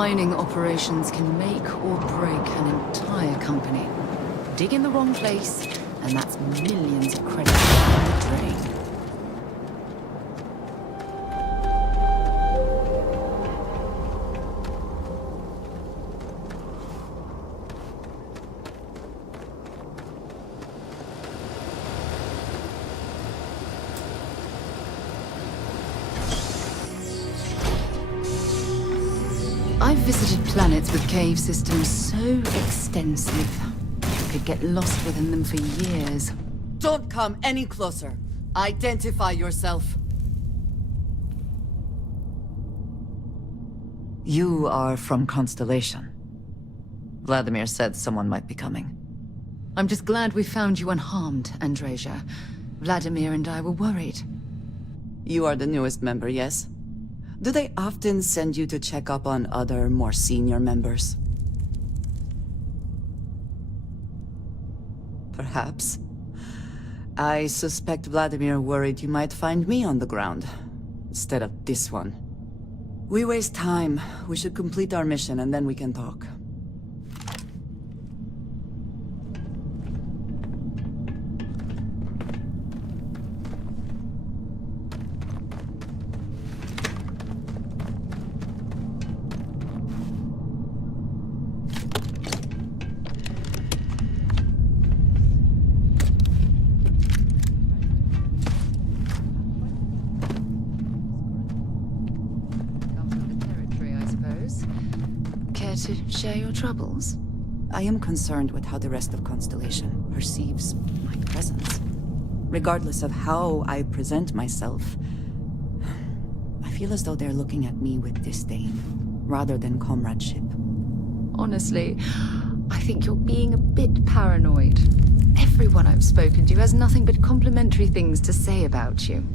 Mining operations can make or break an entire company. Dig in the wrong place, and that's millions of credits down the drain. I've visited planets with cave systems so extensive, you could get lost within them for years. Don't come any closer. Identify yourself. You are from Constellation. Vladimir said someone might be coming. I'm just glad we found you unharmed, Andreja. Vladimir and I were worried. You are the newest member, yes? Do they often send you to check up on other, more senior members? Perhaps. I suspect Vladimir worried you might find me on the ground, instead of this one. We waste time. We should complete our mission and then we can talk. To share your troubles? I am concerned with how the rest of Constellation perceives my presence. Regardless of how I present myself, I feel as though they're looking at me with disdain, rather than comradeship. Honestly, I think you're being a bit paranoid. Everyone I've spoken to has nothing but complimentary things to say about you.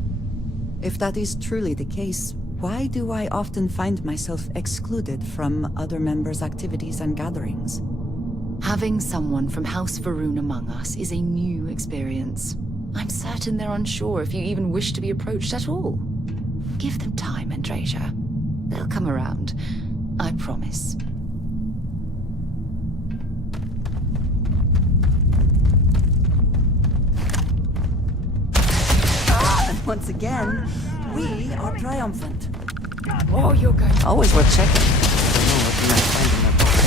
If that is truly the case, why do I often find myself excluded from other members' activities and gatherings? Having someone from House Varun among us is a new experience. I'm certain they're unsure if you even wish to be approached at all. Give them time, Andreja. They'll come around. I promise. And once again, we are triumphant. Oh, you're good. Always worth checking. I don't know what you might find in their pockets.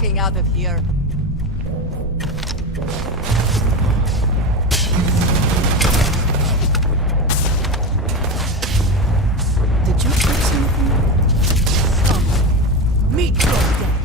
fucking out of here. Did you put something? Meet your death.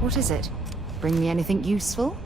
What is it? Bring me anything useful?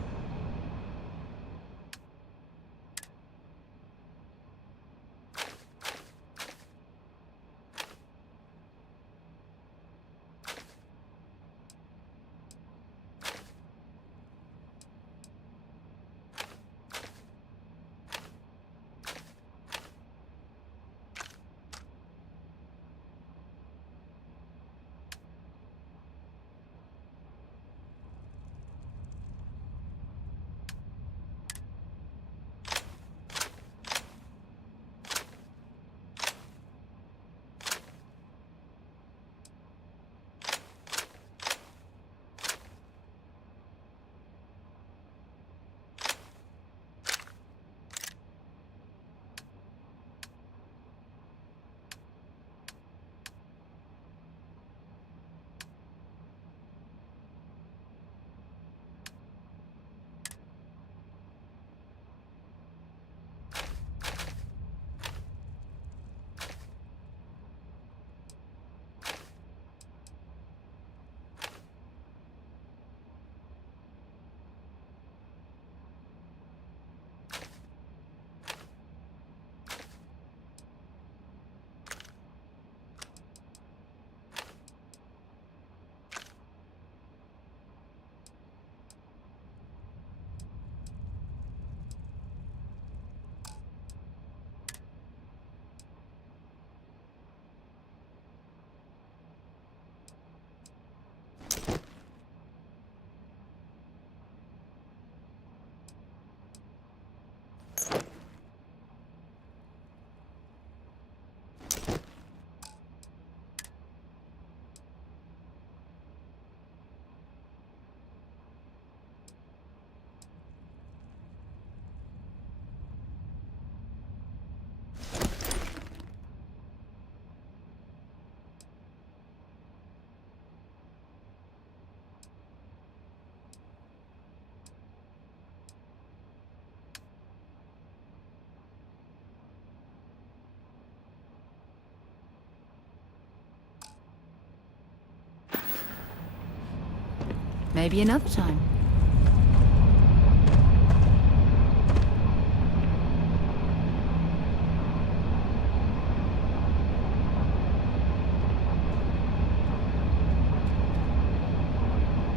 Maybe another time.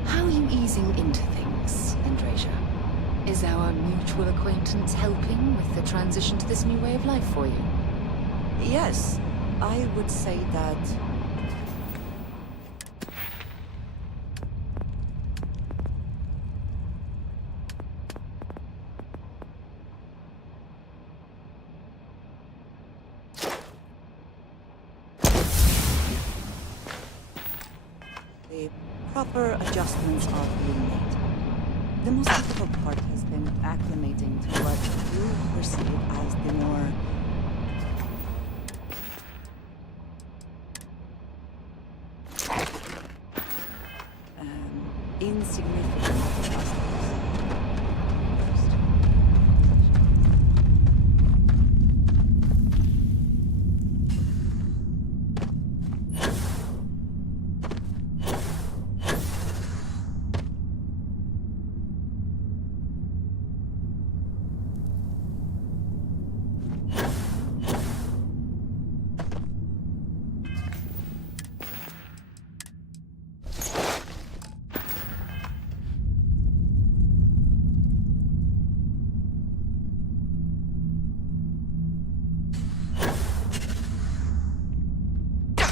How are you easing into things, Andrasia? Is our mutual acquaintance helping with the transition to this new way of life for you? Yes, I would say that... The proper adjustments are being made. The most difficult part has been acclimating to what you perceive as the more insignificant aspects.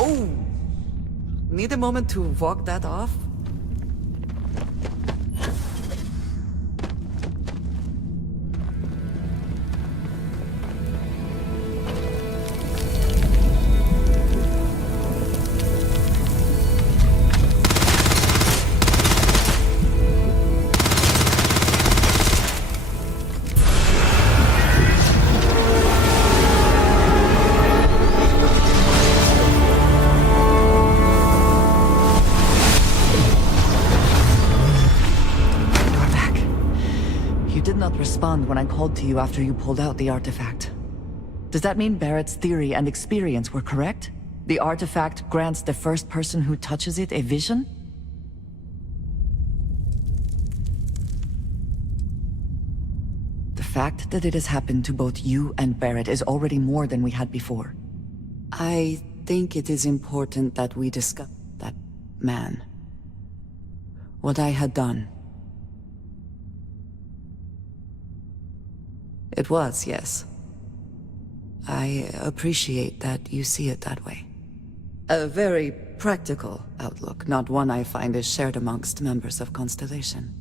Oh! Need a moment to walk that off? You did not respond when I called to you after you pulled out the artifact. Does that mean Barrett's theory and experience were correct? The artifact grants the first person who touches it a vision? The fact that it has happened to both you and Barrett is already more than we had before. I think it is important that we discuss that man. What I had done. It was, yes. I appreciate that you see it that way. A very practical outlook, not one I find is shared amongst members of Constellation.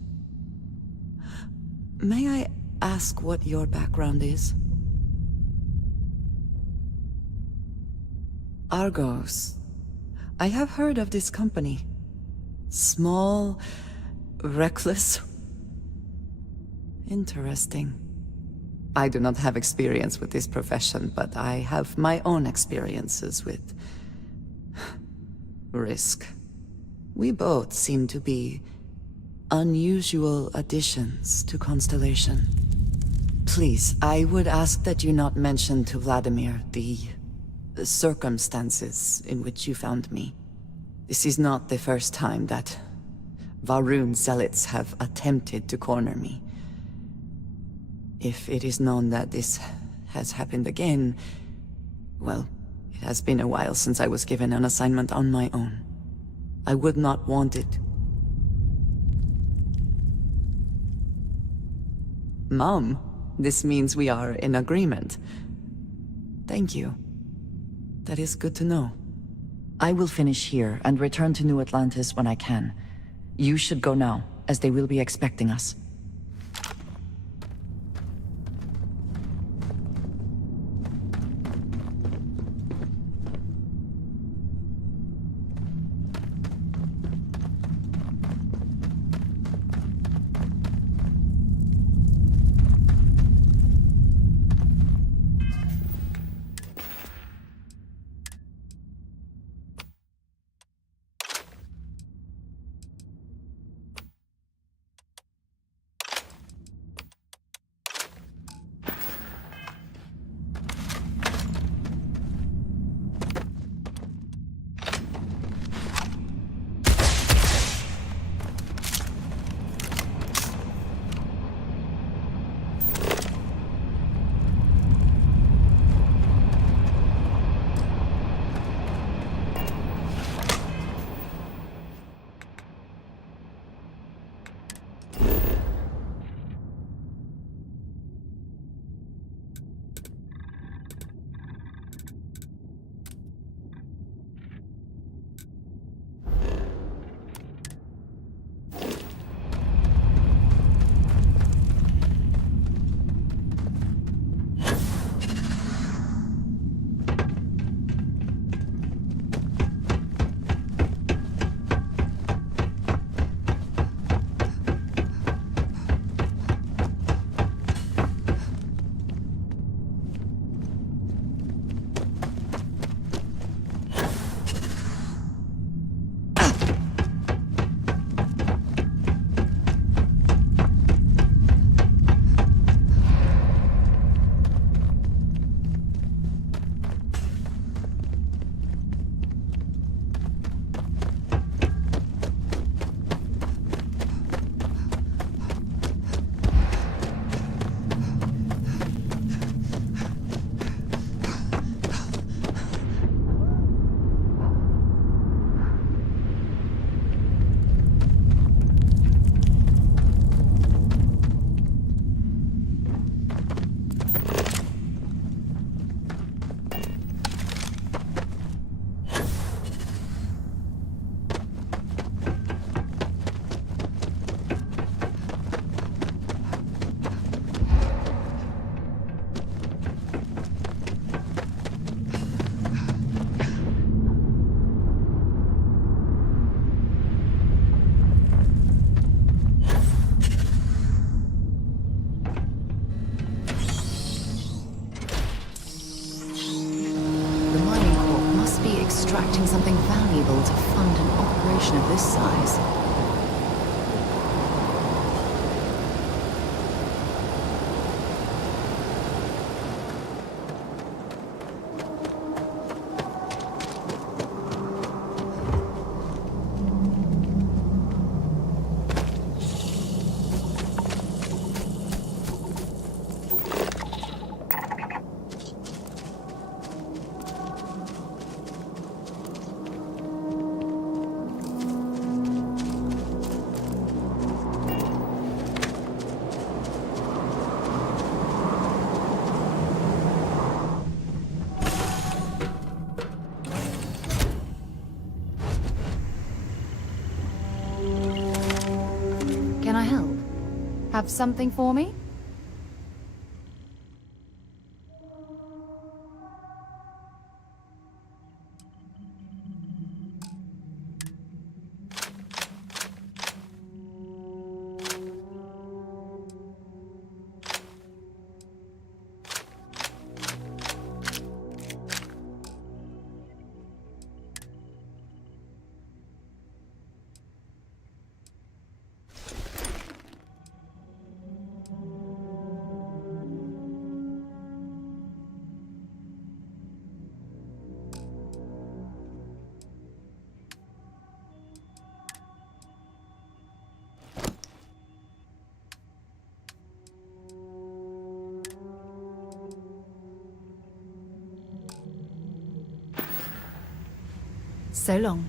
May I ask what your background is? Argos. I have heard of this company. Small, reckless. Interesting. I do not have experience with this profession, but I have my own experiences with risk. We both seem to be unusual additions to Constellation. Please, I would ask that you not mention to Vladimir the circumstances in which you found me. This is not the first time that Varun zealots have attempted to corner me. If it is known that this has happened again, well, it has been a while since I was given an assignment on my own. I would not want it. Mom, this means we are in agreement. Thank you. That is good to know. I will finish here and return to New Atlantis when I can. You should go now, as they will be expecting us. this size. Can I help? Have something for me? So long.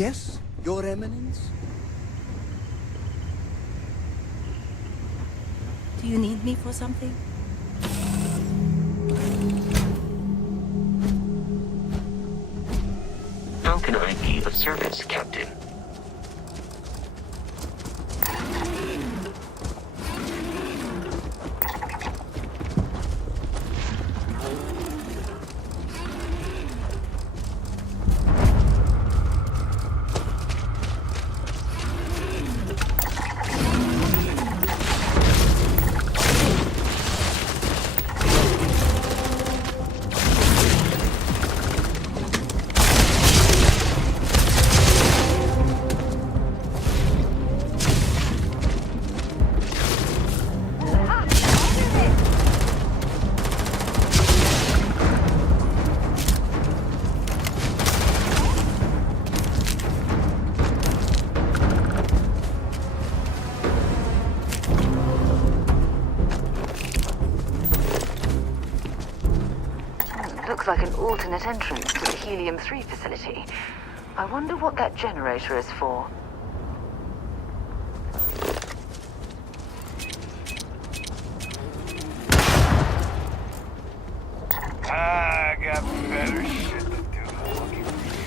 Yes, Your Eminence? Do you need me for something? How can I be of service, Captain? Looks like an alternate entrance to the Helium-3 facility. I wonder what that generator is for. I got better shit to do than looking for you.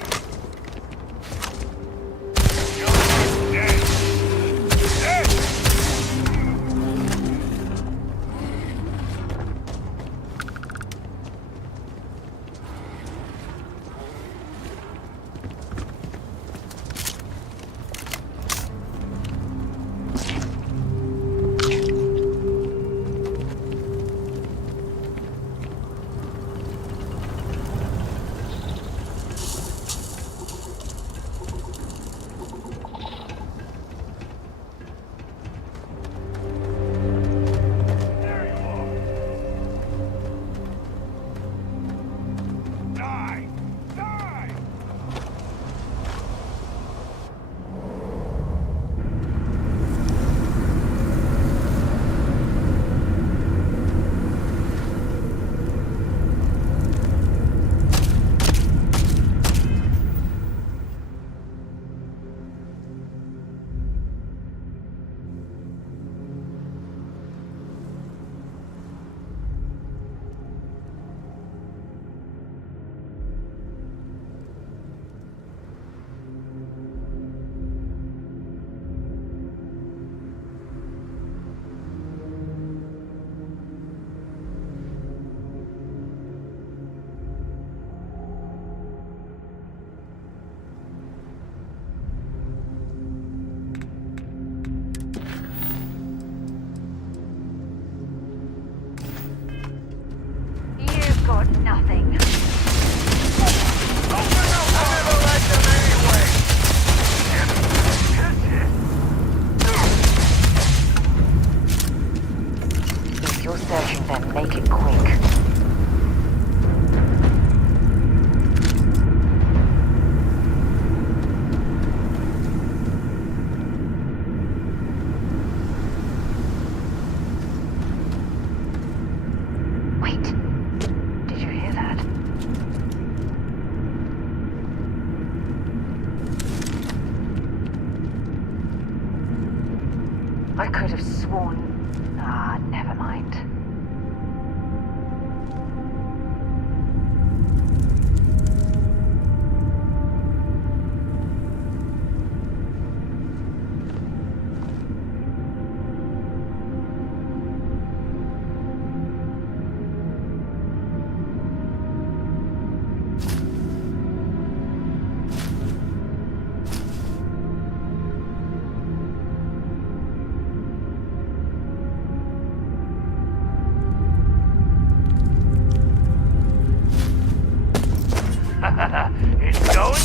You're dead. Dead! You've got nothing. If you're searching them, make it quick. Wait. Did you hear that? I could have sworn... Ah, never mind. It's going?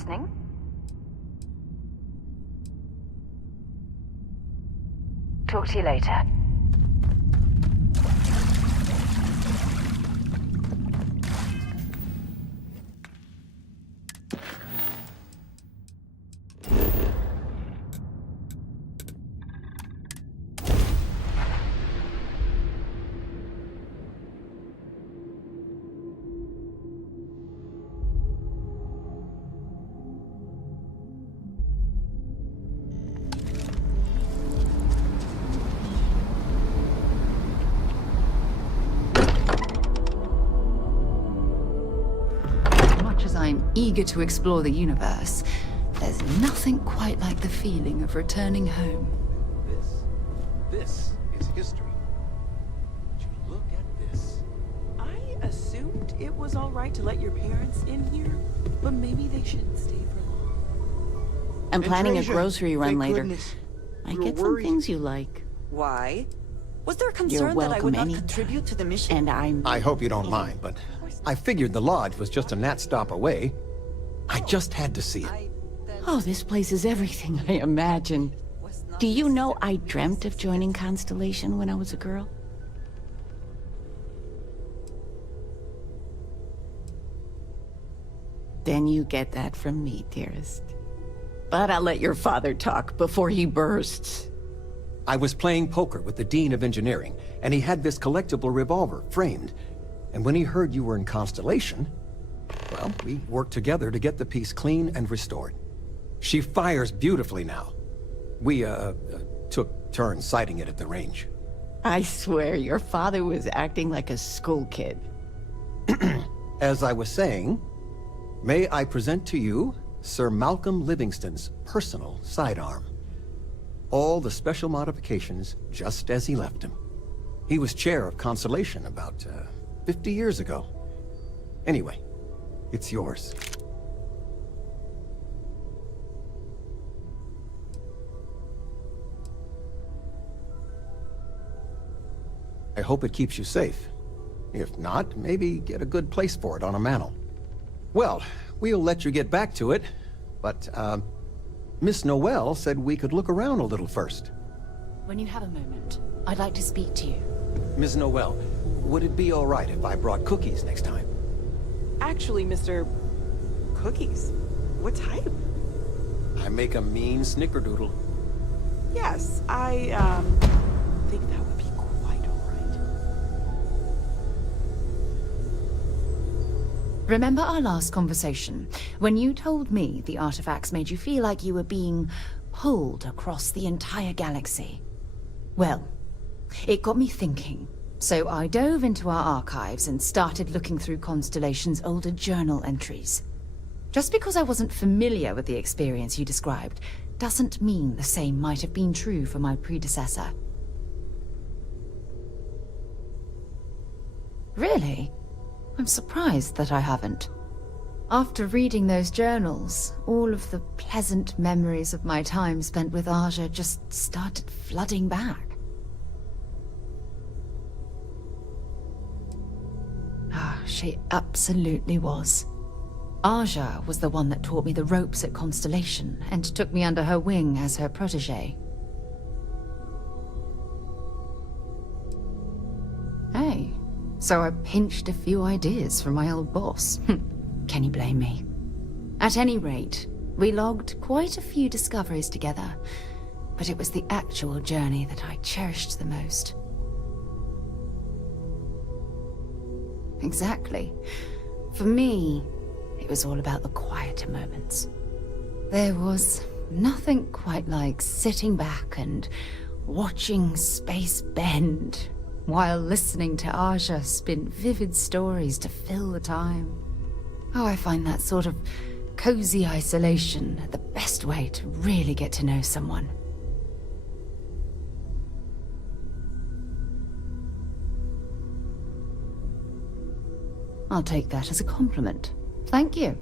listening. Talk to you later. I'm eager to explore the universe, there's nothing quite like the feeling of returning home. This is history. Would you look at this? I assumed it was all right to let your parents in here, but maybe they shouldn't stay for long. I'm planning a Treasure, grocery run thank later. goodness. I We were get some worried. things you like. Why? Was there a You're concern that I welcome would not anytime. contribute to the mission? And I hope you don't mind, but I figured the lodge was just a gnat stop away. I just had to see it. Oh, this place is everything I imagined. Do you know I dreamt of joining Constellation when I was a girl? Then you get that from me, dearest. But I'll let your father talk before he bursts. I was playing poker with the Dean of Engineering, and he had this collectible revolver framed. And when he heard you were in Constellation, well, we worked together to get the piece clean and restored. She fires beautifully now. We, took turns sighting it at the range. I swear, your father was acting like a school kid. As I was saying, may I present to you Sir Malcolm Livingston's personal sidearm. All the special modifications just as he left him. He was chair of Constellation about 50 years ago. Anyway, it's yours. I hope it keeps you safe. If not, maybe get a good place for it on a mantle. Well, we'll let you get back to it, but, Miss Noel said we could look around a little first. When you have a moment, I'd like to speak to you. Ms. Noel, would it be all right if I brought cookies next time? Actually, Mr. Cookies. What type? I make a mean snickerdoodle. Yes, I, think that would be quite all right. Remember our last conversation, when you told me the artifacts made you feel like you were being pulled across the entire galaxy? Well, it got me thinking, so I dove into our archives and started looking through Constellation's older journal entries. Just because I wasn't familiar with the experience you described, doesn't mean the same might have been true for my predecessor. Really? I'm surprised that I haven't. After reading those journals, all of the pleasant memories of my time spent with Aja just started flooding back. She absolutely was. Aja was the one that taught me the ropes at Constellation and took me under her wing as her protege. Hey, so I pinched a few ideas from my old boss. Can you blame me? At any rate, we logged quite a few discoveries together, but it was the actual journey that I cherished the most. Exactly. For me, it was all about the quieter moments. There was nothing quite like sitting back and watching space bend while listening to Aja spin vivid stories to fill the time. Oh, I find that sort of cozy isolation the best way to really get to know someone. I'll take that as a compliment. Thank you.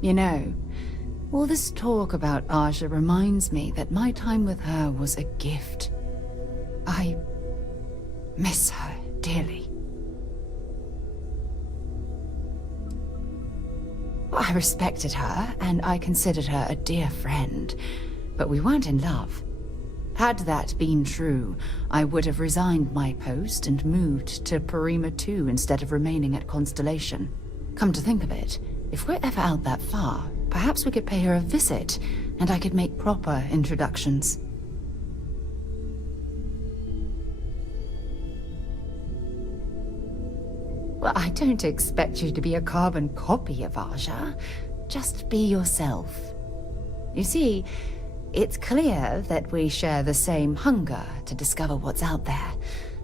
You know, all this talk about Aja reminds me that my time with her was a gift. I miss her dearly. I respected her, and I considered her a dear friend, but we weren't in love. Had that been true, I would have resigned my post and moved to Parima 2 instead of remaining at Constellation. Come to think of it, if we're ever out that far, perhaps we could pay her a visit, and I could make proper introductions. Well, I don't expect you to be a carbon copy of Aja. Just be yourself. You see, it's clear that we share the same hunger to discover what's out there.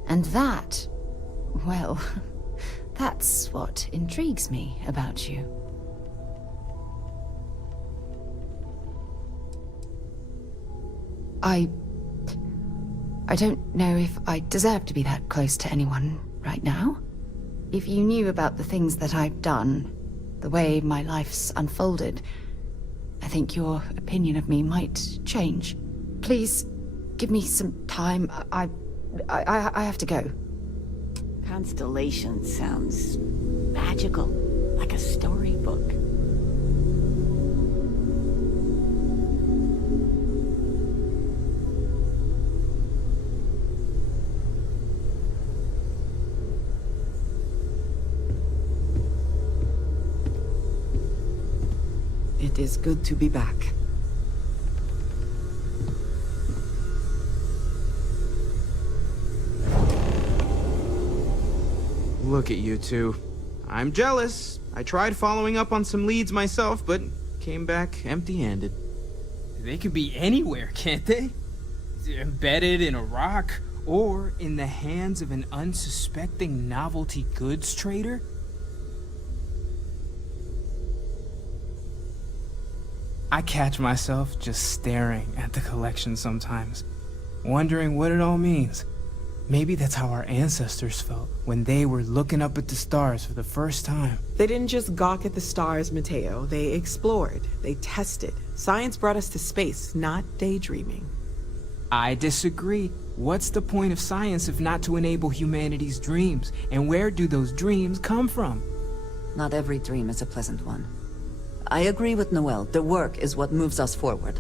And that, well, that's what intrigues me about you. I don't know if I deserve to be that close to anyone right now. If you knew about the things that I've done, the way my life's unfolded, I think your opinion of me might change. Please, give me some time. I have to go. Constellation sounds magical, like a storybook. It is good to be back. Look at you two. I'm jealous. I tried following up on some leads myself, but came back empty-handed. They could be anywhere, can't they? Embedded in a rock, or in the hands of an unsuspecting novelty goods trader? I catch myself just staring at the collection sometimes, wondering what it all means. Maybe that's how our ancestors felt when they were looking up at the stars for the first time. They didn't just gawk at the stars, Mateo. They explored. They tested. Science brought us to space, not daydreaming. I disagree. What's the point of science if not to enable humanity's dreams? And where do those dreams come from? Not every dream is a pleasant one. I agree with Noel. The work is what moves us forward.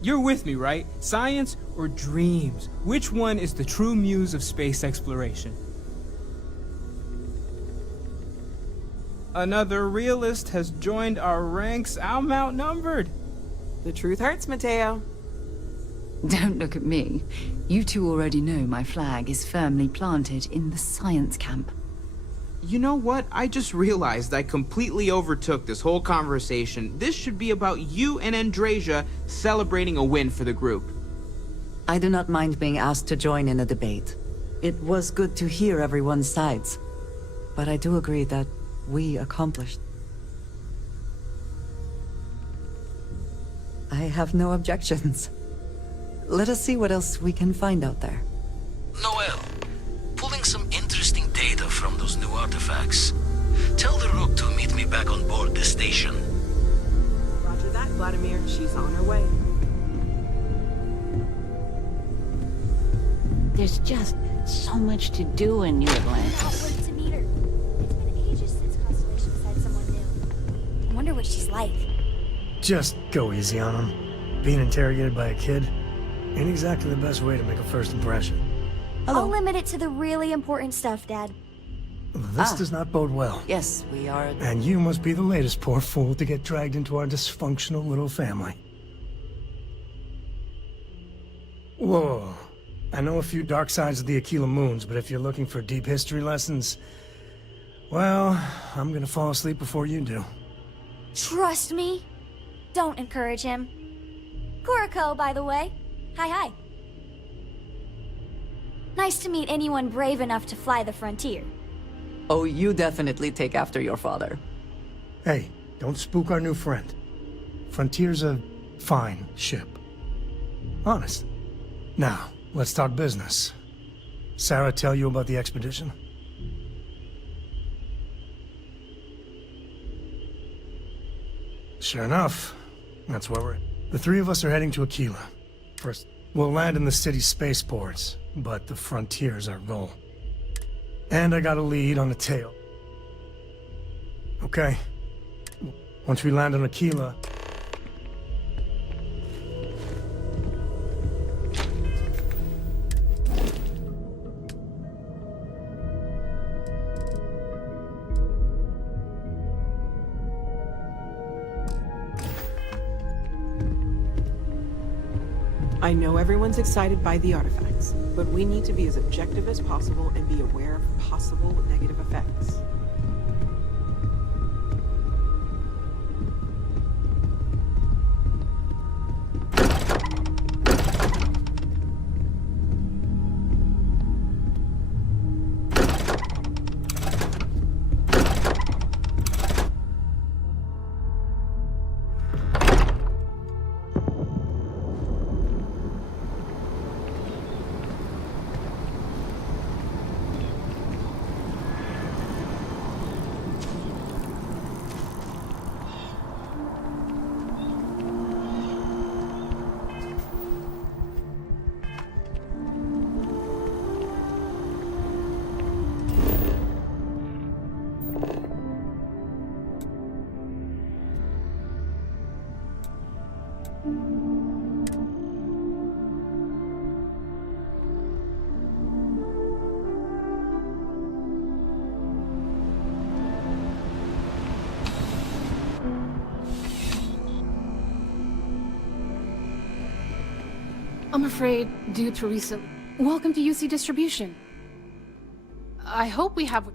You're with me, right? Science or dreams? Which one is the true muse of space exploration? Another realist has joined our ranks. I'm outnumbered. The truth hurts, Mateo. Don't look at me. You two already know my flag is firmly planted in the science camp. You know what? I just realized I completely overtook this whole conversation. This should be about you and Andrasia celebrating a win for the group. I do not mind being asked to join in a debate. It was good to hear everyone's sides. But I do agree that we accomplished. I have no objections. Let us see what else we can find out there. Noel, pulling some interesting data from those new artifacts. Tell the Rook to meet me back on board the station. Roger that, Vladimir. She's on her way. There's just so much to do in New Atlantis. I'll wait to meet her. It's been ages since Constellation said someone new. I wonder what she's like. Just go easy on him. Being interrogated by a kid ain't exactly the best way to make a first impression. I'll limit it to the really important stuff, Dad. This does not bode well. Yes, we are. And you must be the latest poor fool to get dragged into our dysfunctional little family. Whoa. I know a few dark sides of the Aquila Moons, but if you're looking for deep history lessons, well, I'm gonna fall asleep before you do. Trust me. Don't encourage him. Kuriko, by the way. Hi. Nice to meet anyone brave enough to fly the frontier. Oh, you definitely take after your father. Hey, don't spook our new friend. Frontier's a fine ship. Honest. Now, let's talk business. Sarah tell you about the expedition? Sure enough, that's where we're at. The three of us are heading to Aquila. First, we'll land in the city's spaceports, but the frontier's our goal. And I got a lead on the tail. Okay. Once we land on Aquila, I know everyone's excited by the artifacts, but we need to be as objective as possible and be aware of possible negative effects. I'm afraid, due to recent... Welcome to UC Distribution. I hope we have...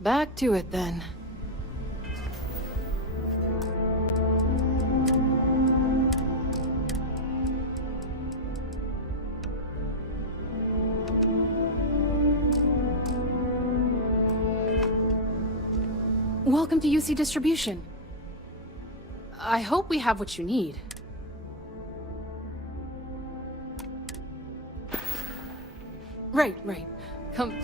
Back to it, then. Welcome to UC Distribution. I hope we have what you need. Right. Come...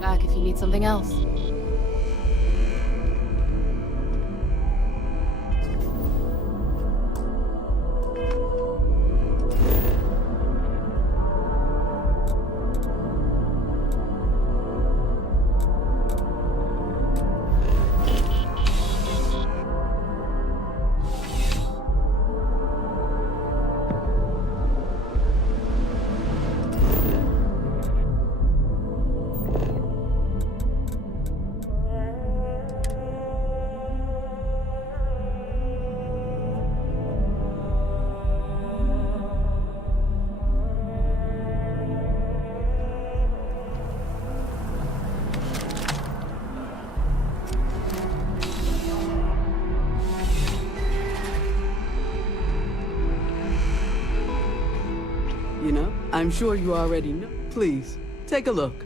Back if you need something else. you know? I'm sure you already know. Please, take a look.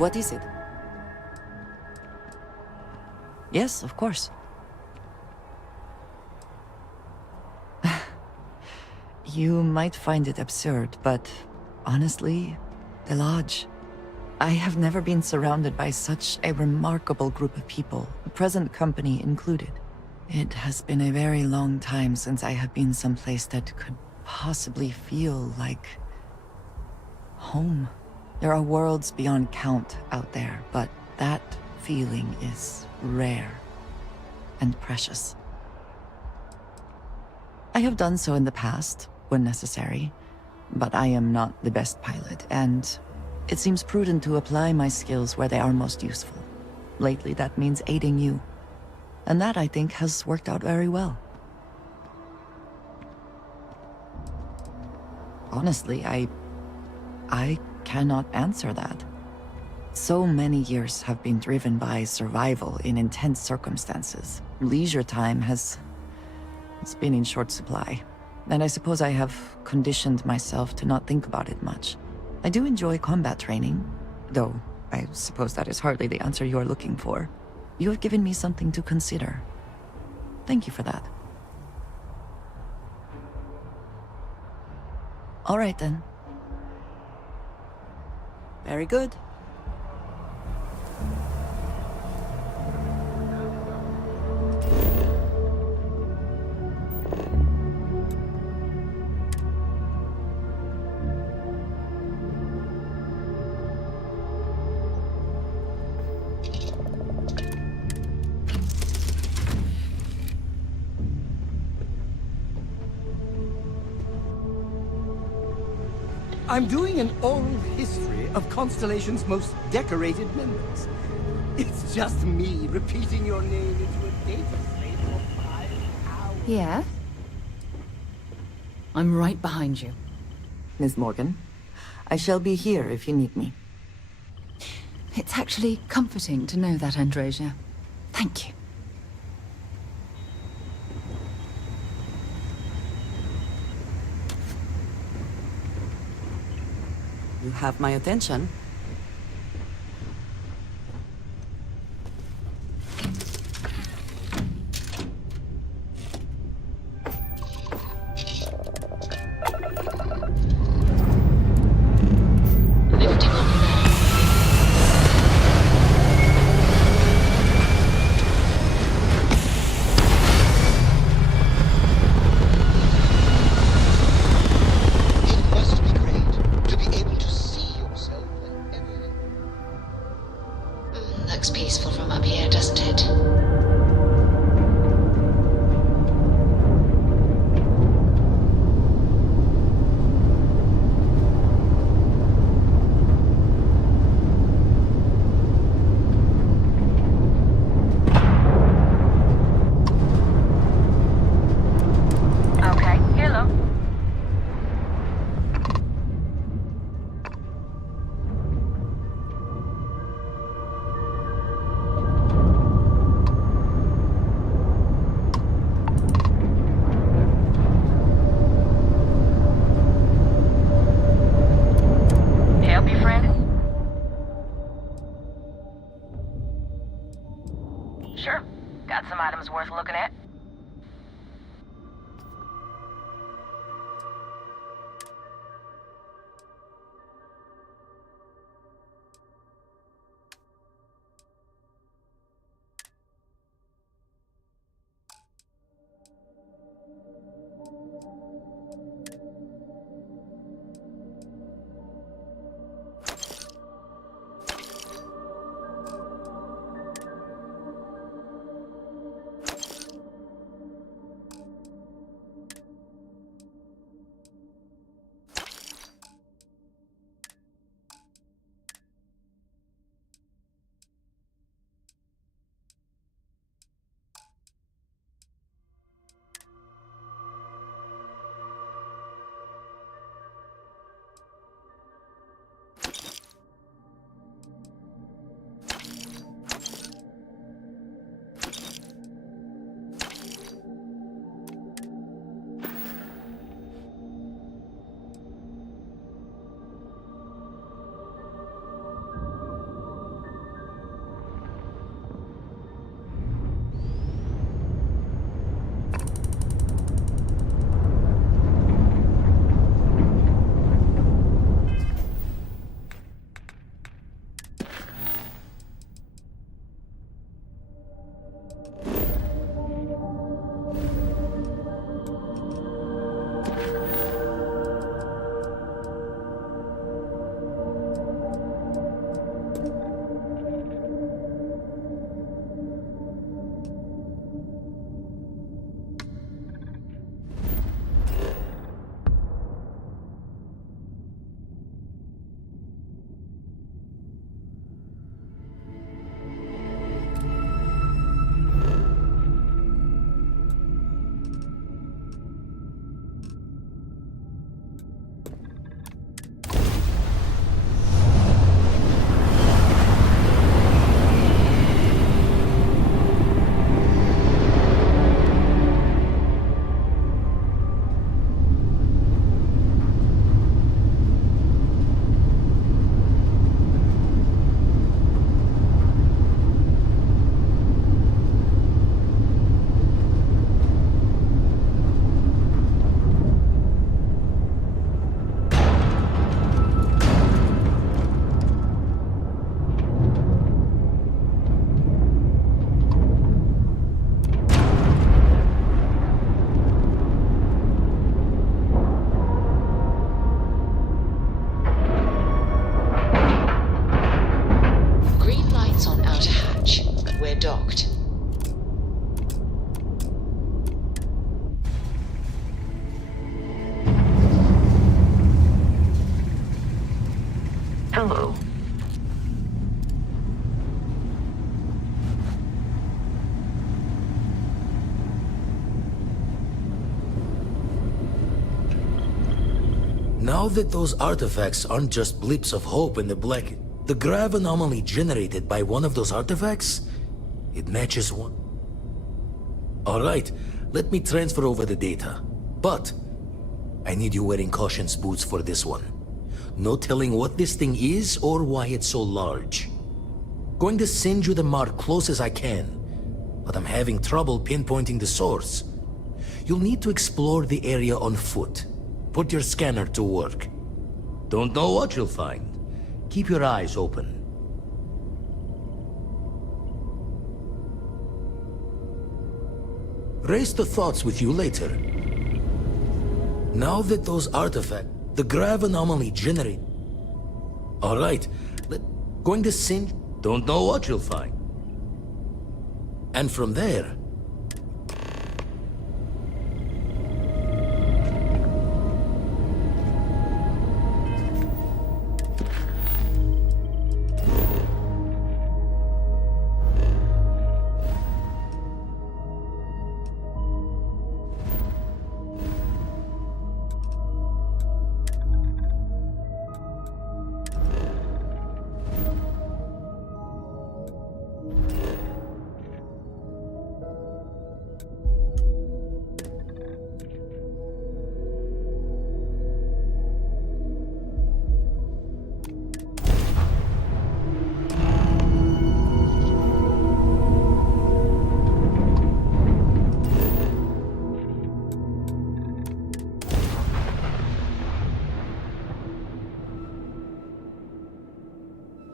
What is it? Yes, of course. You might find it absurd, but honestly, the Lodge. I have never been surrounded by such a remarkable group of people, the present company included. It has been a very long time since I have been someplace that could possibly feel like home. There are worlds beyond count out there, but that feeling is rare and precious. I have done so in the past, when necessary, but I am not the best pilot, and it seems prudent to apply my skills where they are most useful. Lately, that means aiding you. And that, I think, has worked out very well. Honestly, I cannot answer that. So many years have been driven by survival in intense circumstances. Leisure time has been in short supply. And I suppose I have conditioned myself to not think about it much. I do enjoy combat training, though I suppose that is hardly the answer you are looking for. You have given me something to consider. Thank you for that. All right, then. Very good. I'm doing an oral history of Constellation's most decorated members. It's just me repeating your name into a data slate for 5 hours. Yeah? I'm right behind you. Miss Morgan, I shall be here if you need me. It's actually comforting to know that, Androsia. Thank you. You have my attention. Looks peaceful from up here, doesn't it? Okay, hello. Help you, friend? Sure. Got some items worth looking at. Now that those artifacts aren't just blips of hope in the black... The grav anomaly generated by one of those artifacts? It matches one. Alright, let me transfer over the data. But, I need you wearing caution's boots for this one. No telling what this thing is or why it's so large. Going to send you the mark close as I can, but I'm having trouble pinpointing the source. You'll need to explore the area on foot. Put your scanner to work. Don't know what you'll find. Keep your eyes open. Raise the thoughts with you later. Now that those artifacts, the grav anomaly generate... Alright, going to send... Don't know what you'll find. And from there...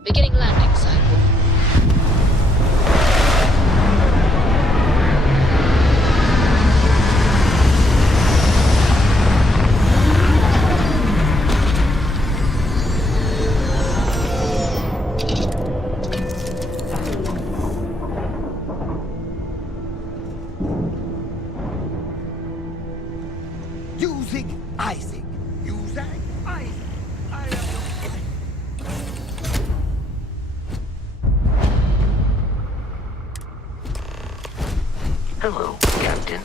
Beginning landing cycle. Using Isaac. Using Isaac. I am your... Hello, Captain.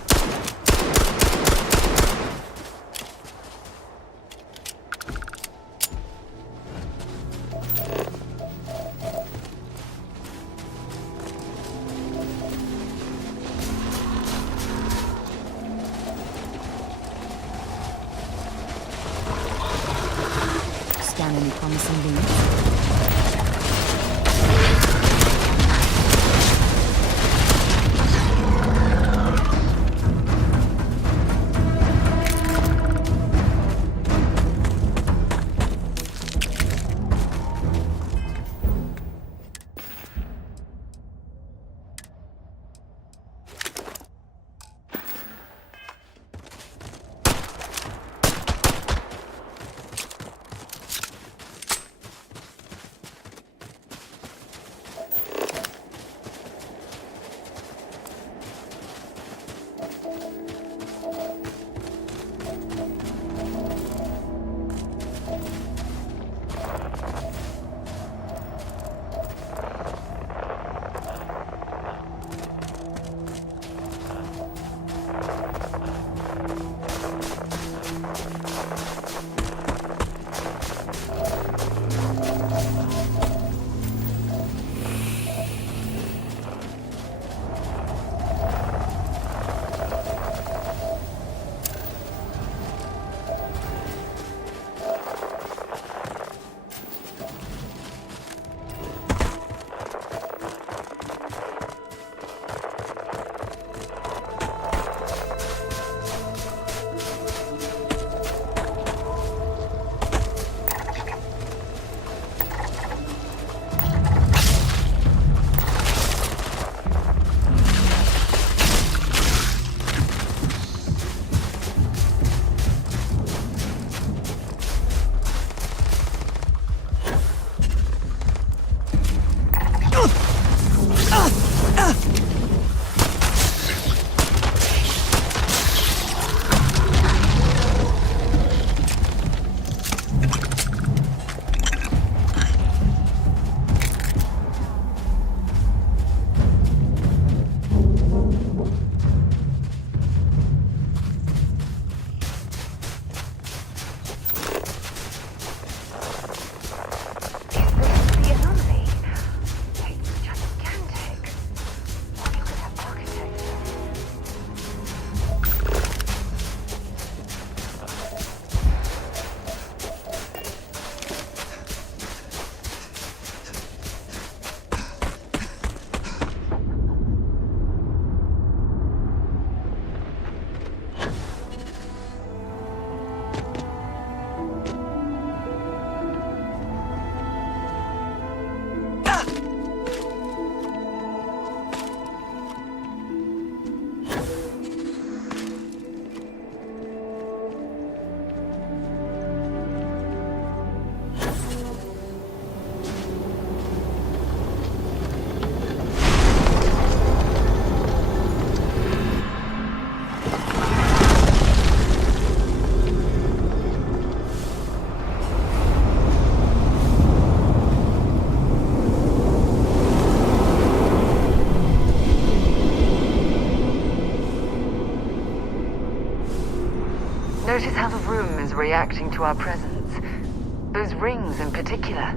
Scan any promising leads? Notice how the room is reacting to our presence. Those rings in particular.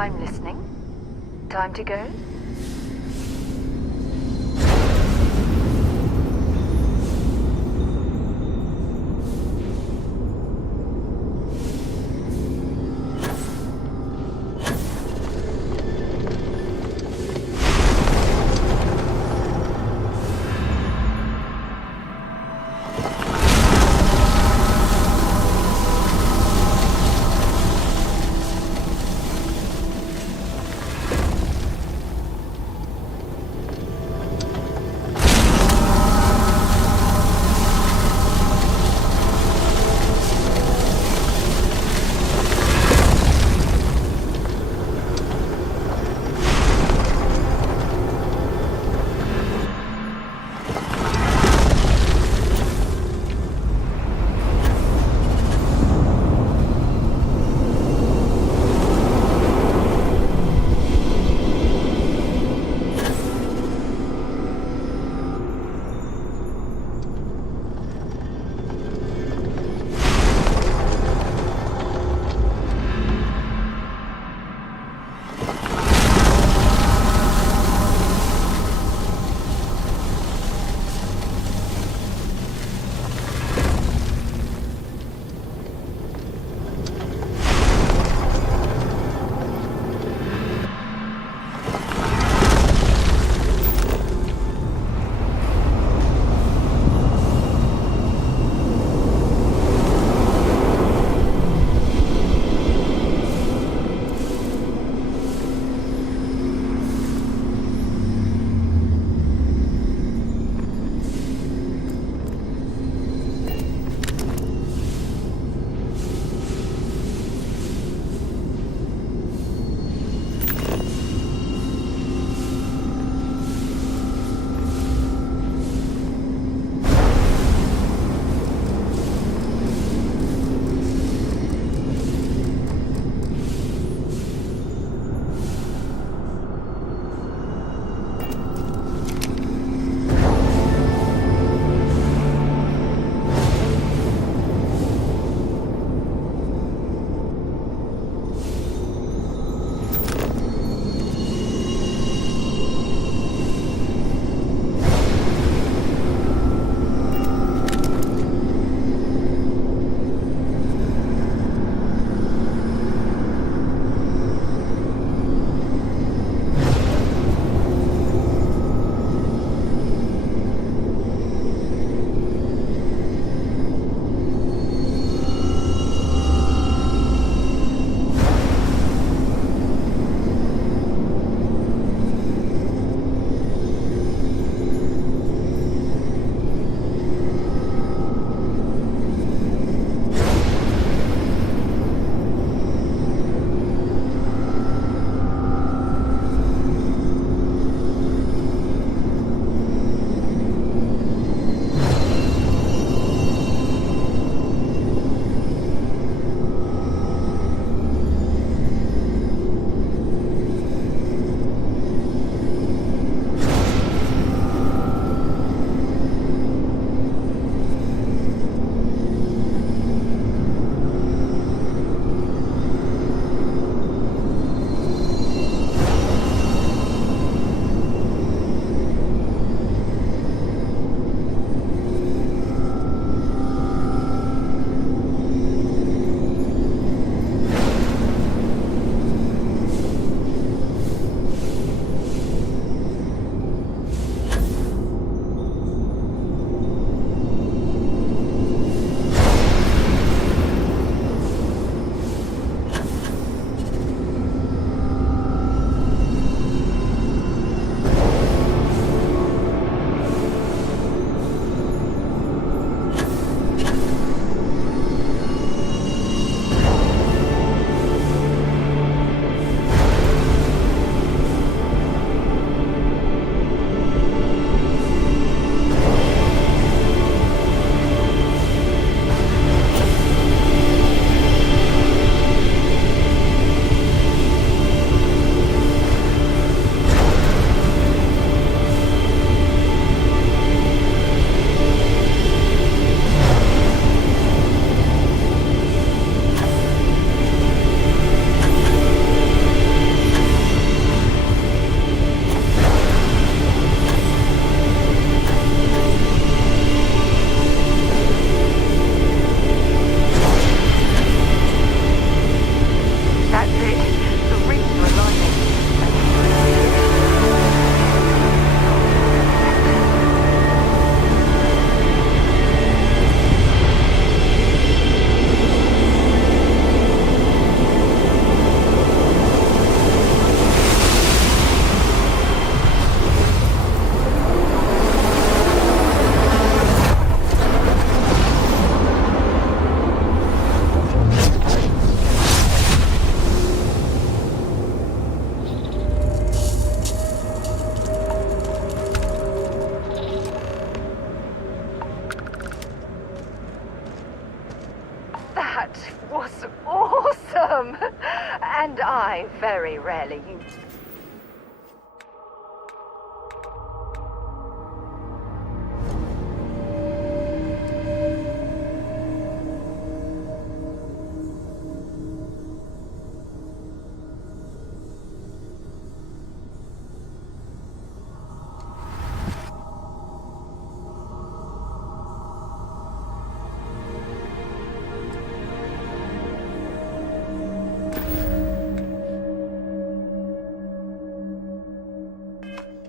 I'm listening. Time to go? That was awesome! And I very rarely use...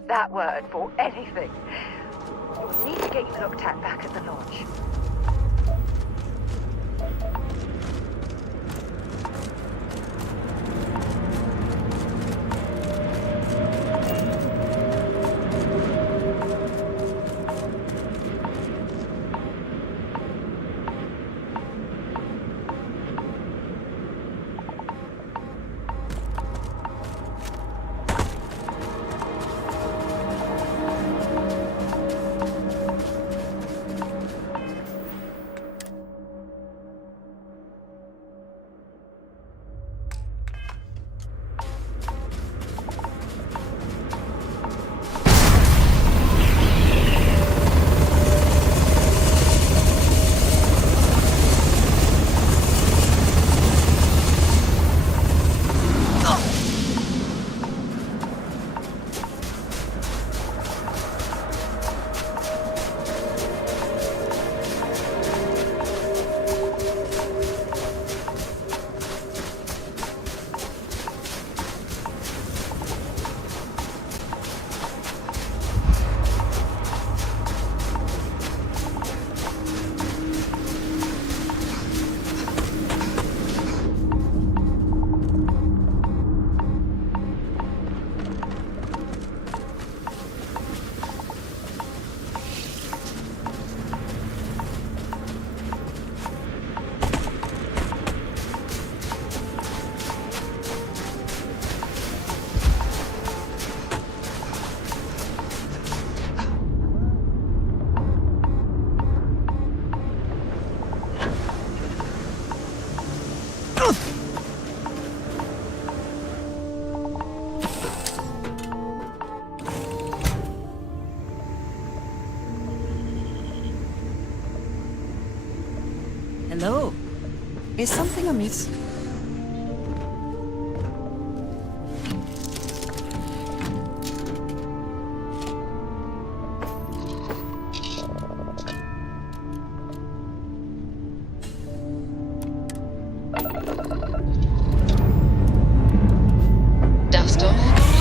that word for anything. We'll need to get you looked at back at the lodge. Hello. Is something amiss? Dust off complete.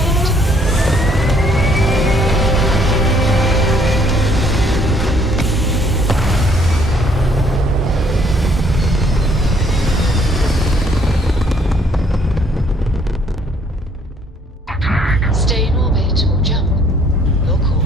Stay in orbit or jump. Your call.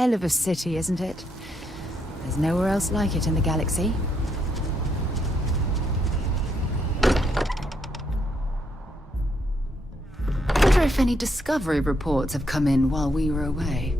hell of a city, isn't it? There's nowhere else like it in the galaxy. I wonder if any discovery reports have come in while we were away.